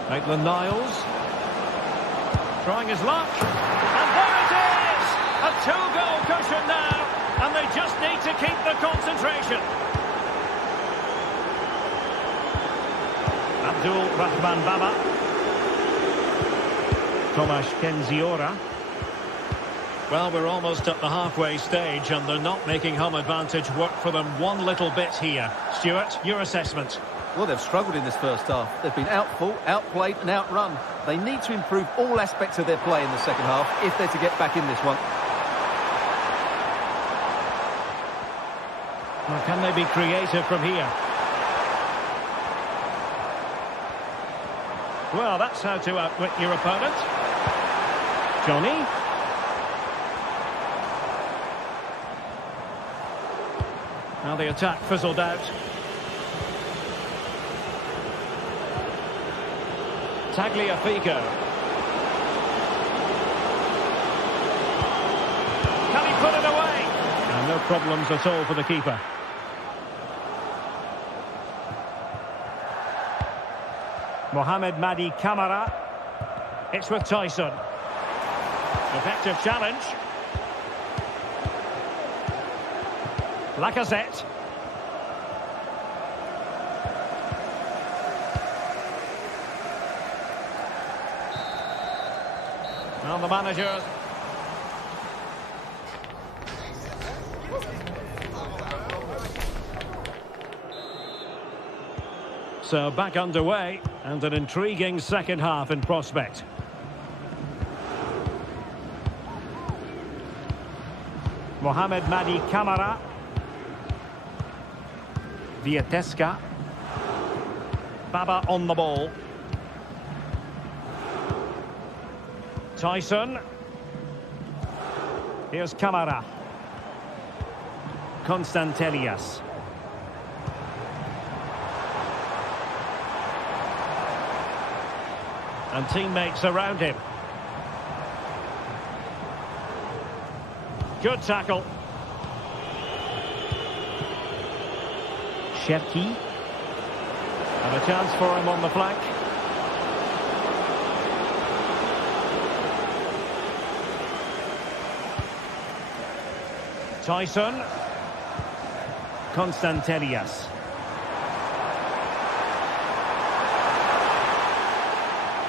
Maitland-Niles. Trying his luck. And there it is! A two-goal cushion now. And they just need to keep the concentration. Abdul Rahman Baba. Tomasz Kenziora. Well, we're almost at the halfway stage and they're not making home advantage work for them one little bit here. Stuart, your assessment? Well, they've struggled in this first half. They've been outfought, outplayed and outrun. They need to improve all aspects of their play in the second half if they're to get back in this one. Well, can they be creative from here? Well, that's how to outwit your opponent. Johnny. Now the attack fizzled out. Tagliafico. Can he put it away? And no problems at all for the keeper. Mohamed Madi Camara. It's with Tyson. Effective challenge. Lacazette. Well, the manager. So back underway and an intriguing second half in prospect. Mohamed Madi Camara. Vietesca. Baba on the ball. Tyson. Here's Camara. Constantelias. And teammates around him. Good tackle. Cherki. And a chance for him on the flank. Tyson. Constantelias.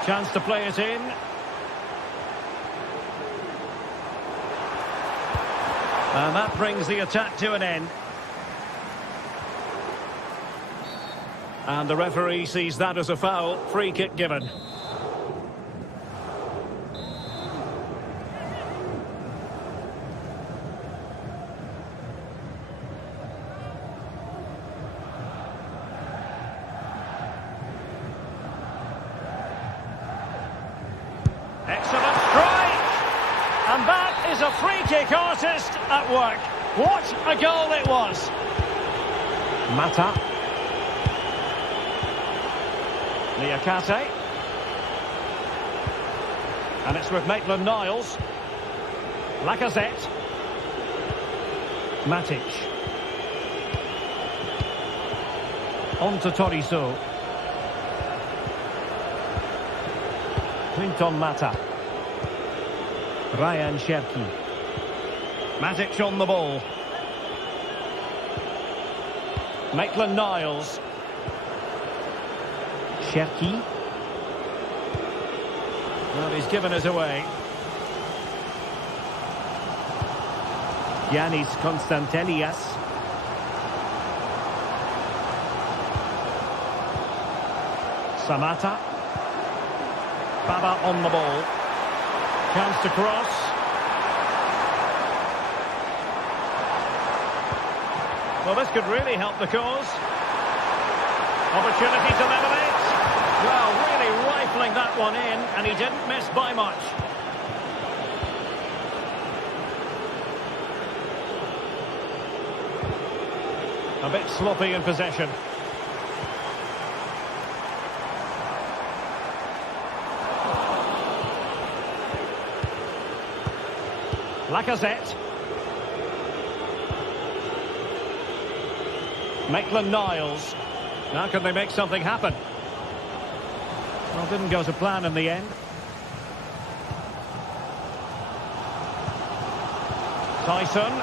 Chance to play it in. And that brings the attack to an end. And the referee sees that as a foul. Free kick given. Excellent strike! And that is a free kick artist at work. What a goal it was! Mata. Niakate. And it's with Maitland-Niles. Lacazette. Matic. On to Toriso. Clinton Mata. Ryan Cherki. Matic on the ball. Maitland-Niles. Cherki. Well, he's given us away. Yanis Constantelias. Samata. Baba on the ball. Chance to cross. Well, this could really help the cause. Opportunity to level it. Well, really rifling that one in, and he didn't miss by much. A bit sloppy in possession. Lacazette. Maitland-Niles. Now can they make something happen? Well, didn't go to plan in the end. Tyson.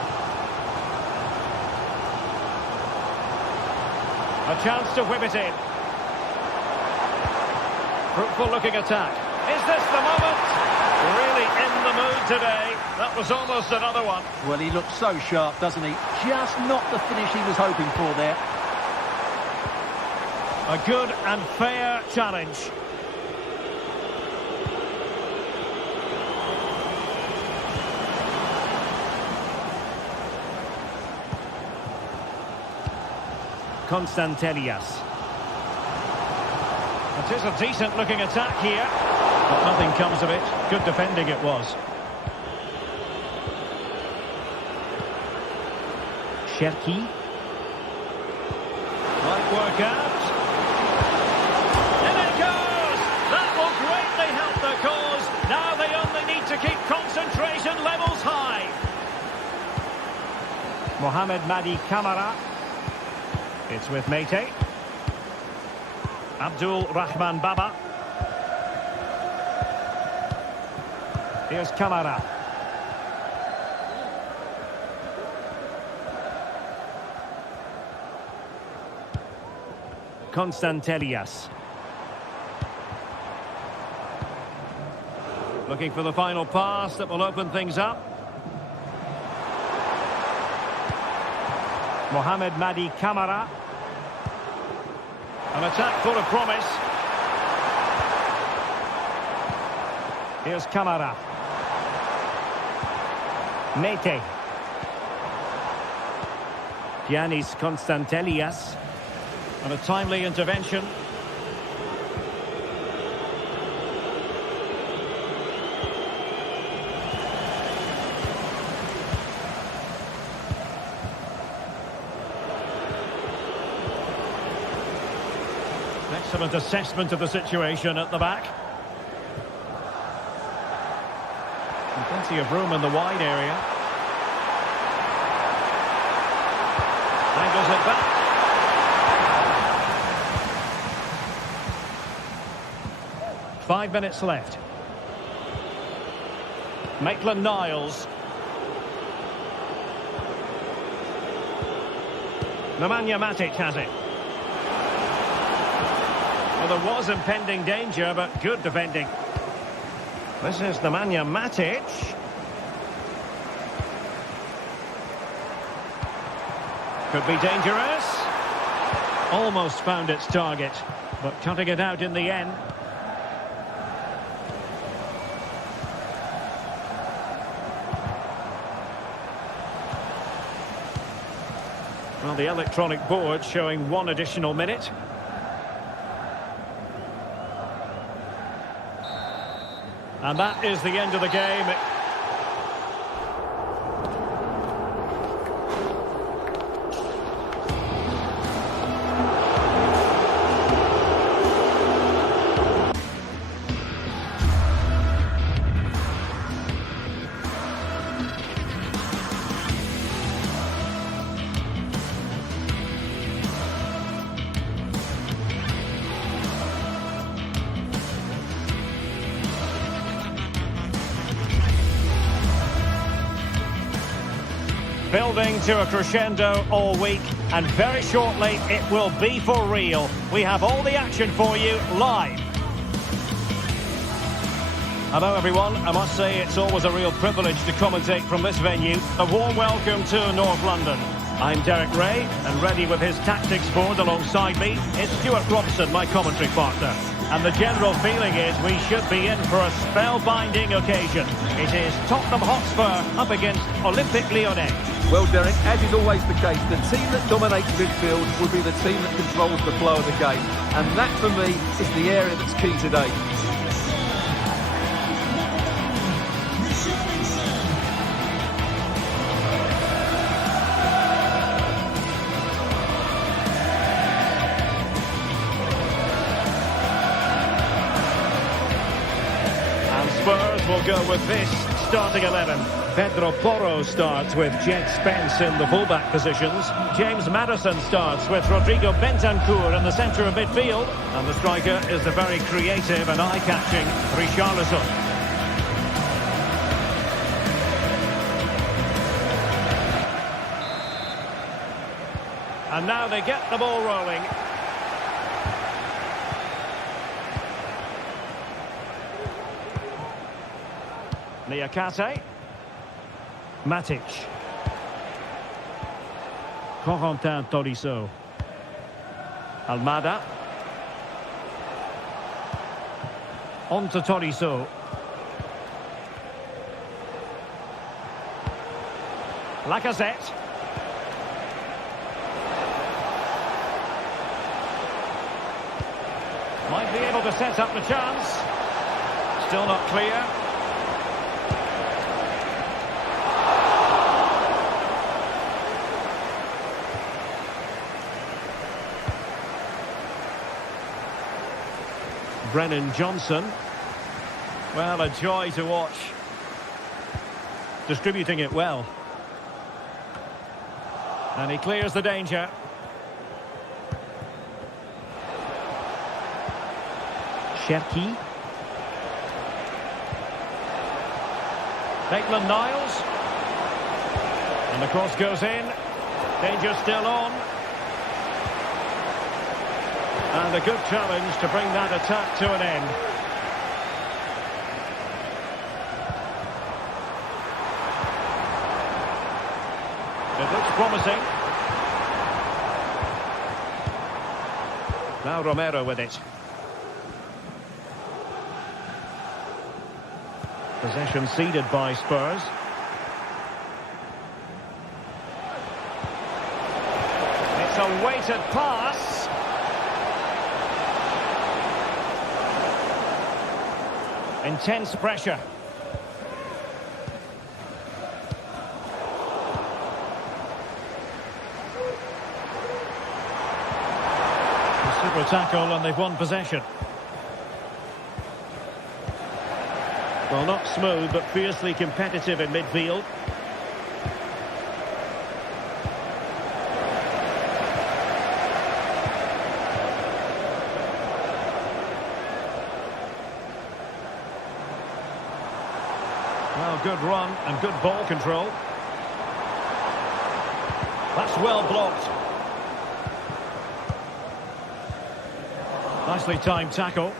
A chance to whip it in. Fruitful looking attack. Is this the moment? Really in the mood today. That was almost another one. Well, he looks so sharp, doesn't he? Just not the finish he was hoping for there. A good and fair challenge. Constantelias. It is a decent looking attack here, but nothing comes of it. Good defending it was. Cherki. Might work out. In it goes! That will greatly help the cause. Now they only need to keep concentration levels high. Mohamed Madi Kamara. It's with Mate. Abdul Rahman Baba. Here's Kamara. Constantelias. Looking for the final pass that will open things up. Mohamed Madi Kamara. An attack full of promise. Here's Kamara. Mete. Giannis Constantelias. And a timely intervention. Excellent assessment of the situation at the back. And plenty of room in the wide area. Angles it back. Five minutes left. Maitland-Niles. Nemanja Matic has it. Well, there was impending danger, but good defending. This is Nemanja Matic. Could be dangerous. Almost found its target, but cutting it out in the end. Well, the electronic board showing one additional minute. And that is the end of the game. Building to a crescendo all week, and very shortly it will be for real. We have all the action for you live. Hello everyone, I must say it's always a real privilege to commentate from this venue. A warm welcome to North London. I'm Derek Ray, and ready with his tactics board alongside me is Stuart Robson, my commentary partner. And the general feeling is we should be in for a spellbinding occasion. It is Tottenham Hotspur up against Olympique Lyonnais. Well, Derek, as is always the case, the team that dominates midfield will be the team that controls the flow of the game. And that, for me, is the area that's key today. And Spurs will go with this starting 11. Pedro Porro starts with Jed Spence in the fullback positions. James Maddison starts with Rodrigo Bentancur in the centre of midfield. And the striker is the very creative and eye-catching Richarlison. And now they get the ball rolling. Niakate. Matic. Corentin Tolisso. Almada. On to Tolisso. Lacazette. Might be able to set up the chance. Still not clear. Brennan Johnson. Well, a joy to watch. Distributing it well. And he clears the danger. Cherki. Maitland-Niles. And the cross goes in. Danger still on. And a good challenge to bring that attack to an end. It looks promising. Now Romero with it. Possession ceded by Spurs. It's a weighted pass. Intense pressure. A super tackle and they've won possession. Well, not smooth, but fiercely competitive in midfield. Well, good run and good ball control. That's well blocked. Nicely timed tackle.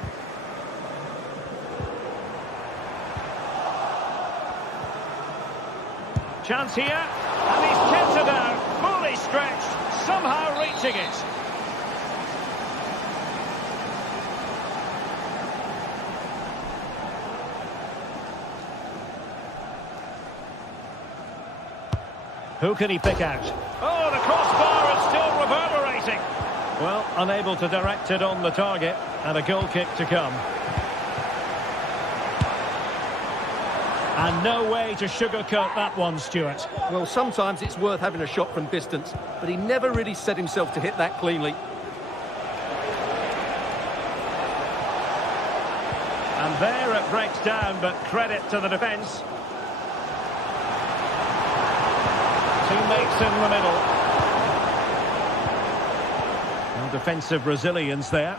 Chance here, and he's kept it out, fully stretched, somehow reaching it. Who can he pick out? Oh, the crossbar is still reverberating. Well, unable to direct it on the target, and a goal kick to come. And no way to sugarcoat that one, Stuart. Well, sometimes it's worth having a shot from distance, but he never really set himself to hit that cleanly. And there it breaks down, but credit to the defence. Teammates in the middle. No defensive resilience there.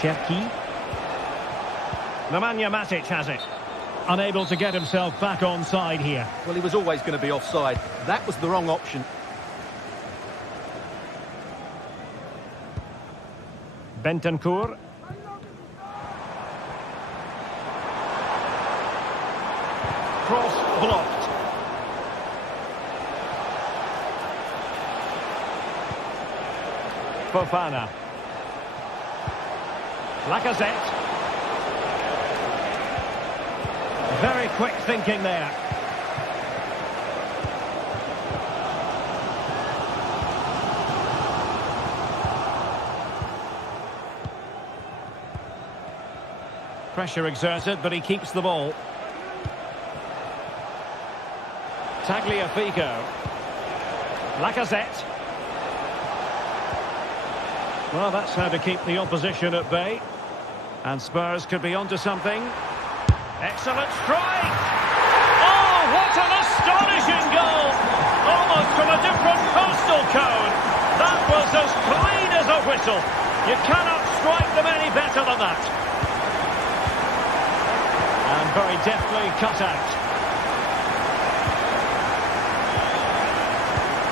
Cherki. Nemanja Matic has it. Unable to get himself back onside here. Well, he was always going to be offside. That was the wrong option. Bentancur. Cross blocked. Fofana. Lacazette. Very quick thinking there. Pressure exerted, but he keeps the ball. Tagliafico. Lacazette. Well, that's how to keep the opposition at bay. And Spurs could be onto something. Excellent strike! Oh, what an astonishing goal! Almost from a different postal code. That was as clean as a whistle. You cannot strike them any better than that. And very deftly cut out.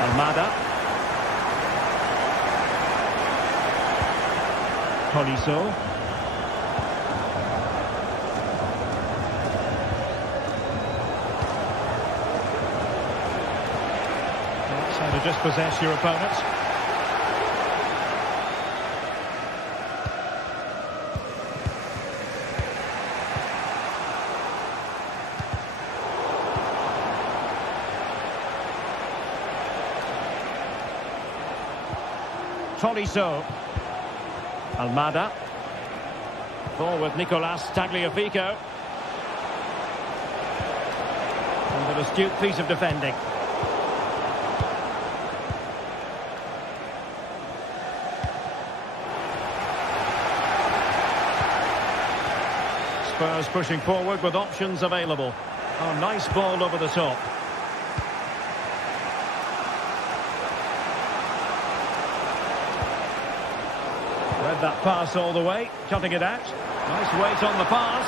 Almada. Tolisso. That's how to dispossess your opponents. Tolisso. Almada. Ball with Nicolas Tagliafico. And an astute piece of defending. Spurs pushing forward with options available. Oh, nice ball over the top. Read that pass all the way, cutting it out. Nice weight on the pass.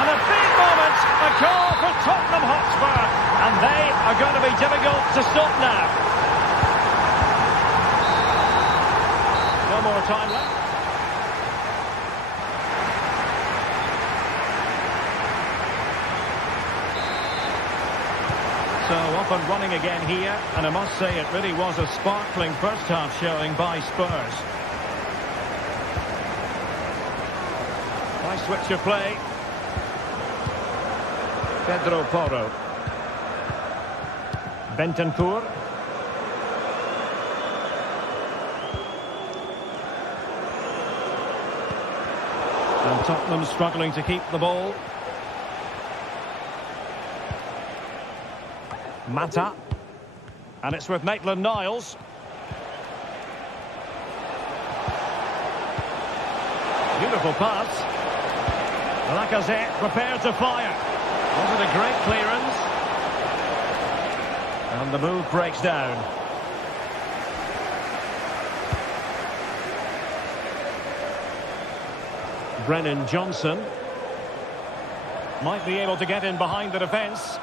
And a big moment, a goal for Tottenham Hotspur. And they are going to be difficult to stop now. No more time left. So up and running again here, and I must say it really was a sparkling first half showing by Spurs. Nice switch of play. Pedro Porro. Bentancur. And Tottenham struggling to keep the ball. Mata. And it's with Maitland-Niles. Beautiful pass. Lacazette prepared to fire. Was it a great clearance? And the move breaks down. Brennan Johnson. Might be able to get in behind the defence.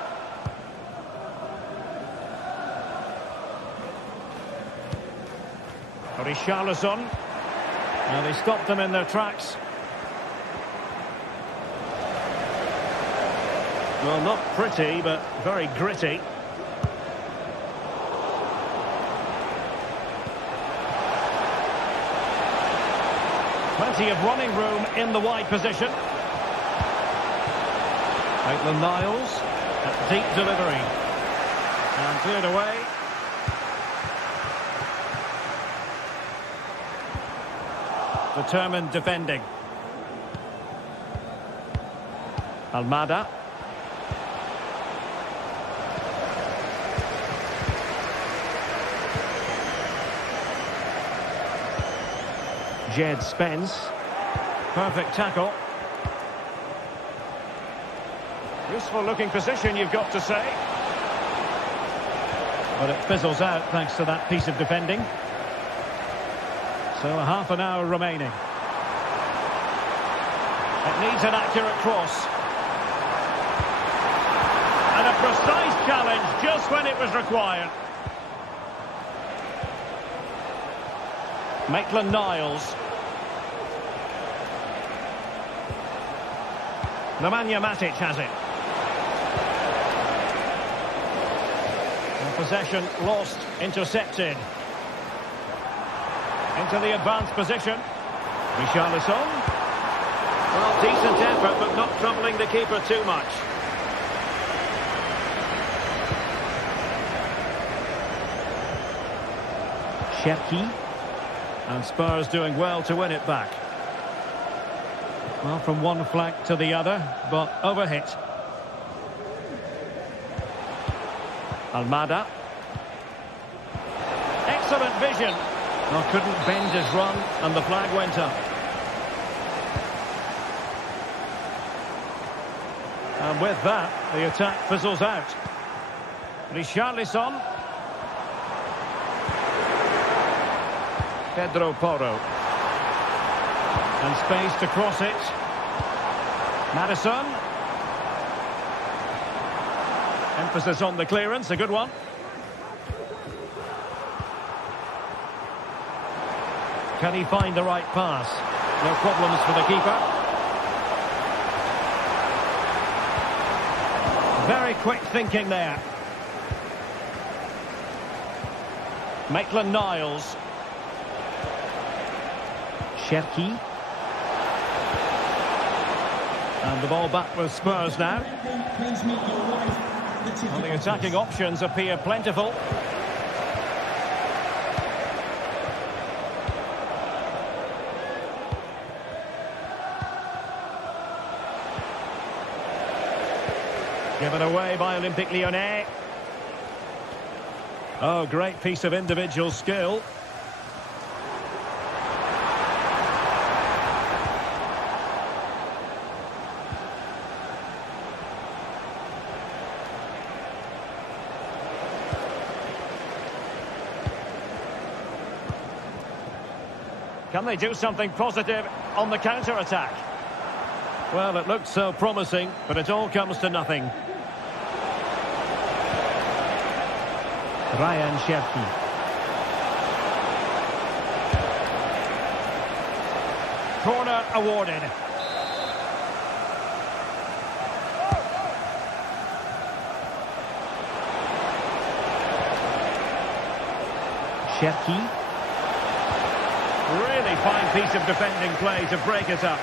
Richarlison. Now they stopped them in their tracks. Well, not pretty, but very gritty. Plenty of running room in the wide position. Maitland-Niles. Deep delivery. And cleared away. Determined defending. Almada. Jed Spence. Perfect tackle. Useful looking position, you've got to say. But it fizzles out thanks to that piece of defending. So a half an hour remaining. It needs an accurate cross. And a precise challenge just when it was required. Maitland-Niles. Nemanja Matic has it. And possession lost, intercepted. Into the advanced position. Richarlison. Well, decent effort, but not troubling the keeper too much. Cherki. And Spurs doing well to win it back. Well, from one flank to the other, but overhit. Almada. Excellent vision. Well, couldn't bend his run, and the flag went up. And with that, the attack fizzles out. Richarlison. Pedro Porro. And space to cross it. Maddison. Emphasis on the clearance, a good one. Can he find the right pass? No problems for the keeper. Very quick thinking there. Maitland-Niles. Cherki. And the ball back with Spurs now. Well, the attacking options appear plentiful. Given away by Olympique Lyonnais. Oh, great piece of individual skill. Can they do something positive on the counter-attack? Well, it looked so promising, but it all comes to nothing. Ryan Cherki. Corner awarded. Cherki. Really fine piece of defending play to break it up.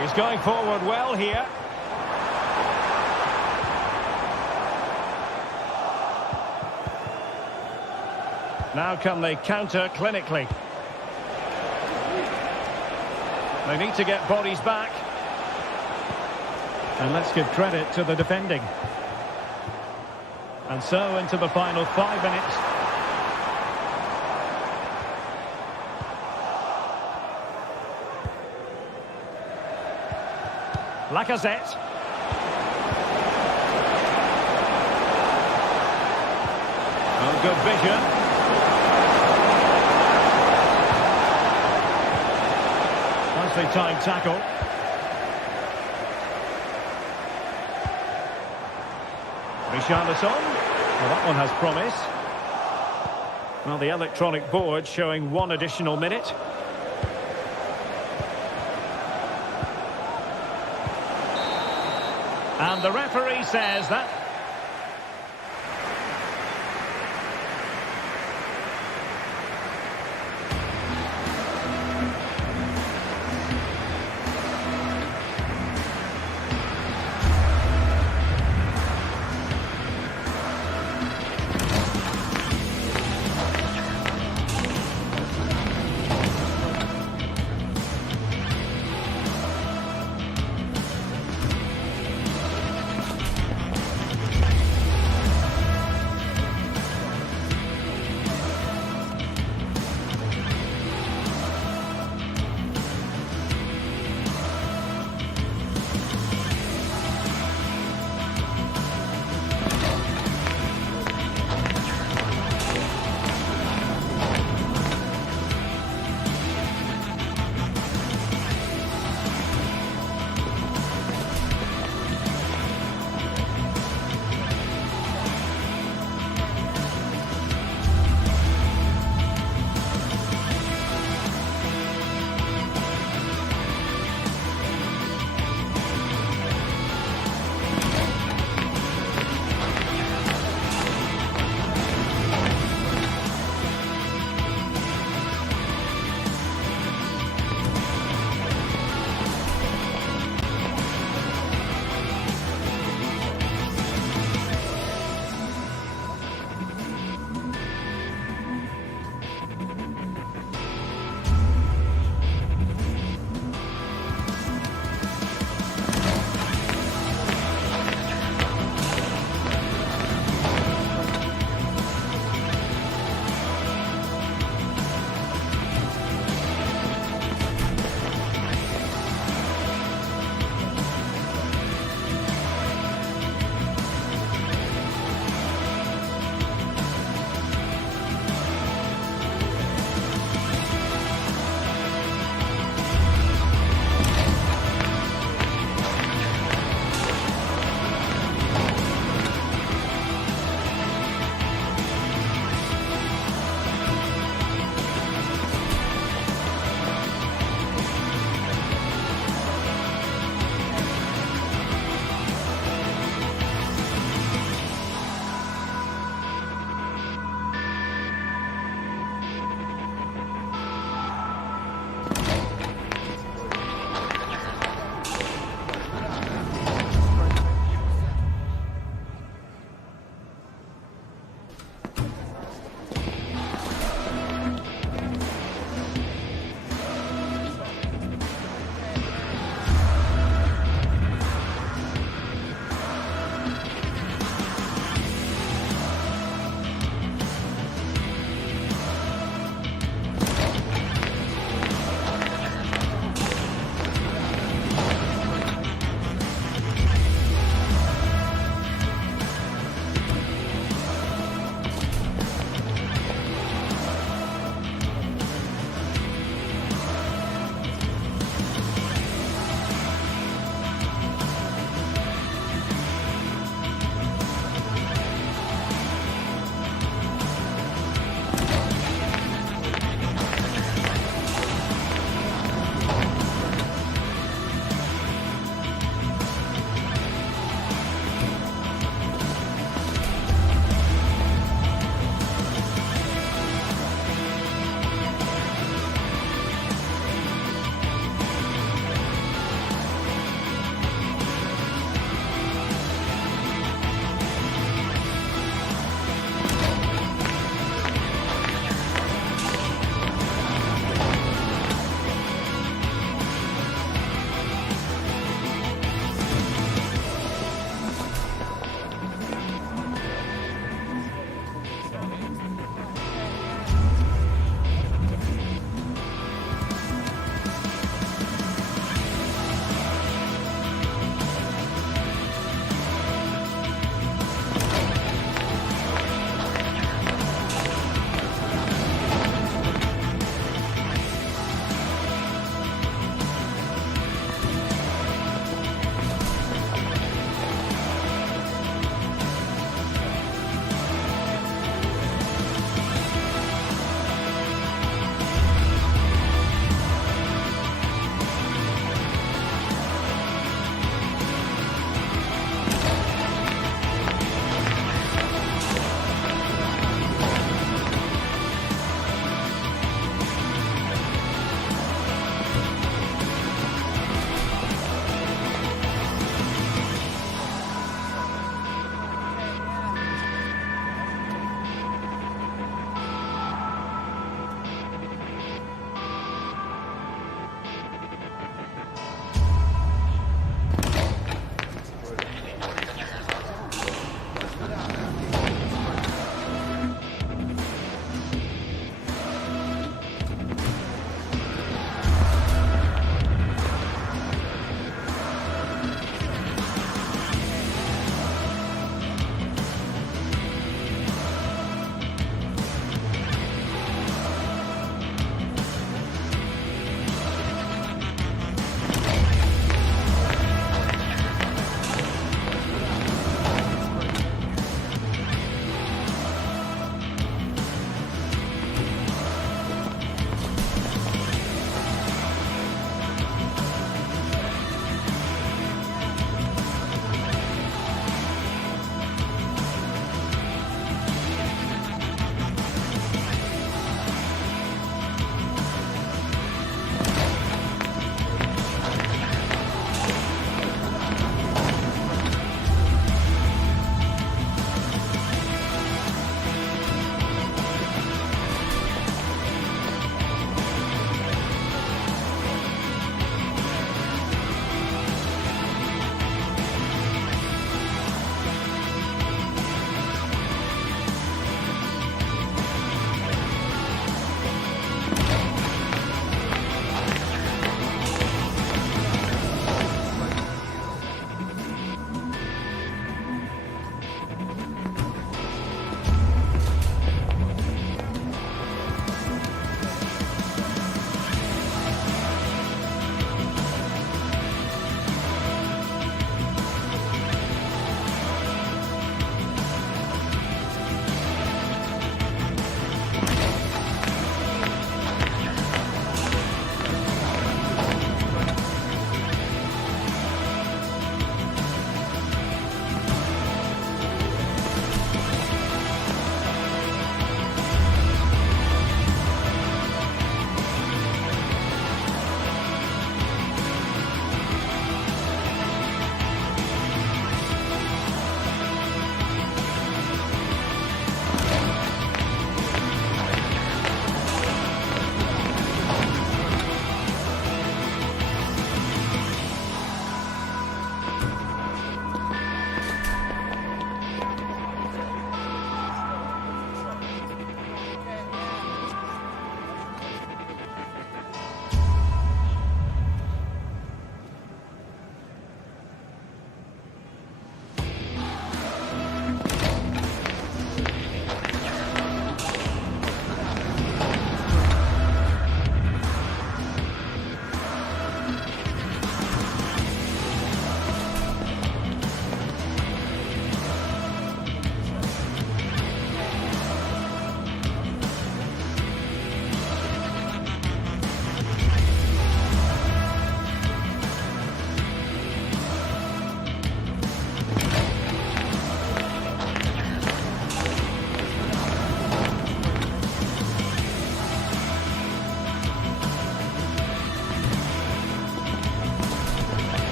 He's going forward well here. Now can they counter clinically? They need to get bodies back. And let's give credit to the defending. And so into the final 5 minutes. Lacazette. Oh, good vision. Nicely timed tackle. Richarlison. Well, that one has promise. Well, the electronic board showing 1 additional minute. And the referee says that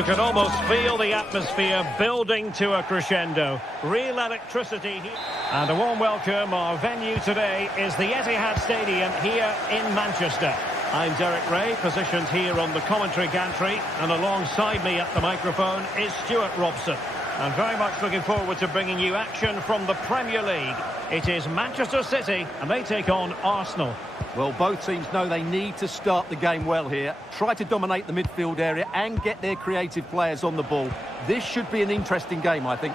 You can almost feel the atmosphere building to a crescendo. Real electricity here. And a warm welcome. Our venue today is the Etihad Stadium here in Manchester. I'm Derek Ray, positioned here on the commentary gantry, and alongside me at the microphone is Stuart Robson. I'm very much looking forward to bringing you action from the Premier League. It is Manchester City, and they take on Arsenal. Well, both teams know they need to start the game well here. Try to dominate the midfield area and get their creative players on the ball. This should be an interesting game, I think.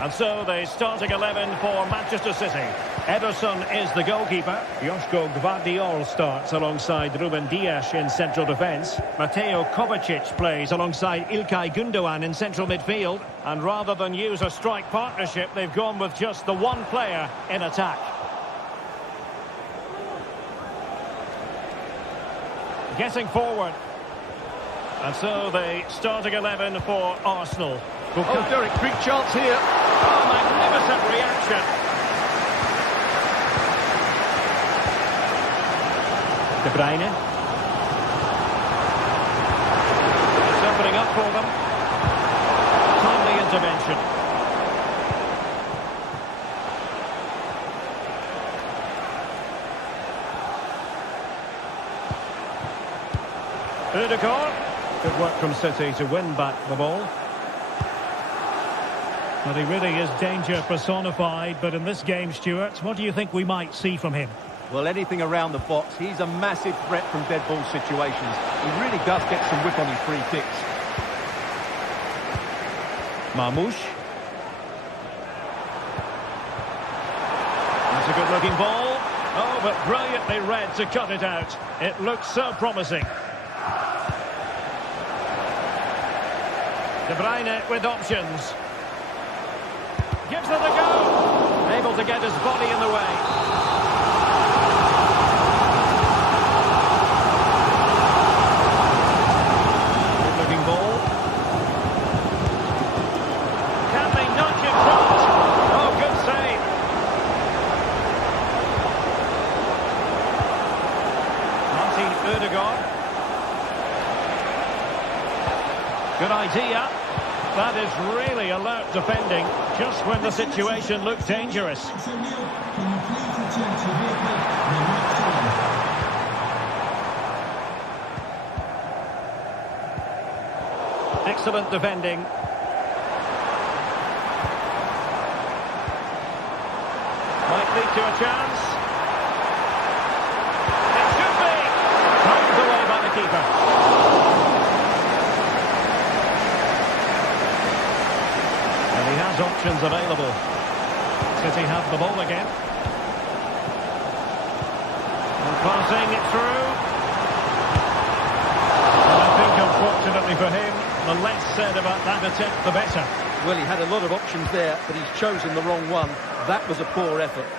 And so the starting 11 for Manchester City. Ederson is the goalkeeper. Joško Gvardiol starts alongside Ruben Dias in central defence. Mateo Kovacic plays alongside Ilkay Gundogan in central midfield. And rather than use a strike partnership, they've gone with just the one player in attack. Getting forward. And so the starting 11 for Arsenal. Oh, Derek, big chance here. Oh, magnificent reaction. De Bruyne. It's opening up for them. Timely intervention. Ødegaard. Good work from City to win back the ball. But he really is danger personified. But in this game, Stuart, what do you think we might see from him? Well, anything around the box. He's a massive threat from dead ball situations. He really does get some whip on his free kicks. Marmoush. That's a good-looking ball. Oh, but brilliantly read to cut it out. It looks so promising. De Bruyne with options. Gives it a go. Able to get his body in the way. Good looking ball. Can they nudge in front? Oh, good save. Martin Ødegaard. Good idea. That is really alert defending, just when the situation looked dangerous. Excellent defending. Might lead to a chance. It should be. Tugged away by the keeper. He has options available. City have the ball again. And passing it through. And I think, unfortunately for him, the less said about that attempt, the better. Well, he had a lot of options there, but he's chosen the wrong one. That was a poor effort.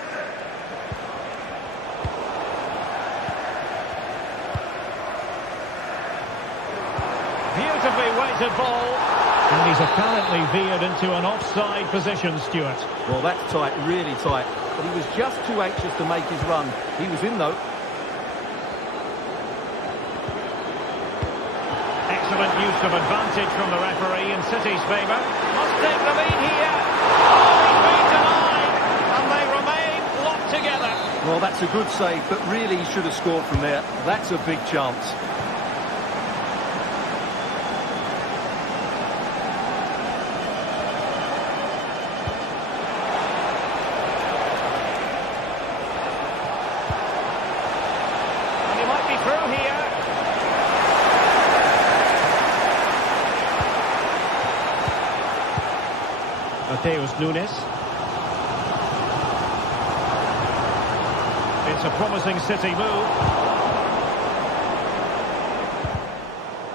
Beautifully weighted ball. And he's apparently veered into an offside position, Stuart. Well, that's tight, really tight. But he was just too anxious to make his run. He was in, though. Excellent use of advantage from the referee in City's favour. Must take the lead here. Oh, he's been denied. And they remain locked together. Well, that's a good save, but really he should have scored from there. That's a big chance. Mateus Nunes. It's a promising City move.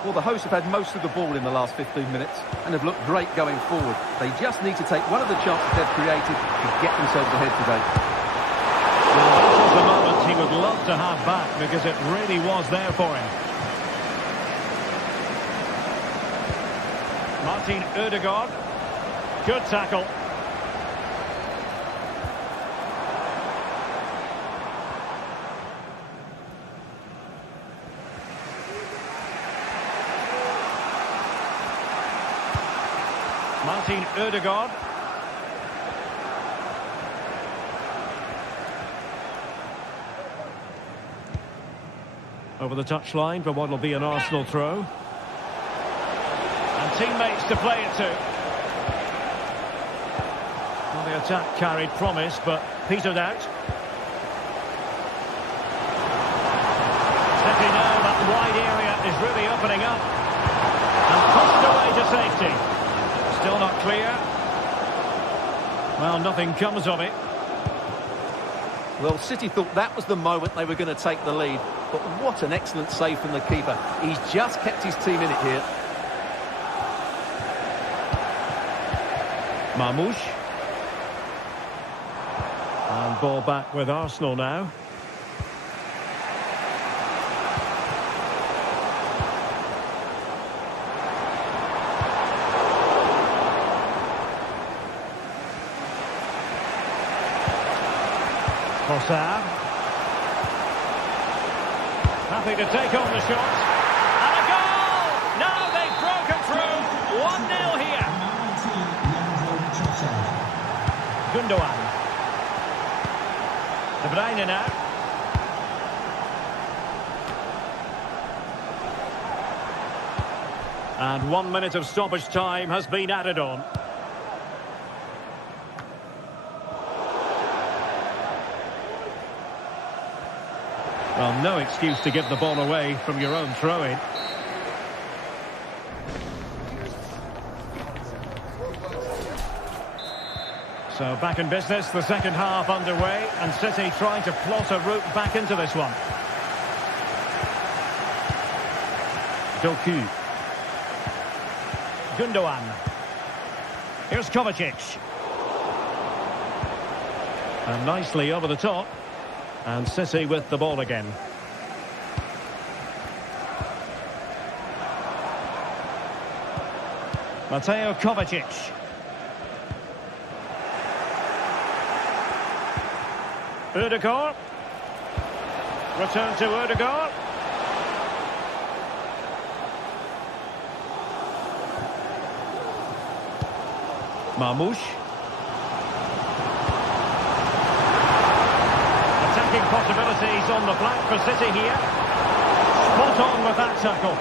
Well, the hosts have had most of the ball in the last 15 minutes and have looked great going forward. They just need to take one of the chances they've created to get themselves ahead today. Well, this is the moment he would love to have back because it really was there for him. Martin Ødegaard. Good tackle. Martin Ødegaard. Over the touchline for what will be an Arsenal throw. And teammates to play it to. Well, the attack carried promise, but petered out. Stepping now, that wide area is really opening up. And pushed away to safety. Still not clear. Well, nothing comes of it. Well, City thought that was the moment they were going to take the lead. But what an excellent save from the keeper. He's just kept his team in it here. Marmoush. And ball back with Arsenal now. Trossard. Happy to take on the shot. And a goal! Now they've broken through. 1-0 here. Gundogan. De Bruyne now. And 1 minute of stoppage time has been added on. Well, no excuse to give the ball away from your own throw-in. So back in business, the second half underway, and City trying to plot a route back into this one. Doku. Gundogan. Here's Kovacic. And nicely over the top. And City with the ball again. Mateo Kovacic. Ødegaard. Return to Ødegaard. Marmoush. Attacking possibilities on the flank for City here. Spot on with that tackle.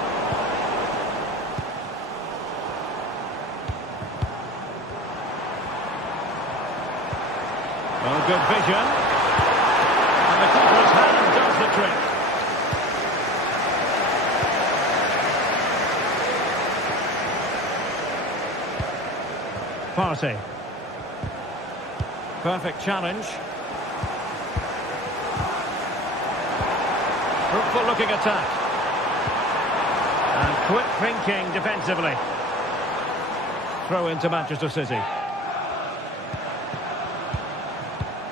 Well, good vision. And the keeper's hand does the trick. Partey. Perfect challenge. Fruitful looking attack. And quick thinking defensively. Throw into Manchester City.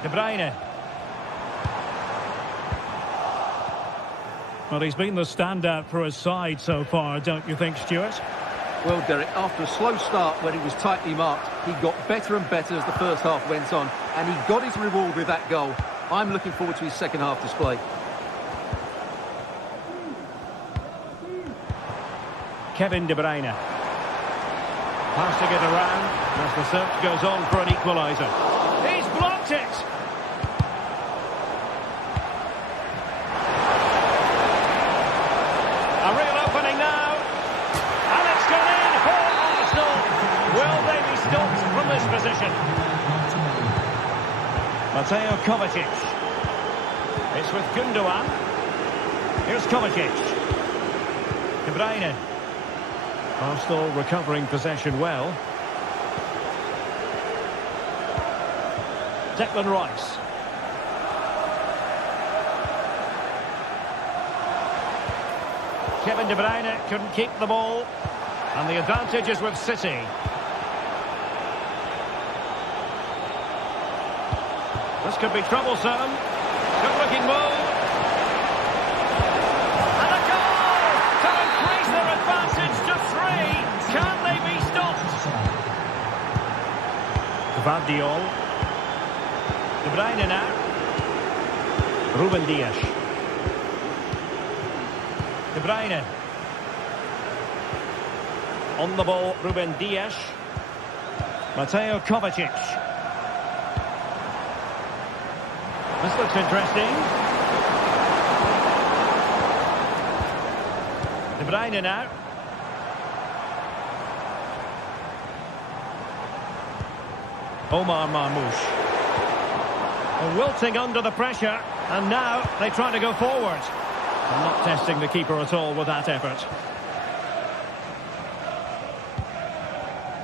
De Bruyne. Well, he's been the standout for his side so far, don't you think, Stuart? Well, Derek, after a slow start when he was tightly marked, he got better and better as the first half went on, and he got his reward with that goal. I'm looking forward to his second half display. Kevin De Bruyne. Passing it around as the search goes on for an equaliser. He's blocked it! A real opening now. And it's gone in for Arsenal. Will they be stopped from this position? Mateo Kovacic. It's with Gundogan. Here's Kovacic. De Bruyne. Arsenal recovering possession well. Declan Rice. Kevin De Bruyne couldn't keep the ball. And the advantage is with City. This could be troublesome. Good looking move. And a goal to increase their advantage to 3. Can they be stopped? Gvardiol. De Bruyne now. Ruben Dias. De Bruyne. On the ball, Ruben Dias. Mateo Kovacic. This looks interesting. De Bruyne now. Omar Marmoush. Wilting under the pressure, and now they try to go forward. I'm not testing the keeper at all with that effort.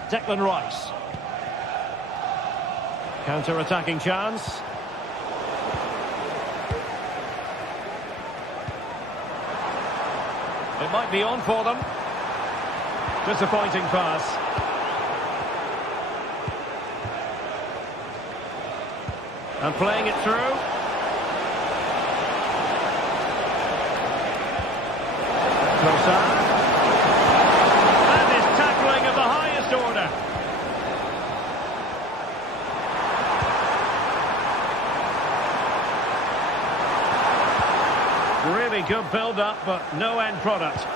Declan Rice. Counter-attacking chance. It might be on for them. Disappointing pass. And playing it through. Trossard. And his tackling of the highest order. Really good build-up, but no end product.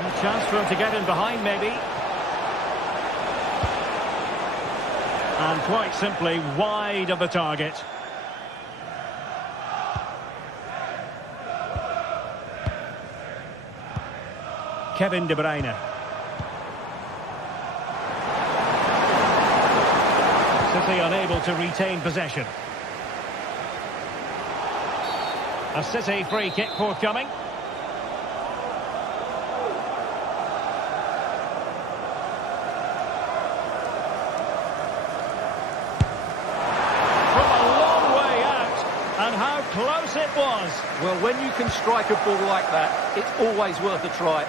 A chance for him to get in behind, maybe. And quite simply, wide of the target. Kevin De Bruyne. City unable to retain possession. A City free kick forthcoming. From a long way out, and how close it was. Well, when you can strike a ball like that, it's always worth a try.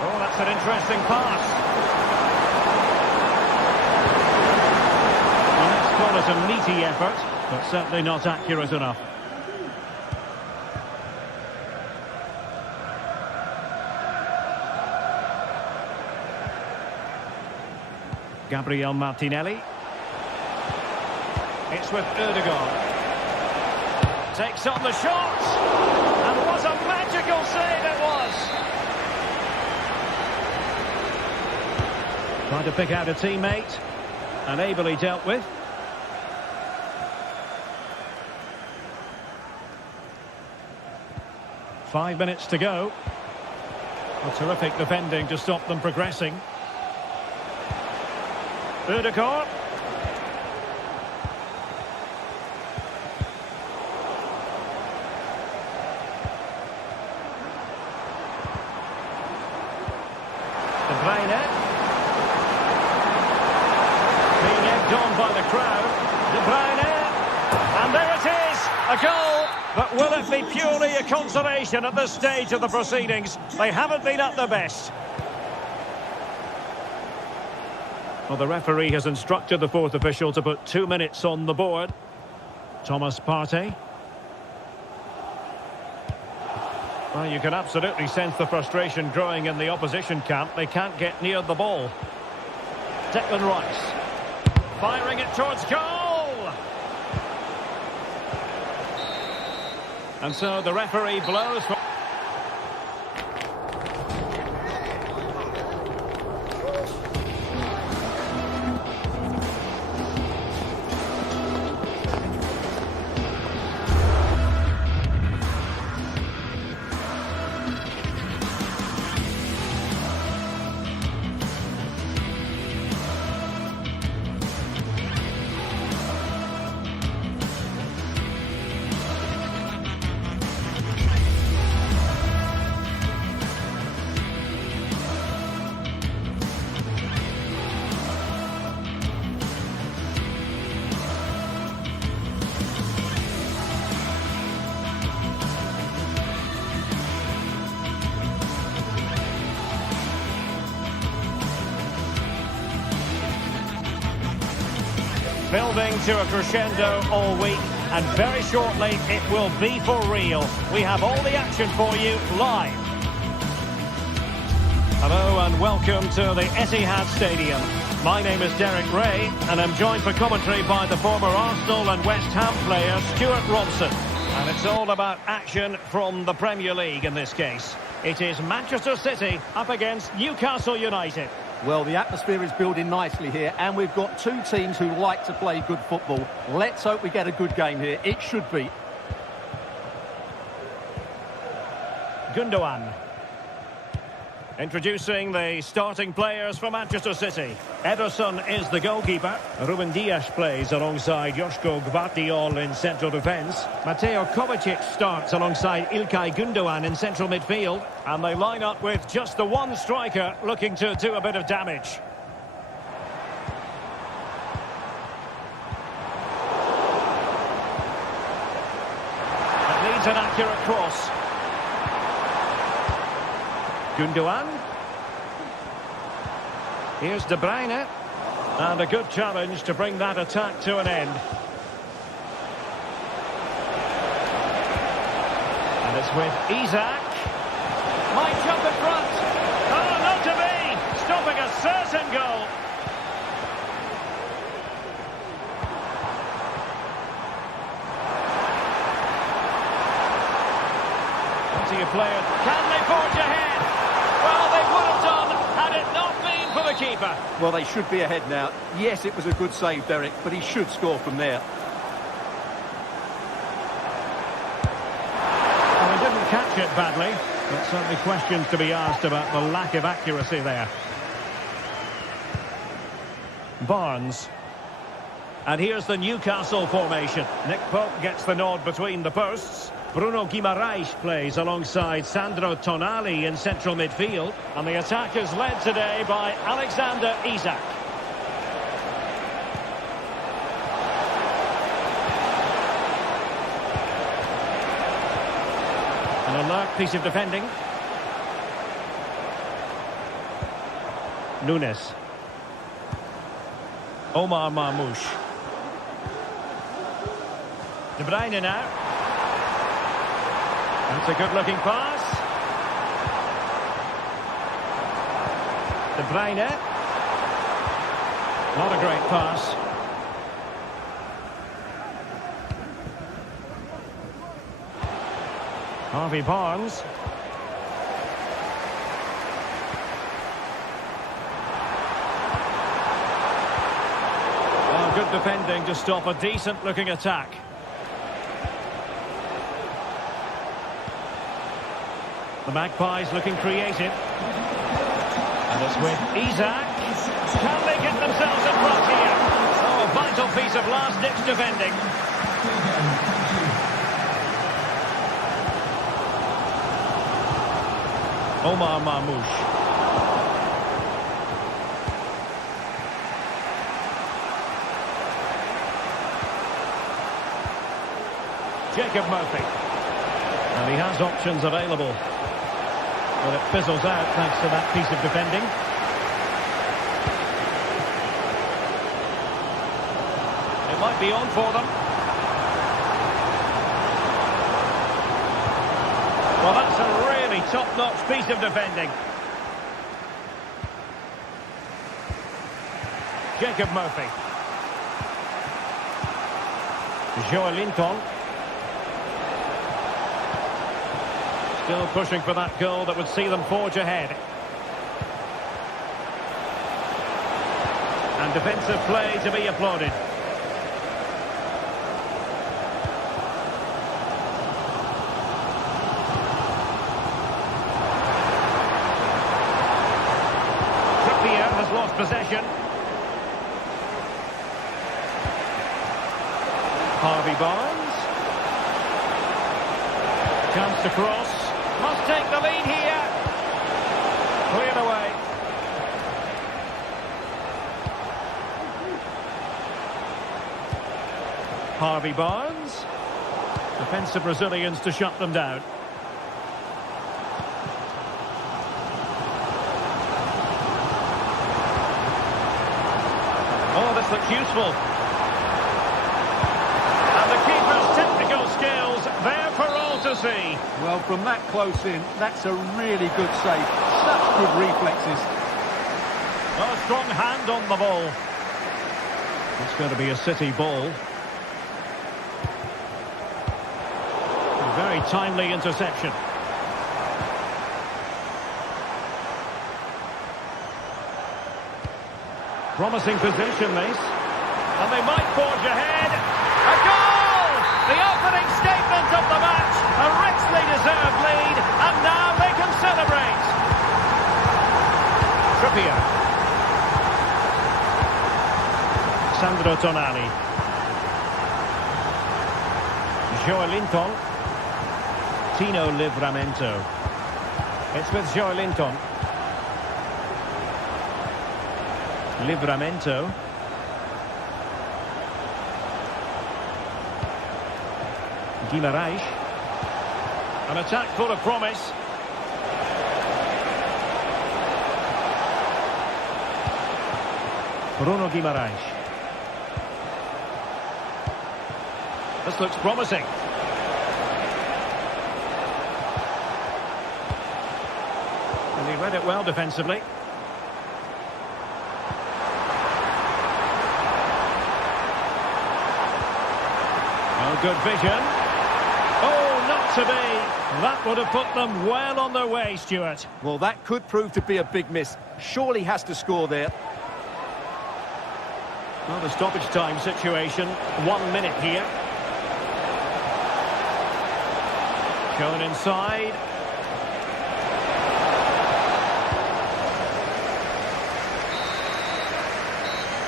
Oh, that's an interesting pass. Well, let's call it a meaty effort, but certainly not accurate enough. Gabriel Martinelli. It's with Ødegaard. Takes on the shot. And what a magical save it was. Tried to pick out a teammate. And ably dealt with. Five minutes to go. A terrific defending to stop them progressing. Ødegaard. De Bruyne. Being egged on by the crowd. De Bruyne. And there it is, a goal. But will it be purely a consolation at this stage of the proceedings? They haven't been at their best. Well, the referee has instructed the fourth official to put 2 minutes on the board. Thomas Partey. Well, you can absolutely sense the frustration growing in the opposition camp. They can't get near the ball. Declan Rice. Firing it towards goal! And so the referee blows for... Building to a crescendo all week, and very shortly it will be for real. We have all the action for you live. Hello and welcome to the Etihad Stadium. My name is Derek Ray, and I'm joined for commentary by the former Arsenal and West Ham player Stuart Robson. And it's all about action from the Premier League in this case. It is Manchester City up against Newcastle United. Well, the atmosphere is building nicely here, and we've got two teams who like to play good football. Let's hope we get a good game here. It should be. Gundogan. Introducing the starting players for Manchester City. Ederson is the goalkeeper. Ruben Dias plays alongside Joško Gvardiol in central defence. Mateo Kovacic starts alongside Ilkay Gundogan in central midfield. And they line up with just the one striker looking to do a bit of damage. It needs an accurate cross. Gundogan. Here's De Bruyne. And a good challenge to bring that attack to an end. And it's with Isak. Might jump in front. Oh, not to be. Stopping a certain goal. Plenty of players. Can they forge ahead? Well, they would have done had it not been for the keeper. Well, they should be ahead now. Yes, it was a good save, Derek, but he should score from there. Well, he didn't catch it badly, but certainly questions to be asked about the lack of accuracy there. Barnes. And here's the Newcastle formation. Nick Pope gets the nod between the posts. Bruno Guimaraes plays alongside Sandro Tonali in central midfield. And the attack is led today by Alexander Isak. An alert piece of defending. Nunes. Omar Marmoush. De Bruyne now. That's a good-looking pass. De Bruyne. Not a great pass. Harvey Barnes. Well, good defending to stop a decent-looking attack. The Magpies looking creative. And it's with Isak. Can they get themselves in front here? Oh, a vital piece of last-ditch defending. Omar Marmoush. Jacob Murphy. And he has options available. But it fizzles out thanks to that piece of defending. It might be on for them. Well, that's a really top-notch piece of defending. Jacob Murphy. Joelinton. Still pushing for that goal that would see them forge ahead. And defensive play to be applauded. Trippier has lost possession. Harvey Barnes. Chance to cross. Must take the lead here. Cleared away. Harvey Barnes. Defensive Brazilians to shut them down. Oh, this looks useful. And the keeper's technical skills there for all to see. Well, from that close in, that's a really good save. Such good reflexes. A strong hand on the ball. It's going to be a City ball. Very timely interception. Promising position, this. And they might forge ahead. A goal! The opening statement of the match. A richly deserved lead. And now they can celebrate. Trippier. Sandro Tonali. Joelinton. Tino Livramento. It's with Joelinton. Livramento. Guimarães. An attack full of promise. Bruno Guimarães. This looks promising. And he read it well defensively. Oh, good vision. Oh, not to be. That would have put them well on their way, Stuart. Well, that could prove to be a big miss. Surely has to score there. Well, the stoppage time situation. 1 minute here. Shown inside.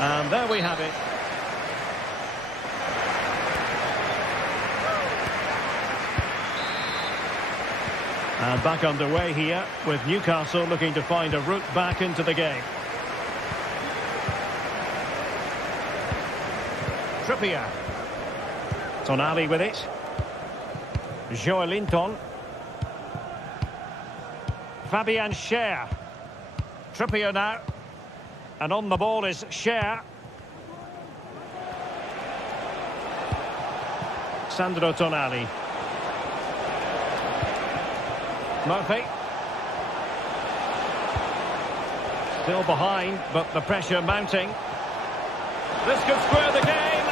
And there we have it. And back underway here with Newcastle looking to find a route back into the game. Trippier. Tonali with it. Joelinton. Fabian Schär. Trippier now. And on the ball is Schär. Sandro Tonali. Murphy. Still behind, but the pressure mounting. This could square the game,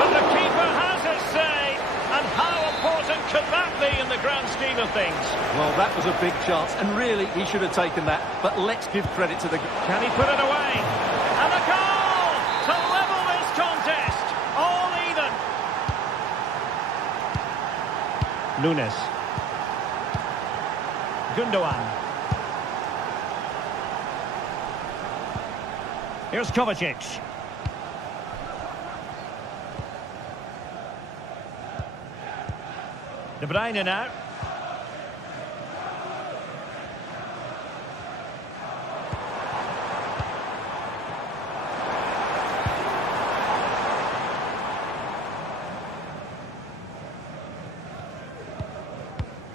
but the keeper has his say. And how important could that be in the grand scheme of things? Well, that was a big chance, and really he should have taken that. But let's give credit to the... Can he put it away? And a goal to level this contest. All even. Nunes. Gundogan. Here's Kovacic. De Bruyne now.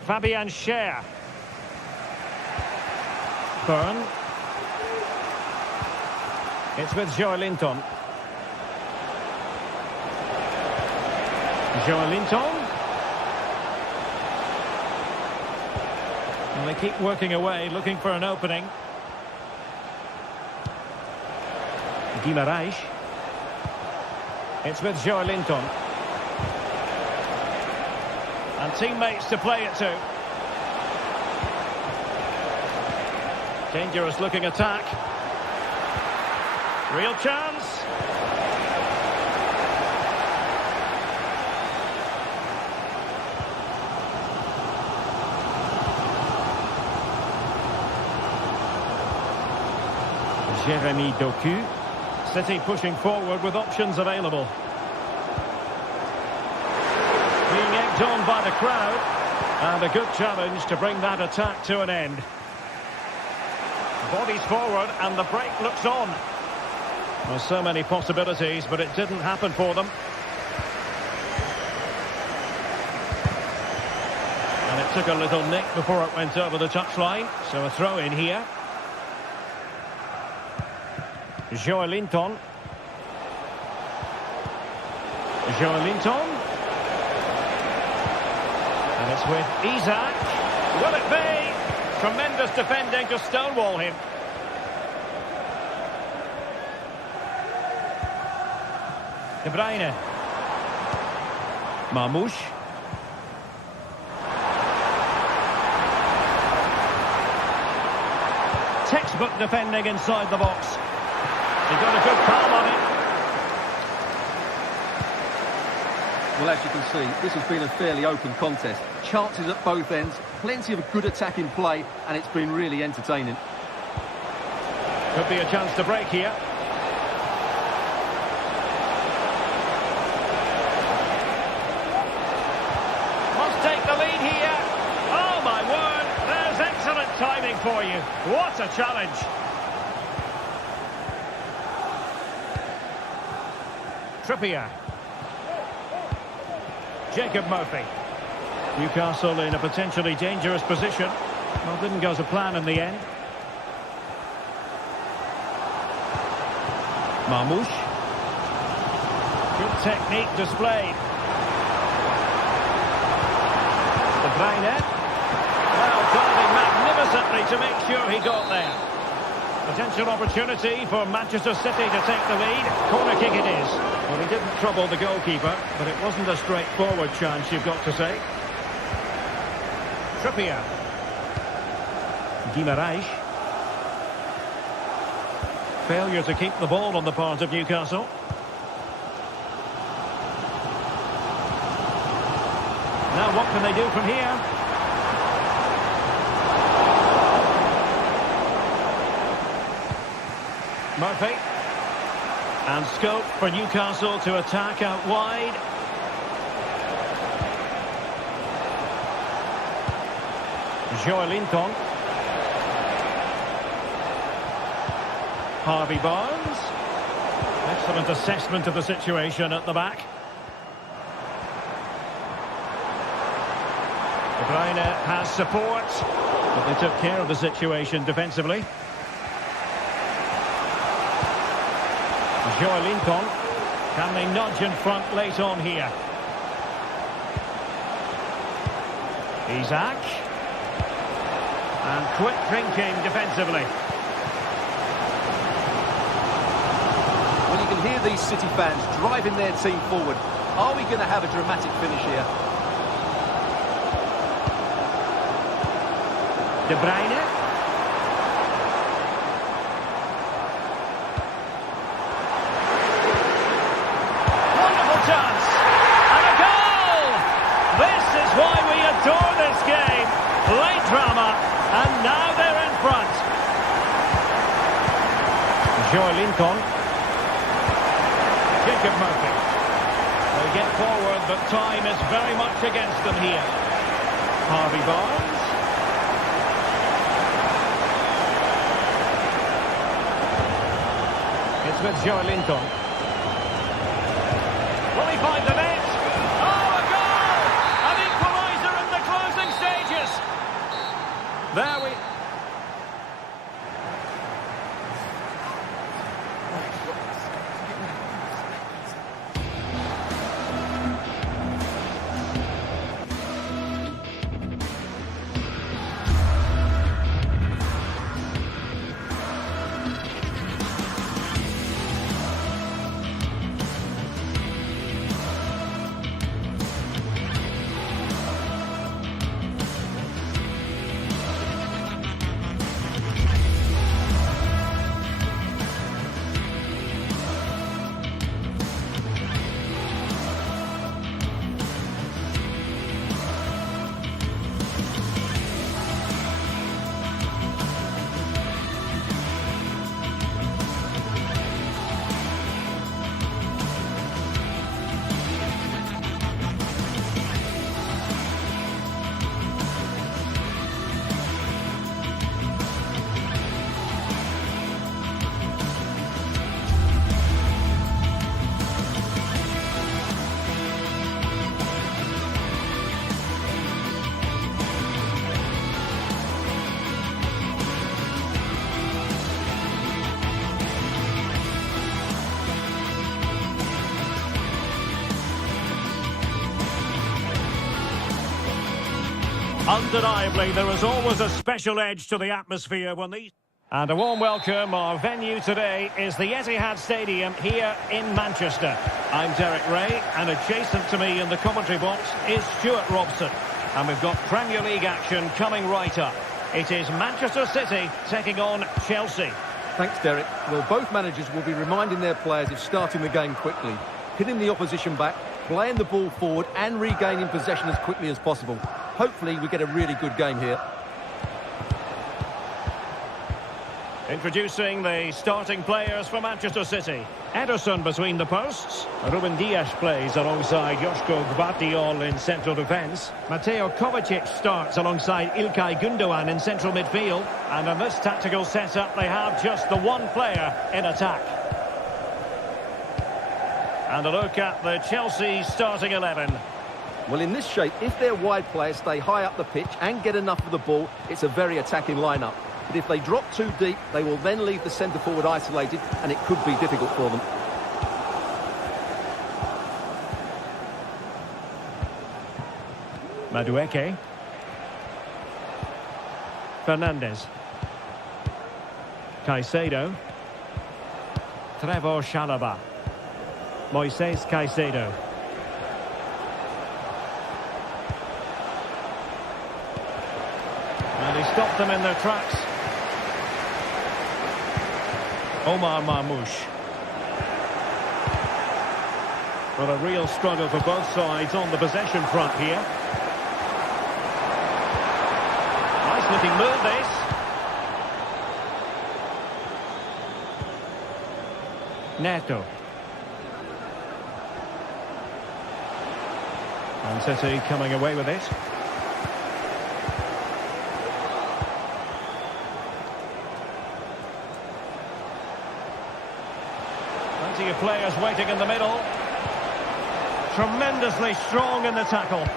Fabian Schär. Byrne. It's with Joelinton. Joelinton. And they keep working away, looking for an opening. Guimarães. It's with Joelinton. And teammates to play it to. Dangerous looking attack. Real chance. Jeremy Doku. City pushing forward with options available. Being egged on by the crowd. And a good challenge to bring that attack to an end. Bodies forward and the break looks on. Well, so many possibilities, but it didn't happen for them. And it took a little nick before it went over the touchline. So a throw in here. Joelinton. Joelinton. And it's with Isak. Will it be? Tremendous defending to stonewall him. De Bruyne. Marmoush. Textbook defending inside the box. He got a good palm on it. Well, as you can see, this has been a fairly open contest. Chances at both ends, plenty of good attacking play, and it's been really entertaining. Could be a chance to break here. Must take the lead here. Oh, my word. There's excellent timing for you. What a challenge. Trippier. Jacob Murphy. Newcastle in a potentially dangerous position. Well, didn't go to plan in the end. Marmouche. Good technique displayed. De Bruyne. Well, diving magnificently to make sure he got there. Potential opportunity for Manchester City to take the lead. Corner kick it is. Well, he didn't trouble the goalkeeper, but it wasn't a straightforward chance, you've got to say. Trippier. Guimaraes. Failure to keep the ball on the part of Newcastle. Now what can they do from here? Murphy. And scope for Newcastle to attack out wide. Joelinton. Harvey Barnes. Excellent assessment of the situation at the back. De Bruyne has support, but they took care of the situation defensively. Joelinton. Can they nudge in front late on here? Isaac. And quick thinking defensively. Well, you can hear these City fans driving their team forward. Are we going to have a dramatic finish here? De Bruyne. Wonderful chance. And a goal! This is why we adore this game. Late drama, and now they're in front. Joelinton. Jacob Murphy. They get forward, but time is very much against them here. Harvey Barnes. It's with Joelinton. Will he find the net? Oh, a goal! An equaliser in the closing stages. There we... Undeniably, there is always a special edge to the atmosphere when these... And a warm welcome. Our venue today is the Etihad Stadium here in Manchester. I'm Derek Ray, and adjacent to me in the commentary box is Stuart Robson. And we've got Premier League action coming right up. It is Manchester City taking on Chelsea. Thanks, Derek. Well, both managers will be reminding their players of starting the game quickly, hitting the opposition back, playing the ball forward and regaining possession as quickly as possible. Hopefully we get a really good game here. Introducing the starting players for Manchester City. Ederson between the posts. Ruben Dias plays alongside Joško Gvardiol in central defence. Mateo Kovacic starts alongside Ilkay Gundogan in central midfield. And in this tactical setup, they have just the one player in attack. And a look at the Chelsea starting 11. Well, in this shape, if their wide players stay high up the pitch and get enough of the ball, it's a very attacking lineup. But if they drop too deep, they will then leave the centre-forward isolated, and it could be difficult for them. Madueke. Fernandes. Caicedo. Trevor Chalobah. Moises Caicedo. And he stopped them in their tracks. Omar Marmoush. Well, a real struggle for both sides on the possession front here. Nice looking move, this. Neto. And City coming away with it. Plenty of players waiting in the middle. Tremendously strong in the tackle.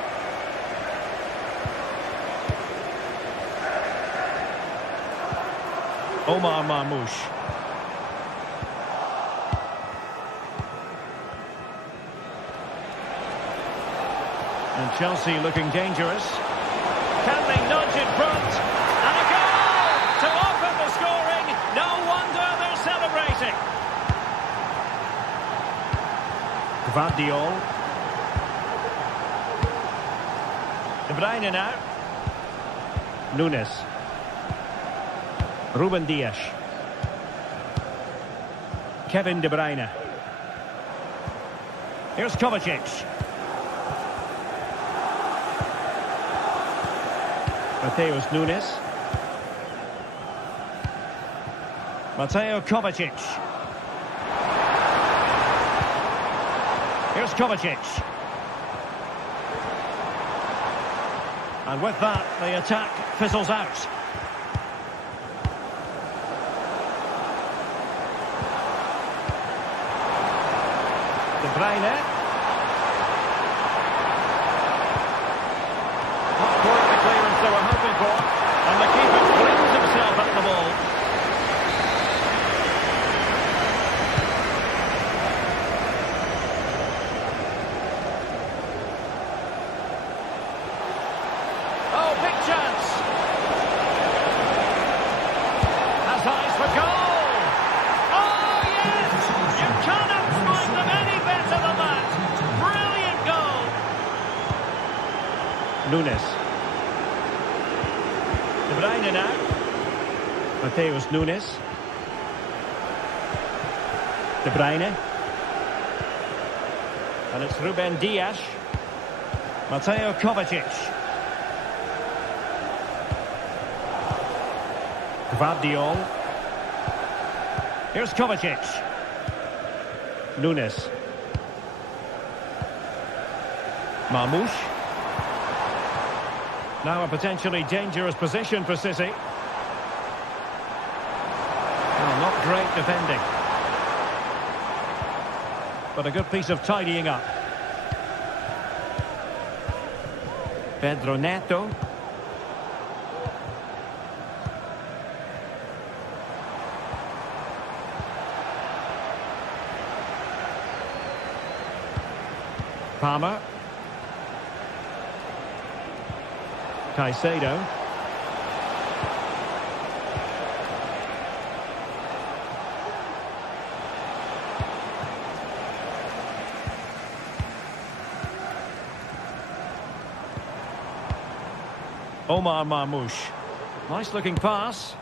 Omar Marmoush. And Chelsea looking dangerous. Can they nudge in front? And a goal to open the scoring. No wonder they're celebrating. Gvardiol. De Bruyne now. Nunes. Ruben Dias. Kevin De Bruyne. Here's Kovacic. Mateus Nunes. Mateo Kovacic. Here's Kovacic. And with that, the attack fizzles out. De Bruyne. Not quite the clearance they were hoping for. And the keeper flings himself at the ball. Oh, big chance. Has eyes for goal. Oh, yes! You cannot strike them any better than that. Brilliant goal. Nunes. De Bruyne now. Mateus Nunes. De Bruyne. And it's Ruben Dias. Mateo Kovacic. Gvardiol. Here's Kovacic. Nunes. Marmoush. Now a potentially dangerous position for City. Well, not great defending. But a good piece of tidying up. Pedro Neto. Palmer. Caicedo. Omar Marmoush. Nice looking pass.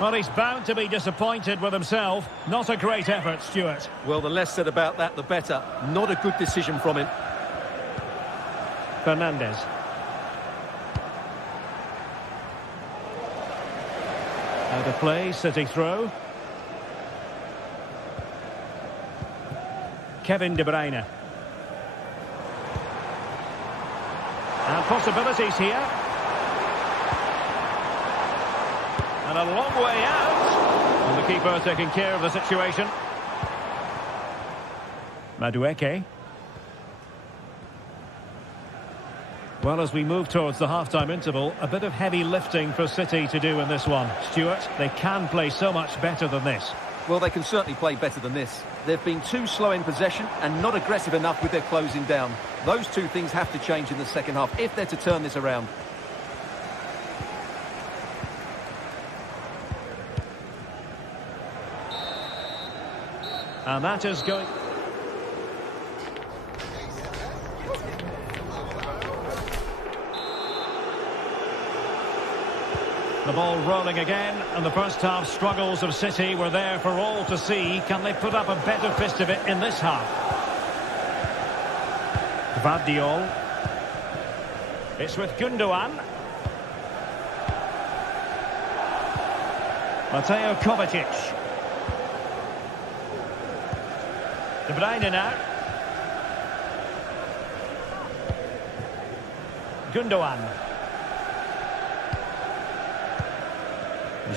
Well, he's bound to be disappointed with himself. Not a great effort, Stuart. Well, the less said about that, the better. Not a good decision from him. Fernandez. Out of play, City throw. Kevin De Bruyne. And possibilities here. And a long way out. And the keeper taking care of the situation. Madueke. Well, as we move towards the half-time interval, a bit of heavy lifting for City to do in this one. Stuart, they can play so much better than this. Well, they can certainly play better than this. They've been too slow in possession and not aggressive enough with their closing down. Those two things have to change in the second half if they're to turn this around. And that is going... The ball rolling again, and the first half struggles of City were there for all to see. Can they put up a better fist of it in this half? Gvardiol. It's with Gundogan. Mateo Kovacic. De Bruyne now. Gundogan.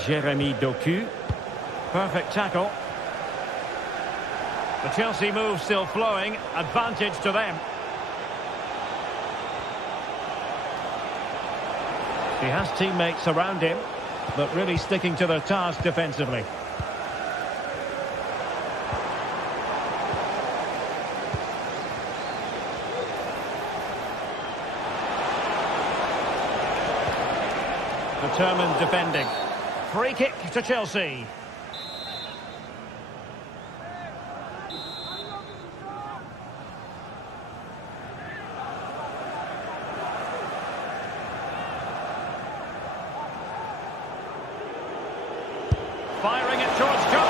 Jeremy Doku. Perfect tackle. The Chelsea move still flowing. Advantage to them. He has teammates around him, but really sticking to their task defensively. Determined defending. Free kick to Chelsea. Firing it towards goal.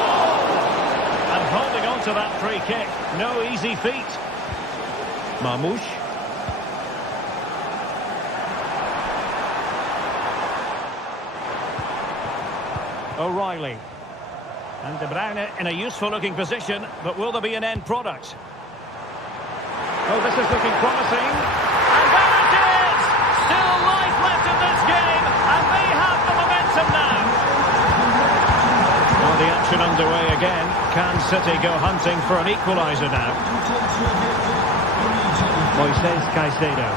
And holding on to that free kick. No easy feat. Marmoush. O'Reilly. And De Bruyne in a useful looking position, but will there be an end product? Oh, this is looking promising. And there it is! Still life left in this game, and they have the momentum now. Well, the action underway again. Can City go hunting for an equaliser now? Moises Caicedo.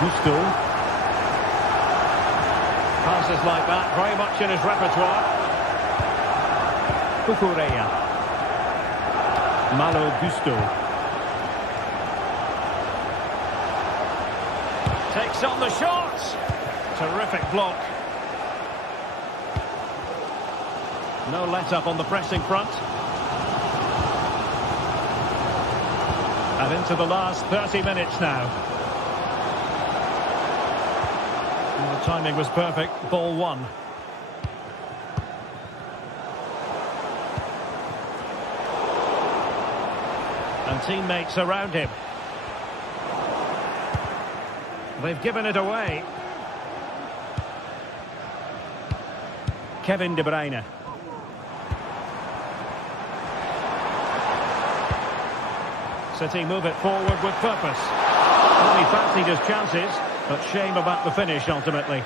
Gusto. Passes like that, very much in his repertoire. Cucurella. Malo Gusto. Takes on the shot. Terrific block. No let-up on the pressing front. And into the last 30 minutes now. The timing was perfect. Ball one. And teammates around him. They've given it away. Kevin De Bruyne. City move it forward with purpose. Well, he fancied his chances. But shame about the finish, ultimately.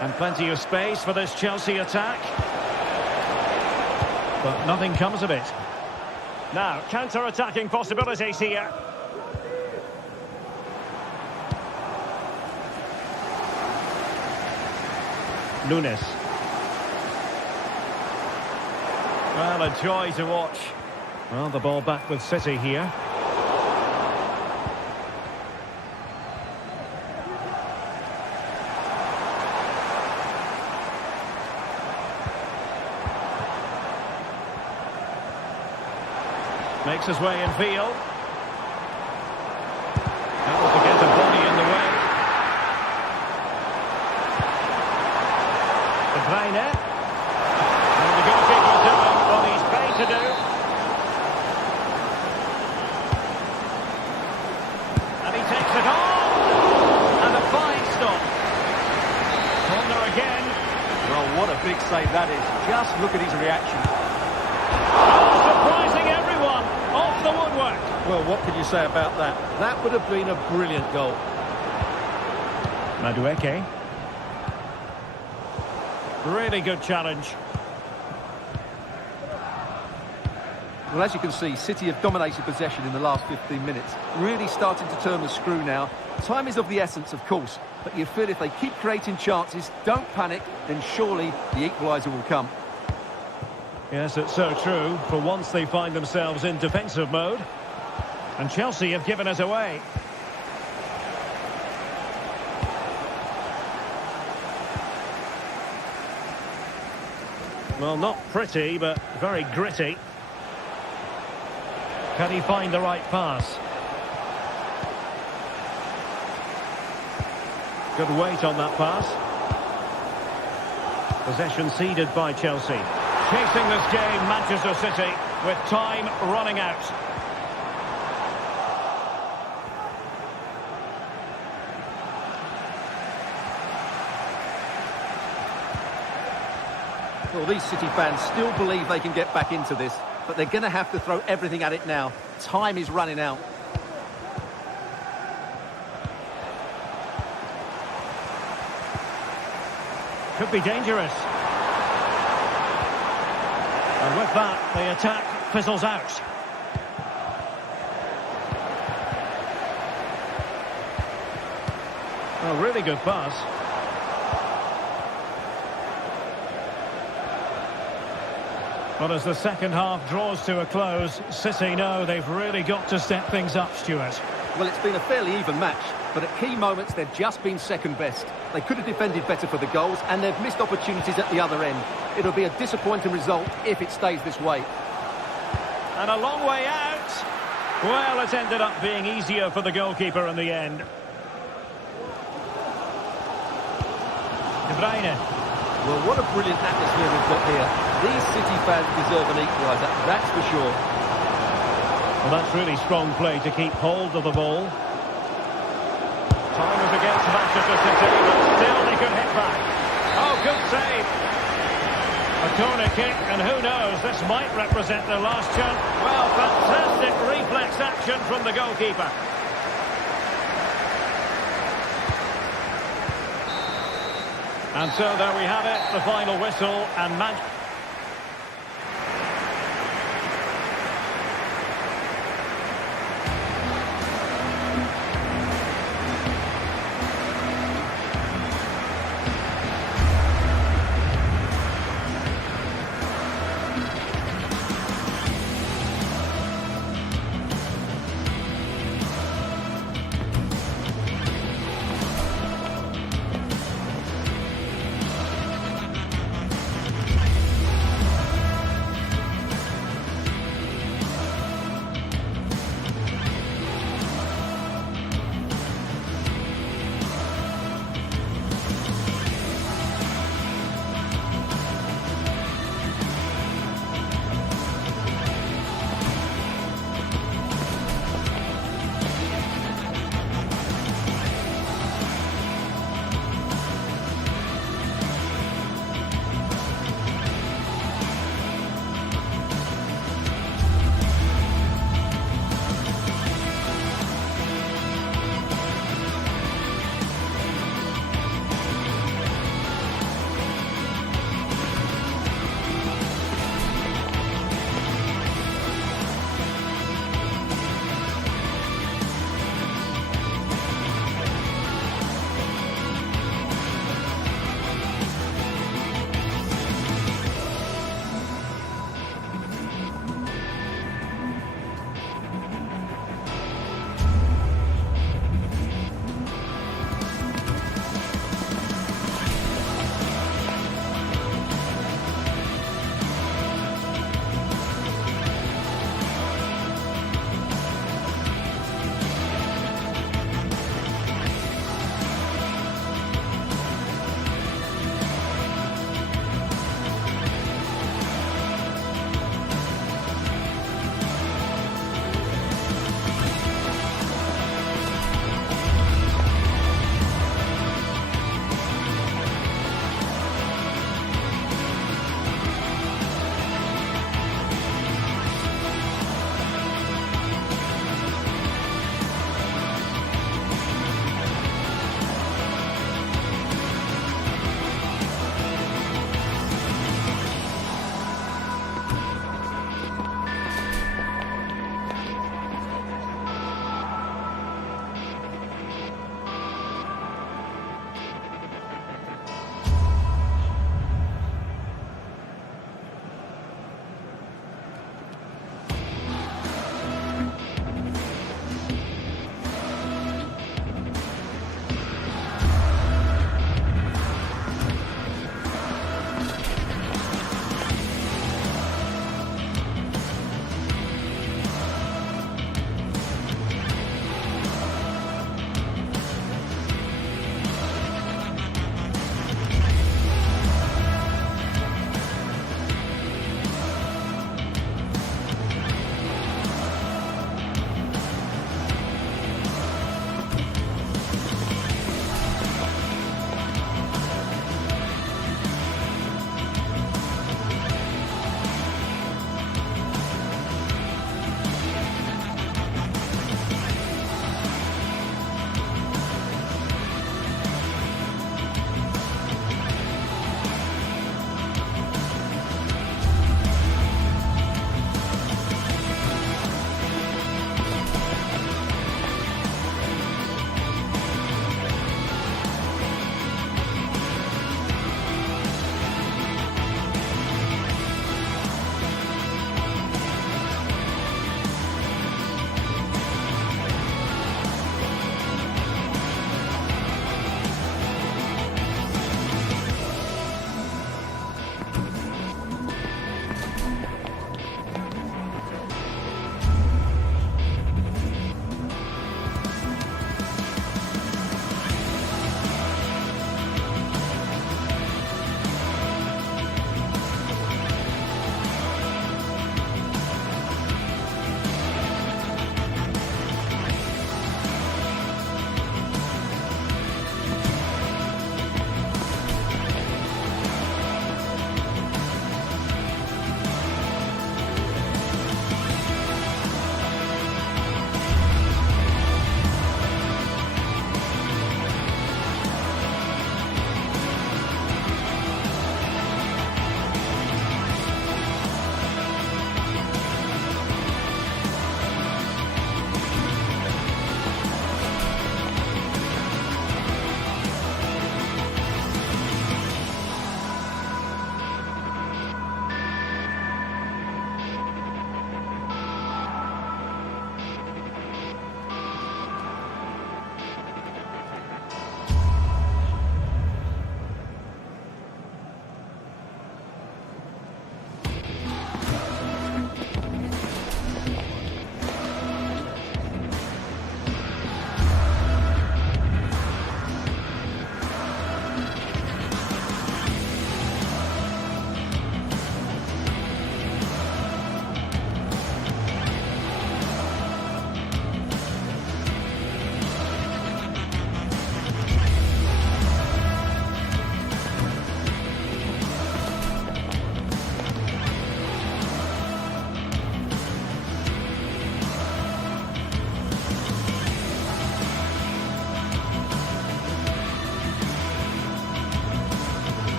And plenty of space for this Chelsea attack. But nothing comes of it. Now, counter-attacking possibilities here. Nunes. Well, a joy to watch. Well, the ball back with City here. Makes his way in field. that is. Just look at his reaction. Oh, surprising everyone. Off the woodwork. Well, what can you say about that? That would have been a brilliant goal. Madueke. Really good challenge. Well, as you can see, City have dominated possession in the last 15 minutes. Really starting to turn the screw now. Time is of the essence, of course. But you feel if they keep creating chances, don't panic, then surely the equaliser will come. Yes, it's so true. For once they find themselves in defensive mode. And Chelsea have given us away. Well, not pretty, but very gritty. Can he find the right pass? Good weight on that pass. Possession ceded by Chelsea. Chasing this game, Manchester City, with time running out. Well, these City fans still believe they can get back into this, but they're going to have to throw everything at it now. Time is running out. Could be dangerous. And with that, the attack fizzles out. A really good pass. Well, as the second half draws to a close, City know they've really got to step things up, Stuart. Well, it's been a fairly even match, but at key moments they've just been second best. They could have defended better for the goals, and they've missed opportunities at the other end. It'll be a disappointing result if it stays this way. And a long way out. Well, it ended up being easier for the goalkeeper in the end. De Bruyne. Well, what a brilliant atmosphere we've got here. These City fans deserve an equaliser, that's for sure. Well, that's really strong play to keep hold of the ball. Time is against Manchester City, but still they could hit back. Oh, good save. A corner kick, and who knows, this might represent their last chance. Well, fantastic reflex action from the goalkeeper. And so there we have it, the final whistle, and Manchester.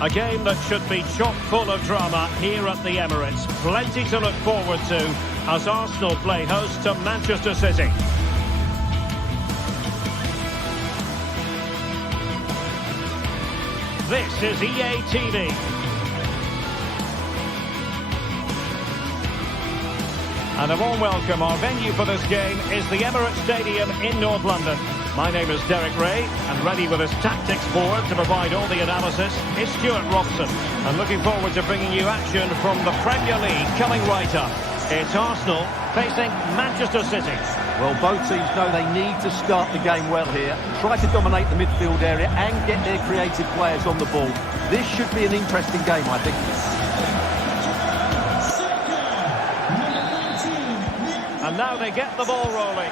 A game that should be chock full of drama here at the Emirates. Plenty to look forward to as Arsenal play host to Manchester City. This is EA TV. And a warm welcome. Our venue for this game is the Emirates Stadium in North London. My name is Derek Ray, and ready with his tactics board to provide all the analysis is Stuart Robson. And looking forward to bringing you action from the Premier League coming right up. It's Arsenal facing Manchester City. Well, both teams know they need to start the game well here. Try to dominate the midfield area and get their creative players on the ball. This should be an interesting game, I think. And now they get the ball rolling.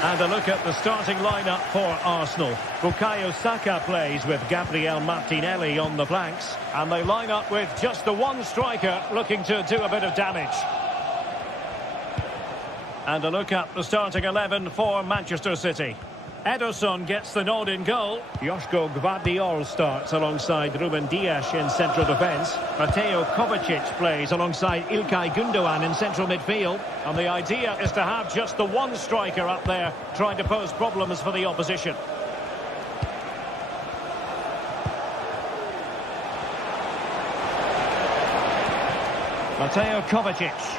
And a look at the starting lineup for Arsenal. Bukayo Saka plays with Gabriel Martinelli on the flanks. And they line up with just the one striker looking to do a bit of damage. And a look at the starting 11 for Manchester City. Ederson gets the nod in goal. Joško Gvardiol starts alongside Ruben Dias in central defence. Mateo Kovacic plays alongside Ilkay Gundogan in central midfield. And the idea is to have just the one striker up there trying to pose problems for the opposition. Mateo Kovacic.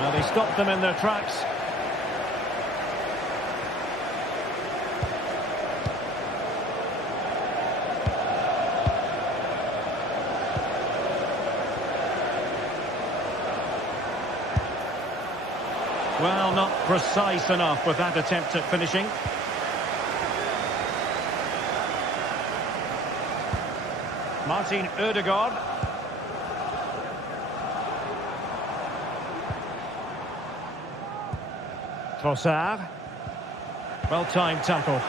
Now they stopped them in their tracks. Well, not precise enough with that attempt at finishing. Martin Ødegaard. Trossard. Well-timed tackle.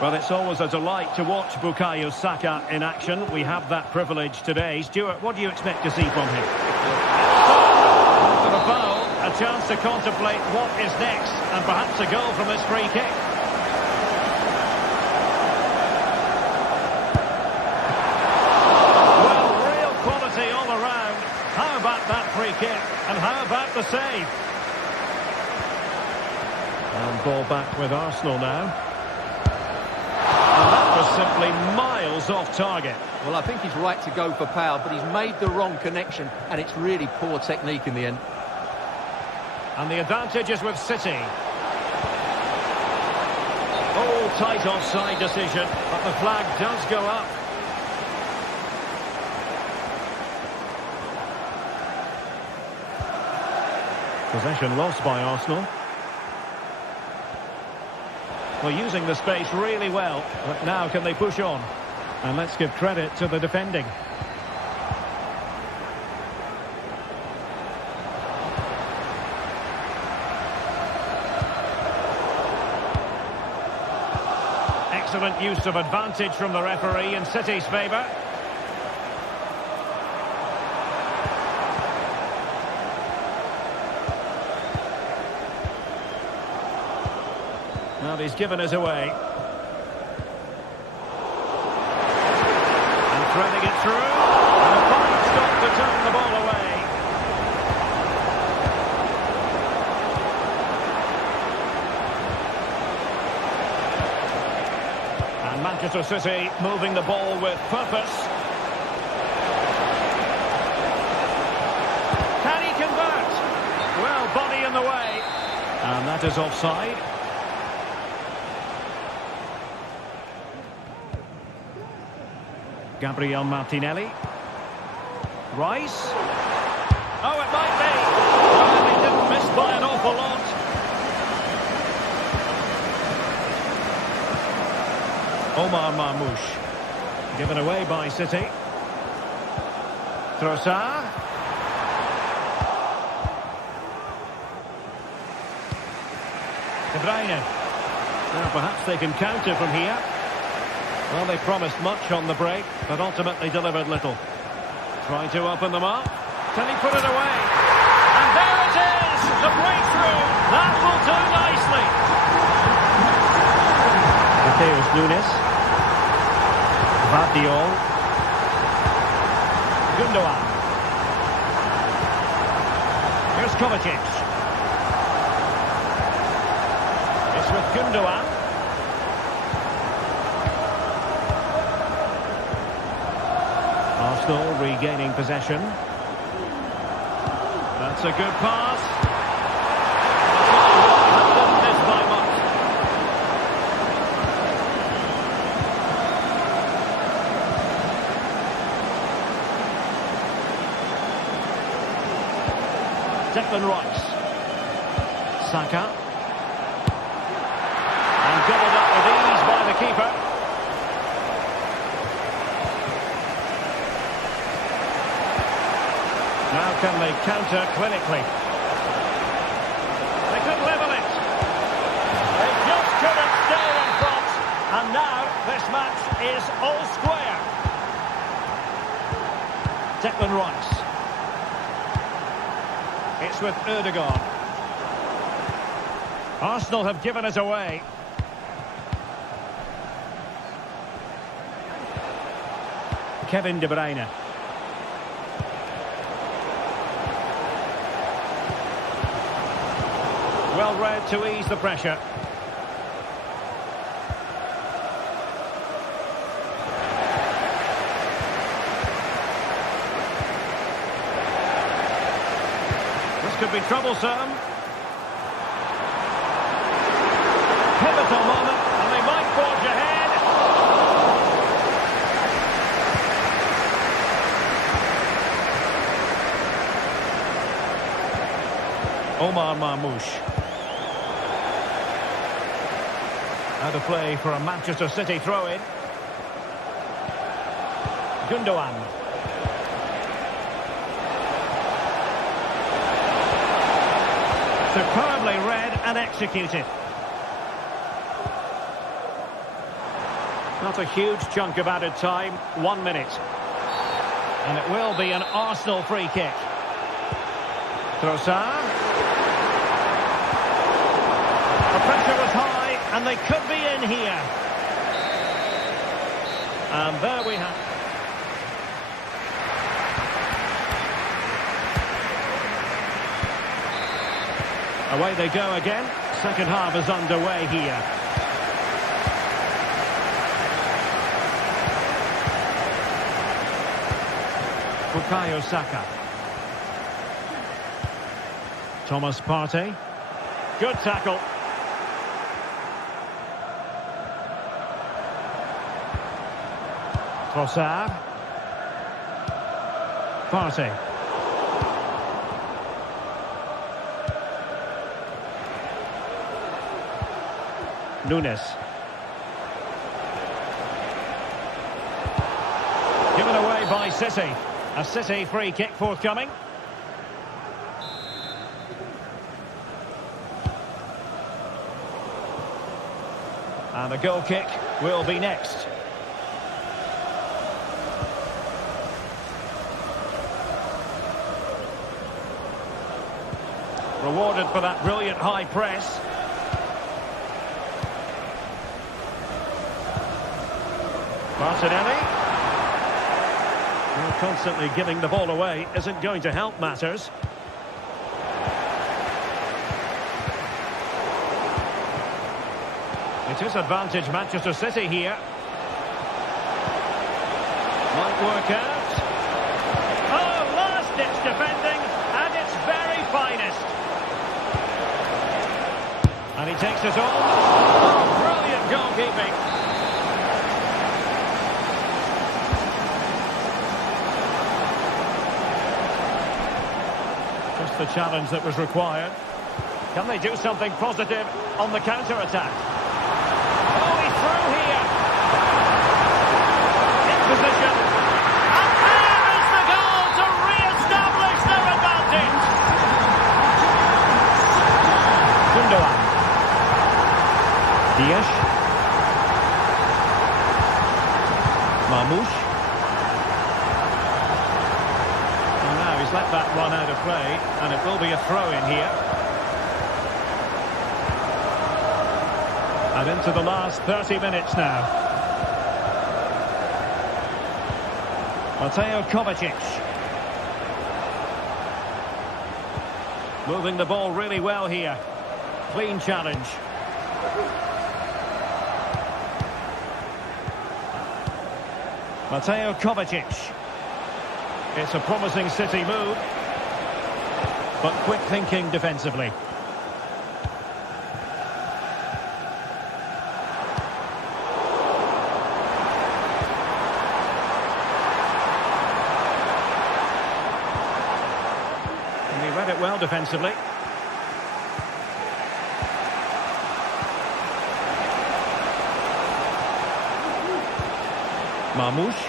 Well, it's always a delight to watch Bukayo Saka in action. We have that privilege today. Stuart, what do you expect to see from him? After the foul, a chance to contemplate what is next, and perhaps a goal from this free kick. Well, real quality all around. How about that free kick? And how about the save? And ball back with Arsenal now. And that was simply miles off target. Well, I think he's right to go for power, but he's made the wrong connection, and it's really poor technique in the end. And the advantage is with City. Oh, tight offside decision, but the flag does go up. Possession lost by Arsenal. Well, using the space really well, but now can they push on? And let's give credit to the defending. Excellent use of advantage from the referee in City's favour. Well, he's given us away. And threading it through. And a fine stop to turn the ball away. And Manchester City moving the ball with purpose. Can he convert? Well, body in the way. And that is offside. Gabriel Martinelli. Rice. Oh, it might be. Well, he didn't miss by an awful lot. Omar Marmoush. Given away by City. Trossard. De Bruyne. Now perhaps they can counter from here. Well, they promised much on the break, but ultimately delivered little. Trying to open them up. Can he put it away? And there it is! The breakthrough. That will do nicely. Mateus Nunes. Vardiol. Gundogan. Here's Kovacic. It's with Gundogan. Arsenal regaining possession. That's a good pass. That doesn't miss by much. Declan Rice. Saka. And gobbled up with ease by the keeper. Now can they counter clinically? They could level it. They just couldn't stay in front. And now this match is all square. Declan Rice. It's with Erdogan. Arsenal have given us away. Kevin De Bruyne. Well read to ease the pressure. This could be troublesome. Pivotal moment, and they might forge ahead. Omar Marmoush. Out of play for a Manchester City throw-in. Gundogan. Superbly read and executed. Not a huge chunk of added time, 1 minute. And it will be an Arsenal free kick. Trossard. The pressure was high, and they could be in here. And there we have. Away they go again. Second half is underway here. Bukayo Saka. Thomas Partey. Good tackle. Trossard. Partey. Nunes. Given away by City. A City free kick forthcoming. And the goal kick will be next. Rewarded for that brilliant high press. Martinelli. Well, constantly giving the ball away isn't going to help matters. It is advantage Manchester City here. Might work out. Oh, last-ditch defending at its very finest. And he takes it on. Oh, brilliant goalkeeping. Just the challenge that was required. Can they do something positive on the counter-attack? Oh, he's through here. In position. And there is the goal to re-establish their advantage. Gundogan. Dias. Marmoush. And now he's let that run out of play, and it will be a throw in here. And into the last 30 minutes now. Mateo Kovacic. Moving the ball really well here. Clean challenge. Mateo Kovacic. It's a promising City move, but quick thinking defensively. And he read it well defensively. Marmoush.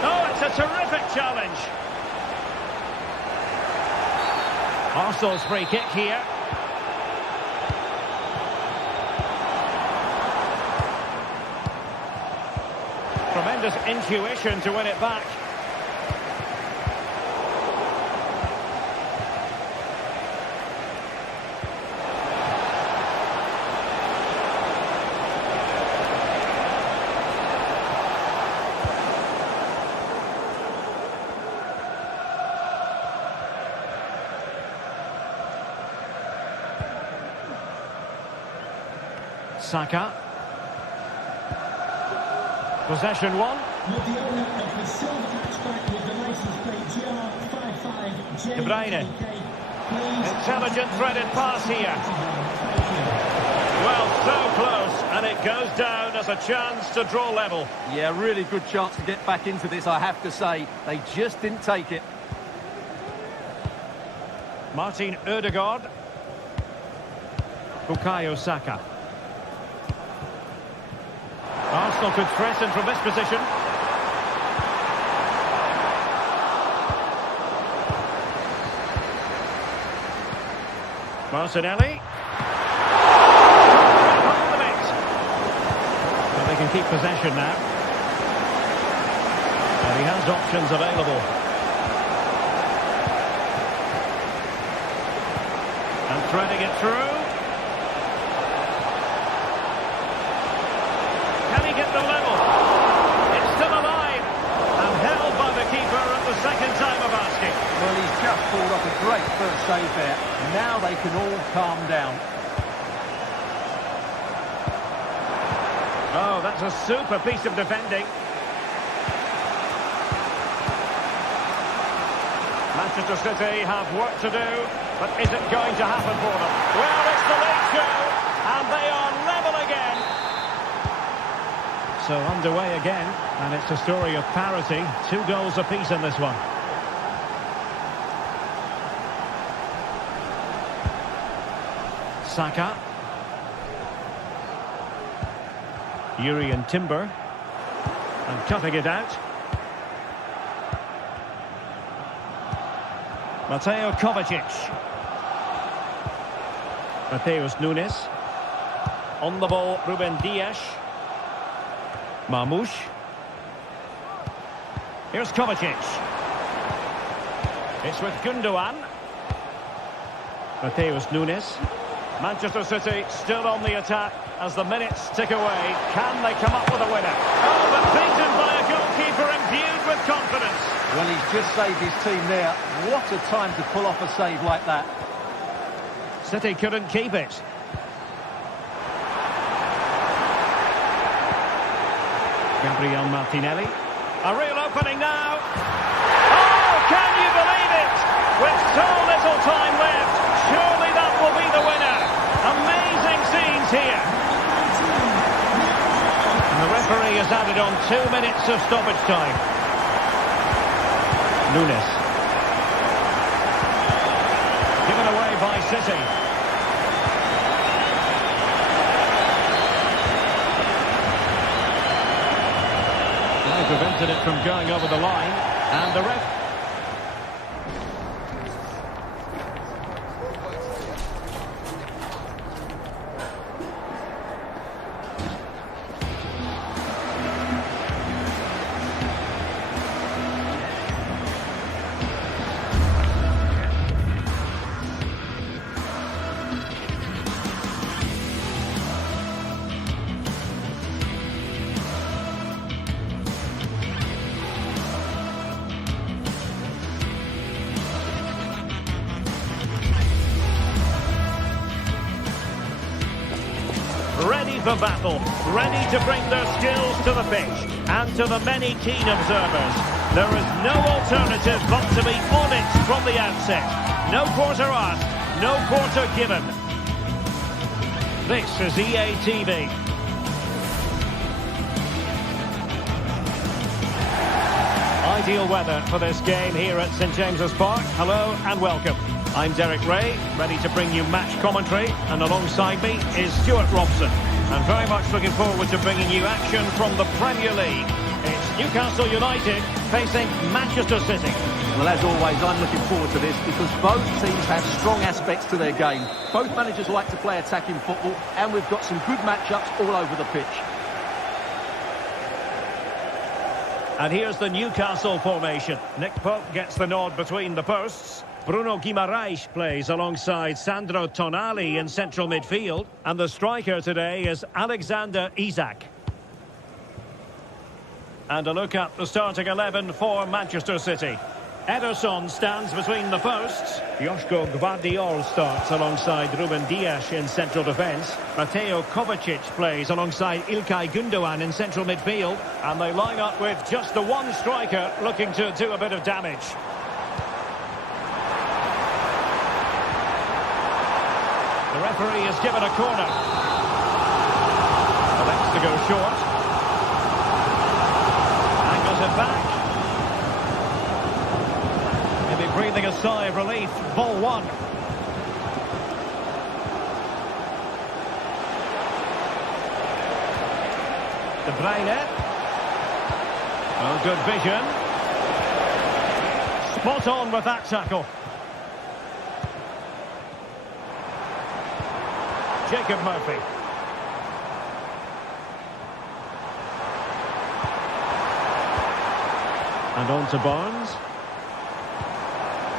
Oh, it's a terrific challenge. Arsenal's free kick here. Tremendous intuition to win it back. Saka. Possession one. The owner of the silver hatchback with the license plate GR55 De Bruyne. Intelligent threaded pass here. Well, so close, and it goes down as a chance to draw level. Yeah, really good chance to get back into this, I have to say. They just didn't take it. Martin Ødegaard. Bukayo Saka. Arsenal could threaten from this position. Martinelli. Hold of it. But they can keep possession now. And he has options available. And threading it through. Get the level. It's still alive and held by the keeper at the second time of asking. Well, he's just pulled off a great first save there. Now they can all calm down. Oh, that's a super piece of defending. Manchester City have work to do, but is it going to happen for them? Well, it's the late show, and they are level again. So underway again, and it's a story of parity. 2 goals apiece in this one. Saka. Yuri and Timber. And cutting it out. Mateo Kovacic. Mateus Nunes. On the ball, Ruben Dias. Marmoush. Here's Kovacic. It's with Gundogan. Mateus Nunes. Manchester City still on the attack as the minutes tick away. Can they come up with a winner? Oh, but beaten by a goalkeeper imbued with confidence. Well, he's just saved his team there. What a time to pull off a save like that. City couldn't keep it. Gabriel Martinelli. A real opening now. Oh, can you believe it? With so little time left, surely that will be the winner. Amazing scenes here. And the referee has added on 2 minutes of stoppage time. Nunes. Given away by City. Prevented it from going over the line, and the ref. the battle, ready to bring their skills to the pitch. And to the many keen observers, there is no alternative but to be on it from the outset. No quarter asked, no quarter given. This is EA TV. Ideal weather for this game here at St James's Park. Hello and welcome. I'm Derek Ray, ready to bring you match commentary, and alongside me is Stuart Robson. I'm very much looking forward to bringing you action from the Premier League. It's Newcastle United facing Manchester City. Well, as always, I'm looking forward to this because both teams have strong aspects to their game. Both managers like to play attacking football, and we've got some good matchups all over the pitch. And here's the Newcastle formation. Nick Pope gets the nod between the posts. Bruno Guimaraes plays alongside Sandro Tonali in central midfield. And the striker today is Alexander Isak. And a look at the starting 11 for Manchester City. Ederson stands between the posts. Joško Gvardiol starts alongside Ruben Dias in central defence. Mateo Kovacic plays alongside İlkay Gündoğan in central midfield. And they line up with just the one striker looking to do a bit of damage. The referee has given a corner. Elects to go short. Angles it back. Maybe breathing a sigh of relief. Ball one. De Bruyne. Oh, good vision. Spot on with that tackle. Jacob Murphy. And on to Barnes.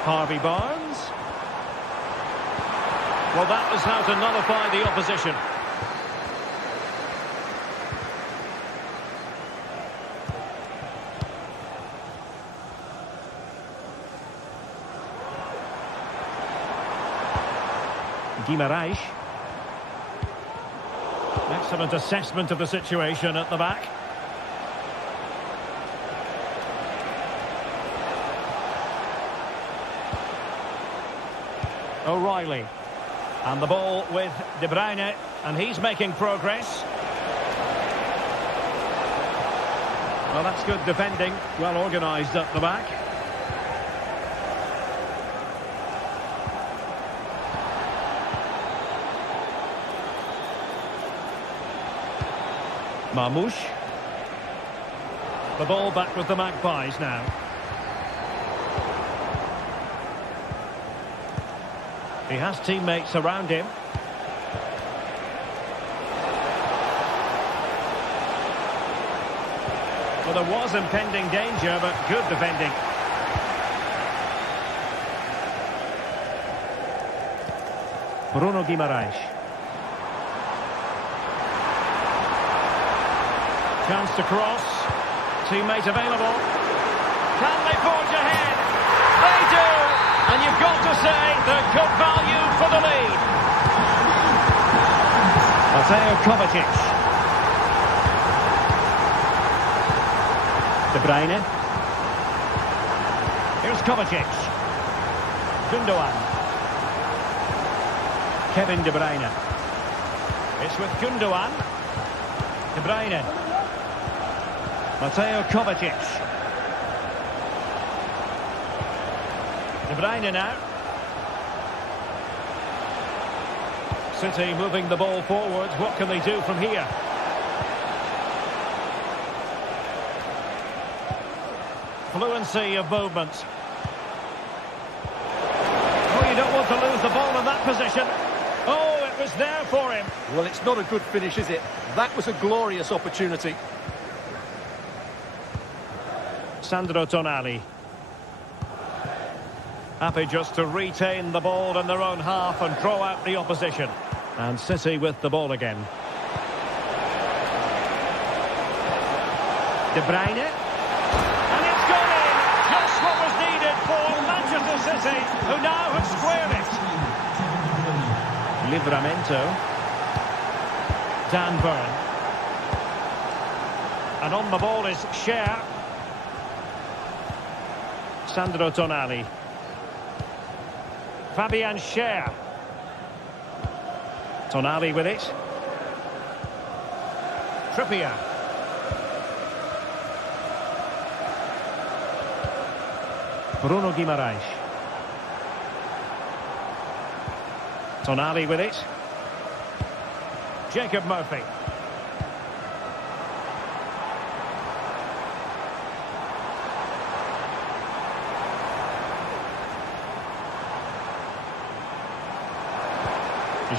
Harvey Barnes. Well, that was how to nullify the opposition. Guimaraes. Excellent assessment of the situation at the back. O'Reilly. And the ball with De Bruyne, and he's making progress. Well, that's good defending, well organised at the back. Marmoush. The ball back with the Magpies now. He has teammates around him. Well, there was impending danger, but good defending. Bruno Guimaraes. Chance to cross. Teammate available. Can they forge ahead? They do! And you've got to say they're good value for the lead. Mateo Kovacic. De Bruyne. Here's Kovacic. Gündoğan. Kevin De Bruyne. It's with Gündoğan. De Bruyne. Mateo Kovacic. De Bruyne now. City moving the ball forward. What can they do from here? Fluency of movement. Oh, you don't want to lose the ball in that position. Oh, it was there for him. Well, it's not a good finish, is it? That was a glorious opportunity. Sandro Tonali. Happy just to retain the ball in their own half and draw out the opposition. And City with the ball again. De Bruyne. And it's gone in! Just what was needed for Manchester City, who now have squared it. Livramento. Dan Burn. And on the ball is Cher. Sandro Tonali. Fabian Cher. Tonali with it. Trippier. Bruno Guimaraes. Tonali with it. Jacob Murphy.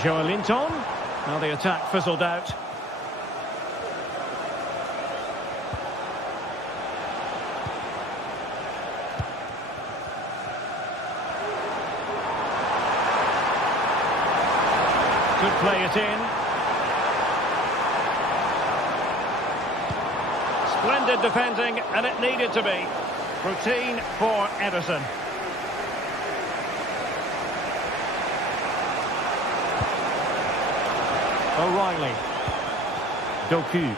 Joelinton. Now the attack fizzled out. Could play it in. Splendid defending, and it needed to be. Routine for Ederson. O'Reilly. Doku.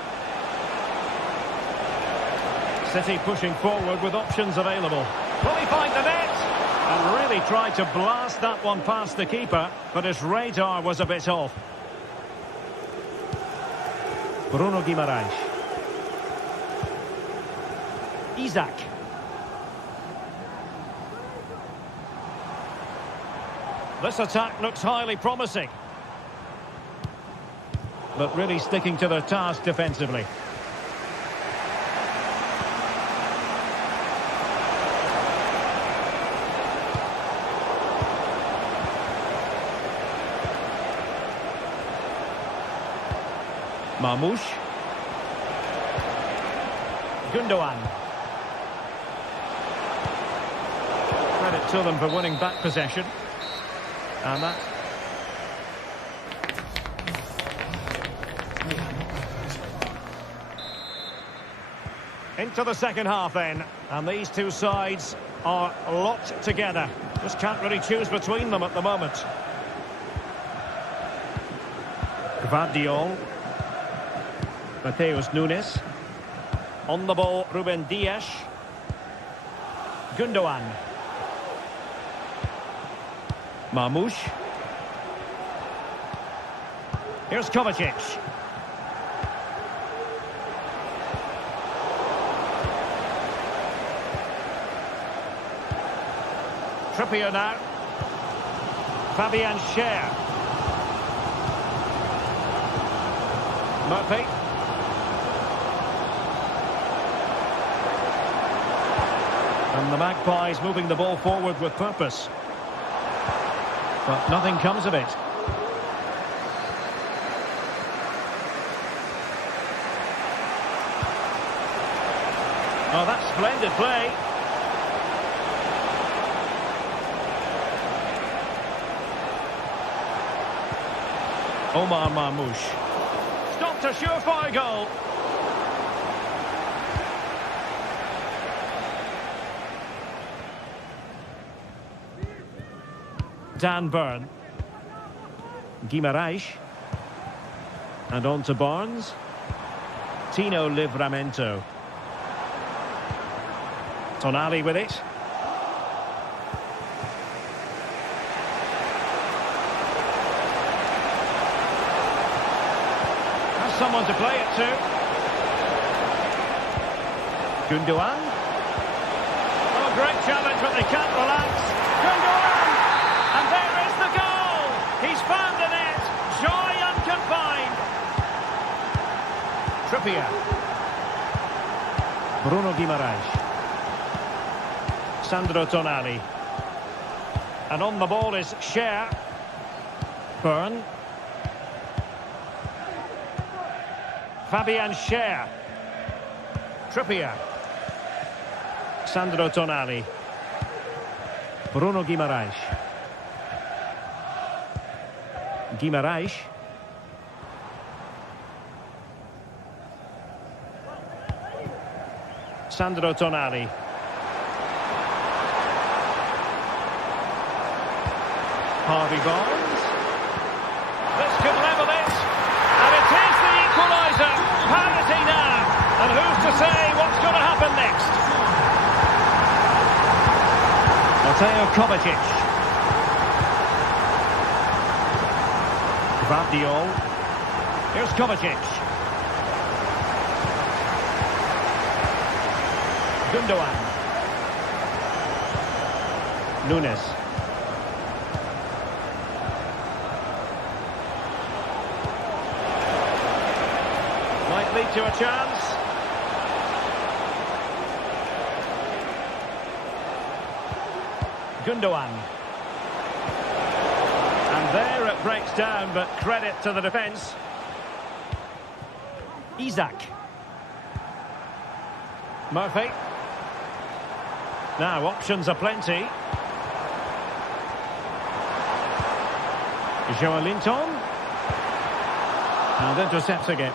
City pushing forward with options available. Will he find the net? And really tried to blast that one past the keeper, but his radar was a bit off. Bruno Guimaraes. Isaac. This attack looks highly promising, but really sticking to their task defensively. Marmoush. Gundogan. Credit to them for winning back possession. And that... Into the second half then. And these two sides are locked together. Just can't really choose between them at the moment. Gvardiol. Mateus Nunes. On the ball, Ruben Dias. Gundogan. Marmoush. Here's Kovacic. Trippier now. Fabian Cher. Murphy. And the Magpies moving the ball forward with purpose. But nothing comes of it. Oh, that's splendid play. Omar Marmoush. Stopped a surefire goal. Dan Burn. Guimaraes. And on to Barnes. Tino Livramento. Tonali with it. Has someone to play it to. Gundogan. Oh, great challenge, but they can't relax. Gundogan! And there is the goal! He's found the net! Joy unconfined! Trippier. Bruno Guimaraes. Sandro Tonali. And on the ball is Cher. Burn. Fabian Cher. Trippier. Sandro Tonali. Bruno Guimaraes. Guimaraes. Sandro Tonali. Harvey Barnes. This could level it. And it is the equaliser. Parity now. And who's to say what's going to happen next? Mateo Kovacic. Gvardiol. Here's Kovacic. Gundogan. Nunes. Might lead to a chance. Gundogan. And there it breaks down, but credit to the defence. Isak. Murphy. Now options are plenty. Joelinton. And intercepts again.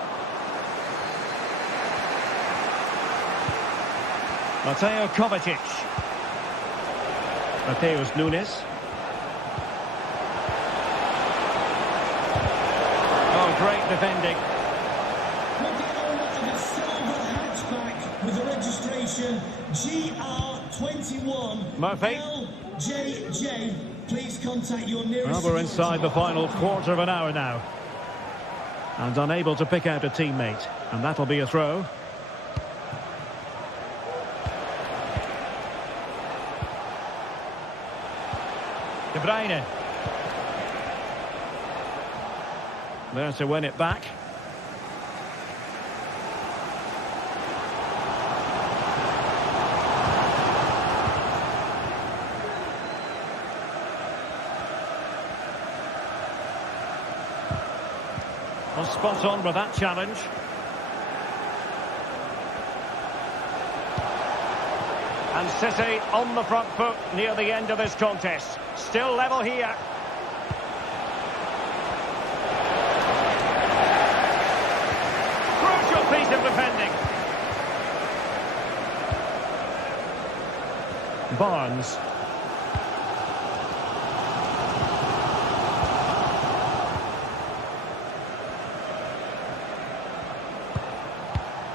Mateo Kovacic. Mateus Nunes. Oh, great defending. The silver hatchback with the registration GR21 Murphy. LJJ. Please contact your nearest. Well, we're inside the final quarter of an hour now. And unable to pick out a teammate. And that'll be a throw. De Bruyne. There to win it back. Well, spot on with that challenge. And City on the front foot near the end of this contest. Still level here. Crucial piece of defending. Barnes.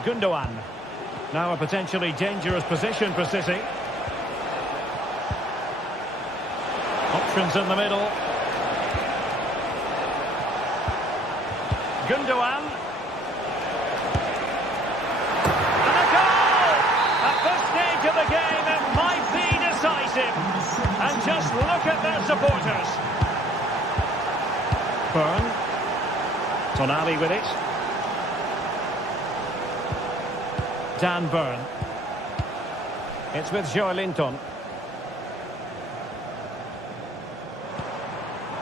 Gundogan. Now a potentially dangerous position for City. Options in the middle. Gundogan. And a goal! At this stage of the game, it might be decisive. And just look at their supporters. Byrne. Tonali with it. Dan Byrne. It's with Joelinton.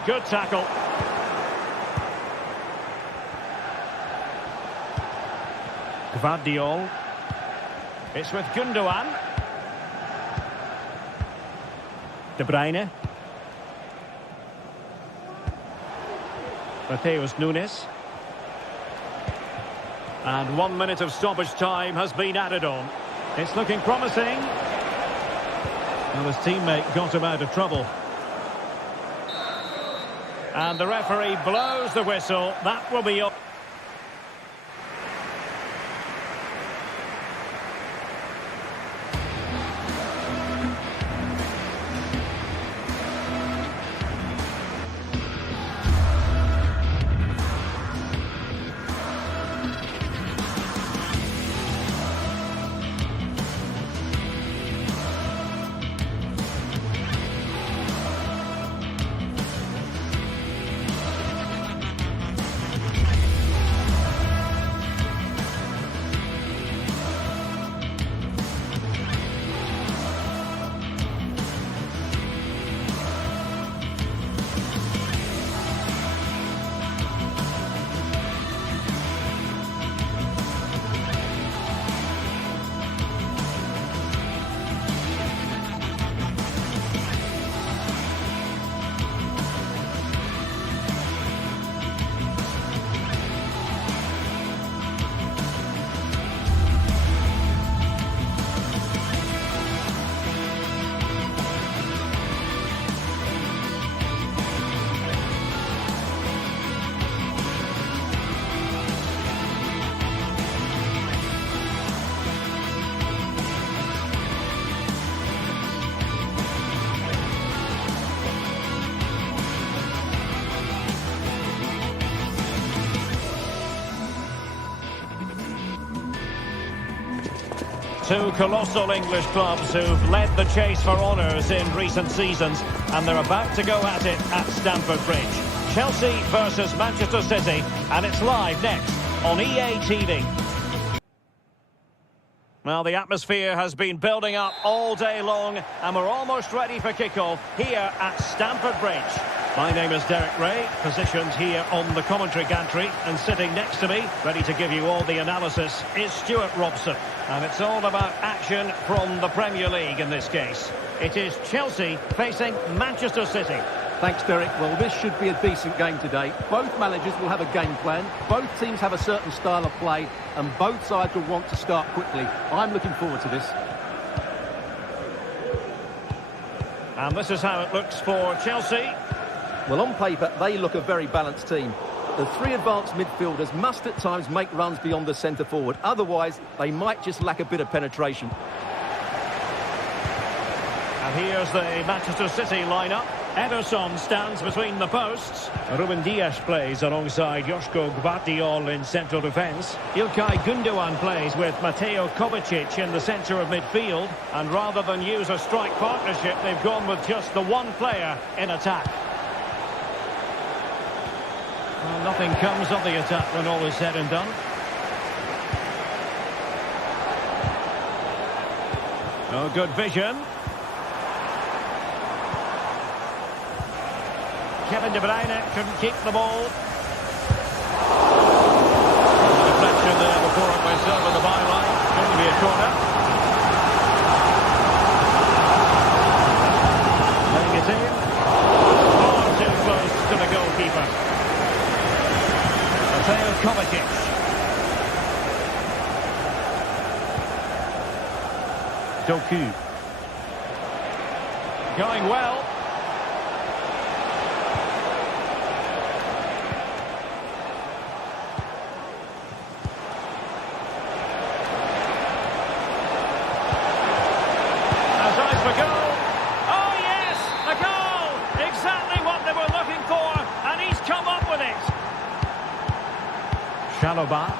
Good tackle. Gvardiol. It's with Gundogan. De Bruyne. Mateus Nunes. And 1 minute of stoppage time has been added on. It's looking promising. And his teammate got him out of trouble. And the referee blows the whistle. That will be up. Two colossal English clubs who've led the chase for honours in recent seasons, and they're about to go at it at Stamford Bridge. Chelsea versus Manchester City, and it's live next on EA TV. Well, the atmosphere has been building up all day long, and we're almost ready for kickoff here at Stamford Bridge. My name is Derek Ray, positioned here on the commentary gantry, and sitting next to me, ready to give you all the analysis, is Stuart Robson. And it's all about action from the Premier League in this case. It is Chelsea facing Manchester City. Thanks, Derek. Well, this should be a decent game today. Both managers will have a game plan. Both teams have a certain style of play, and both sides will want to start quickly. I'm looking forward to this. And this is how it looks for Chelsea. Well, on paper, they look a very balanced team. The three advanced midfielders must at times make runs beyond the centre forward. Otherwise, they might just lack a bit of penetration. And here's the Manchester City lineup. Ederson stands between the posts. Ruben Dias plays alongside Joško Gvardiol in central defence. Ilkay Gundogan plays with Mateo Kovacic in the centre of midfield. And rather than use a strike partnership, they've gone with just the one player in attack. Well, nothing comes of the attack when all is said and done. Oh, good vision. Kevin De Bruyne couldn't keep the ball. Deflection there before it went over the byline. Going to be a corner. Laying it in. Far too close to the goalkeeper. Mateo Kovacic. Doku. Going well. Chalobah.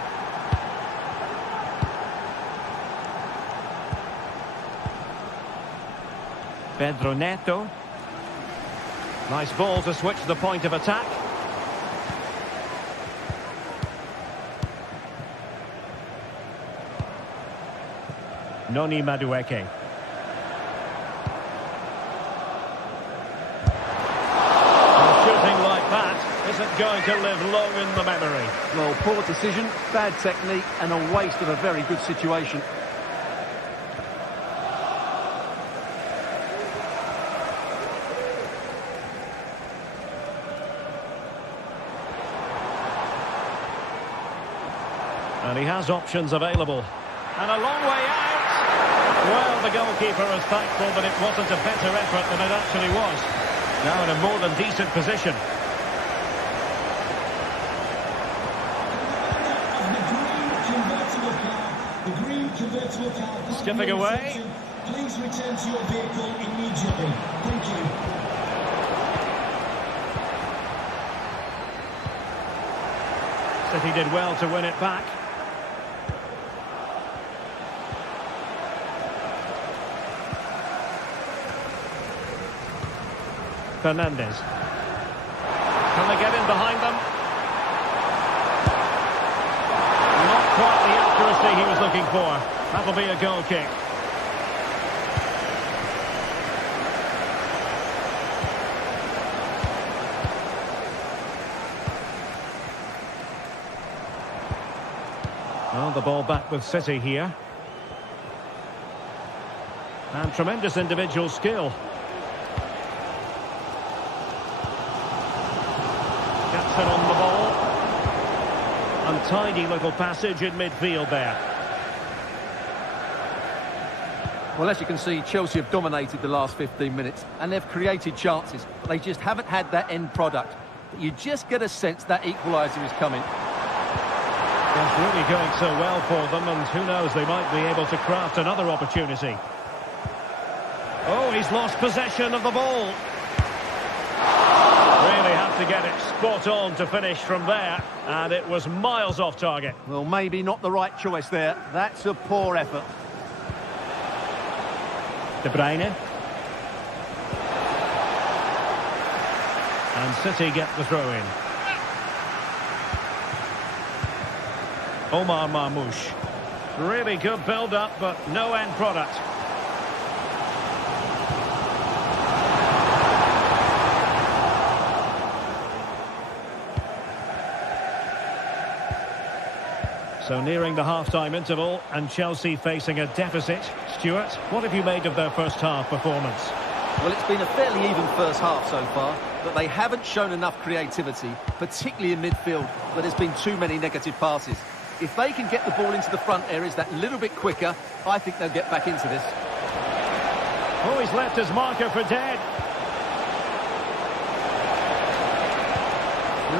Pedro Neto. Nice ball to switch the point of attack. Noni Madueke. Shooting like that isn't going to live long in the memory. Well, poor decision, bad technique, and a waste of a very good situation. And he has options available. And a long way out. Well, the goalkeeper is thankful that it wasn't a better effort than it actually was. Now in a more than decent position. Skipping away. Please return to your vehicle immediately. Thank you. City did well to win it back. Fernandes. Can they get in behind them? Not quite the accuracy he was looking for. That'll be a goal kick. Well, the ball back with City here. And tremendous individual skill. Gets it on the ball. Untidy little passage in midfield there. Well, as you can see, Chelsea have dominated the last 15 minutes, and they've created chances. They just haven't had that end product. But you just get a sense that equaliser is coming. It's really going so well for them, and who knows, they might be able to craft another opportunity. Oh, he's lost possession of the ball. Really have to get it spot on to finish from there, and it was miles off target. Well, maybe not the right choice there. That's a poor effort. De Bruyne. And City get the throw in. Omar Marmoush. Really good build-up, but no end product. So nearing the half-time interval, and Chelsea facing a deficit. Stuart, what have you made of their first half performance? Well, it's been a fairly even first half so far, but they haven't shown enough creativity, particularly in midfield, where there's been too many negative passes. If they can get the ball into the front areas that little bit quicker, I think they'll get back into this. Oh, he's left his marker for dead.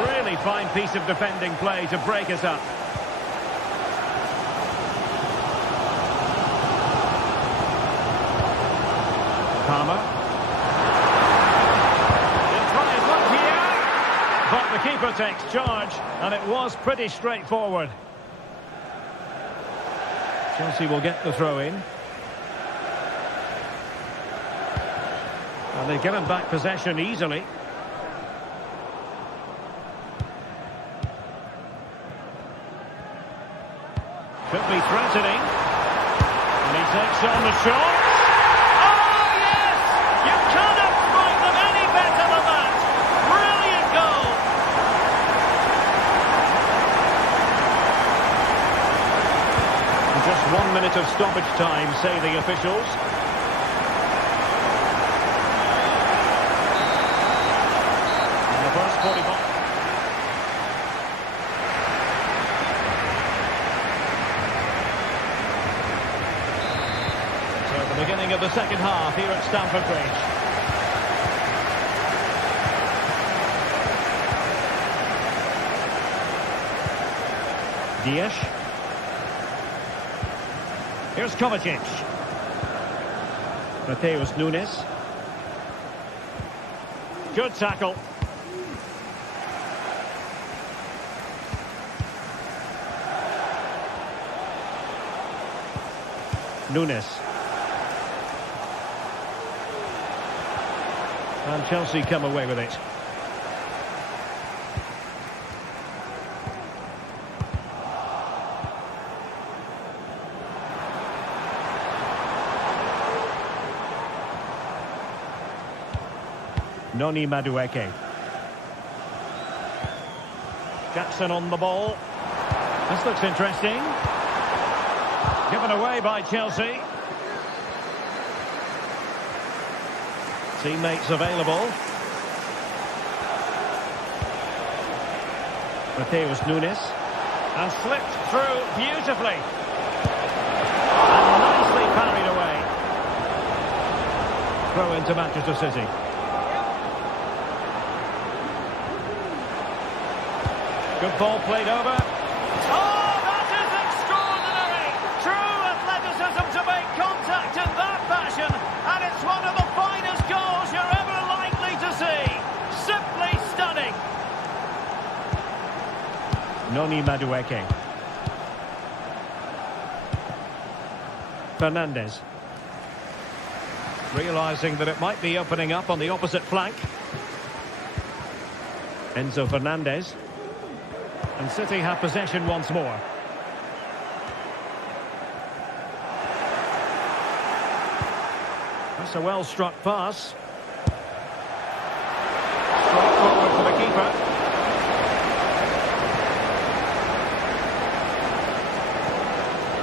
Really fine piece of defending play to break us up. Palmer. They'll try and look here. But the keeper takes charge, and it was pretty straightforward. Chelsea will get the throw in. And they've given back possession easily. Could be threatening. And he takes on the shot. Oh, yes! You cannot find them any better than that. Brilliant goal. Just 1 minute of stoppage time, say the officials. In the first 45. So the beginning of the second half here at Stamford Bridge. Dias. Here's Kovacic. Mateus Nunes. Good tackle. Nunes. And Chelsea come away with it. Noni Madueke. Jackson on the ball. This looks interesting. Given away by Chelsea. Teammates available. Mateus Nunes. And slipped through beautifully. And nicely parried away. Throw into Manchester City. Good ball played over. Oh, that is extraordinary! True athleticism to make contact in that fashion, and it's one of the finest goals you're ever likely to see. Simply stunning. Noni Madueke. Fernandes. Realising that it might be opening up on the opposite flank. Enzo Fernandez. And City have possession once more. That's a well-struck pass. Straight forward for the keeper.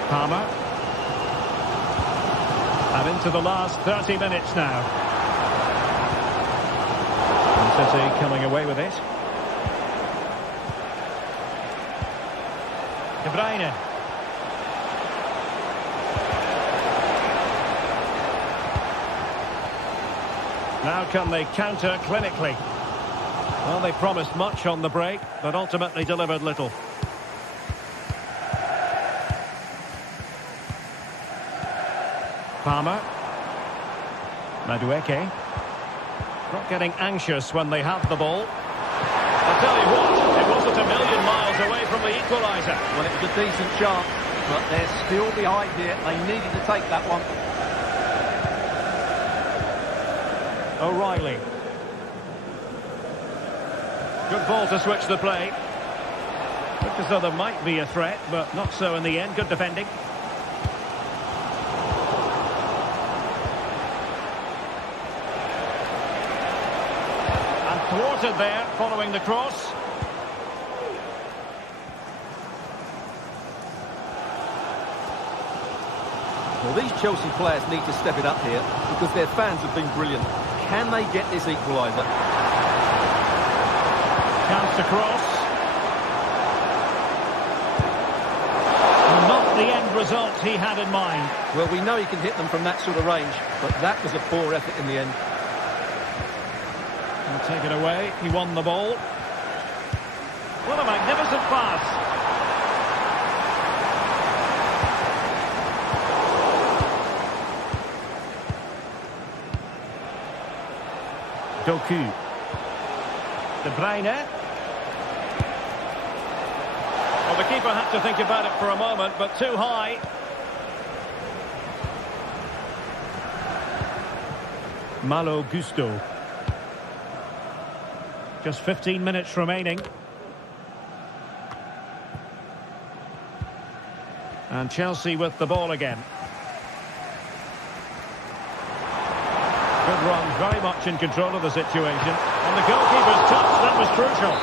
Palmer. And into the last 30 minutes now. And City coming away with it. De Bruyne. Now can they counter clinically? Well, they promised much on the break, but ultimately delivered little. Palmer. Madueke. Not getting anxious when they have the ball. I'll tell you what, it wasn't a million miles away from the equaliser. Well, it was a decent chance, but they're still behind here. They needed to take that one. O'Reilly. Good ball to switch the play. Looked as though there might be a threat, but not so in the end. Good defending. And thwarted there, following the cross. Well, these Chelsea players need to step it up here because their fans have been brilliant. Can they get this equaliser? Chance to cross. Not the end result he had in mind. Well, we know he can hit them from that sort of range, but that was a poor effort in the end. And take it away. He won the ball. What a magnificent pass. Doku. De Bruyne. Well, the keeper had to think about it for a moment, but too high. Malo Gusto. Just 15 minutes remaining. And Chelsea with the ball again. Good run, very much in control of the situation. And the goalkeeper's touch, that was crucial.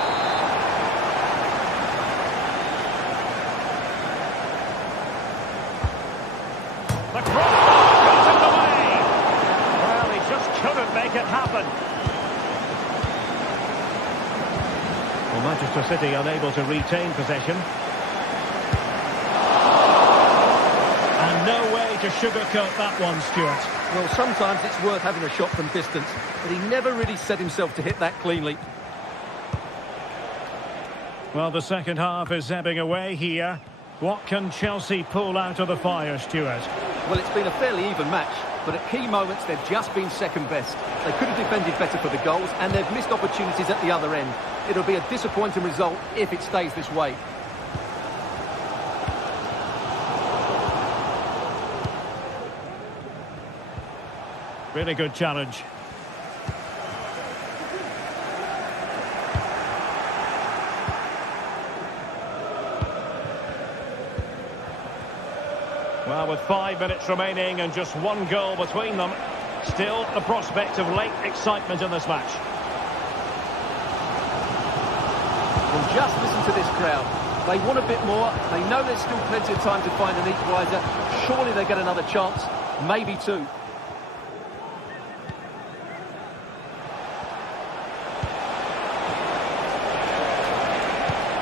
The crossbar goes in the way. Well, he just couldn't make it happen. Well, Manchester City unable to retain possession. And no way to sugarcoat that one, Stuart. Well, sometimes it's worth having a shot from distance, but he never really set himself to hit that cleanly. Well, the second half is ebbing away here. What can Chelsea pull out of the fire, Stuart? Well, it's been a fairly even match, but at key moments they've just been second best. They could have defended better for the goals, and they've missed opportunities at the other end. It'll be a disappointing result if it stays this way. Really good challenge. Well, with 5 minutes remaining and just one goal between them, still the prospect of late excitement in this match. Well, just listen to this crowd. They want a bit more. They know there's still plenty of time to find an equaliser. Surely they get another chance, maybe two.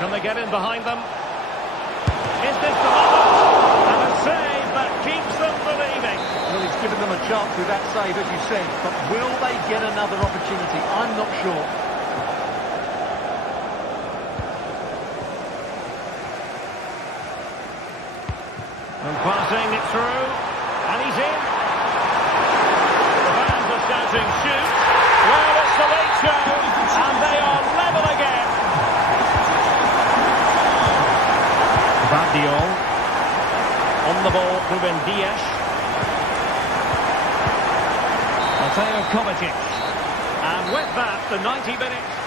Can they get in behind them? Is this the moment? And a save that keeps them believing. Well, he's given them a chance with that save, as you said. But will they get another opportunity? I'm not sure. And passing it through. And he's in. The fans are shouting, shoot. Well, it's the late show. And they are level again. Diol on the ball, Ruben Dias. Mateo Kovacic. And with that, the 90 minutes.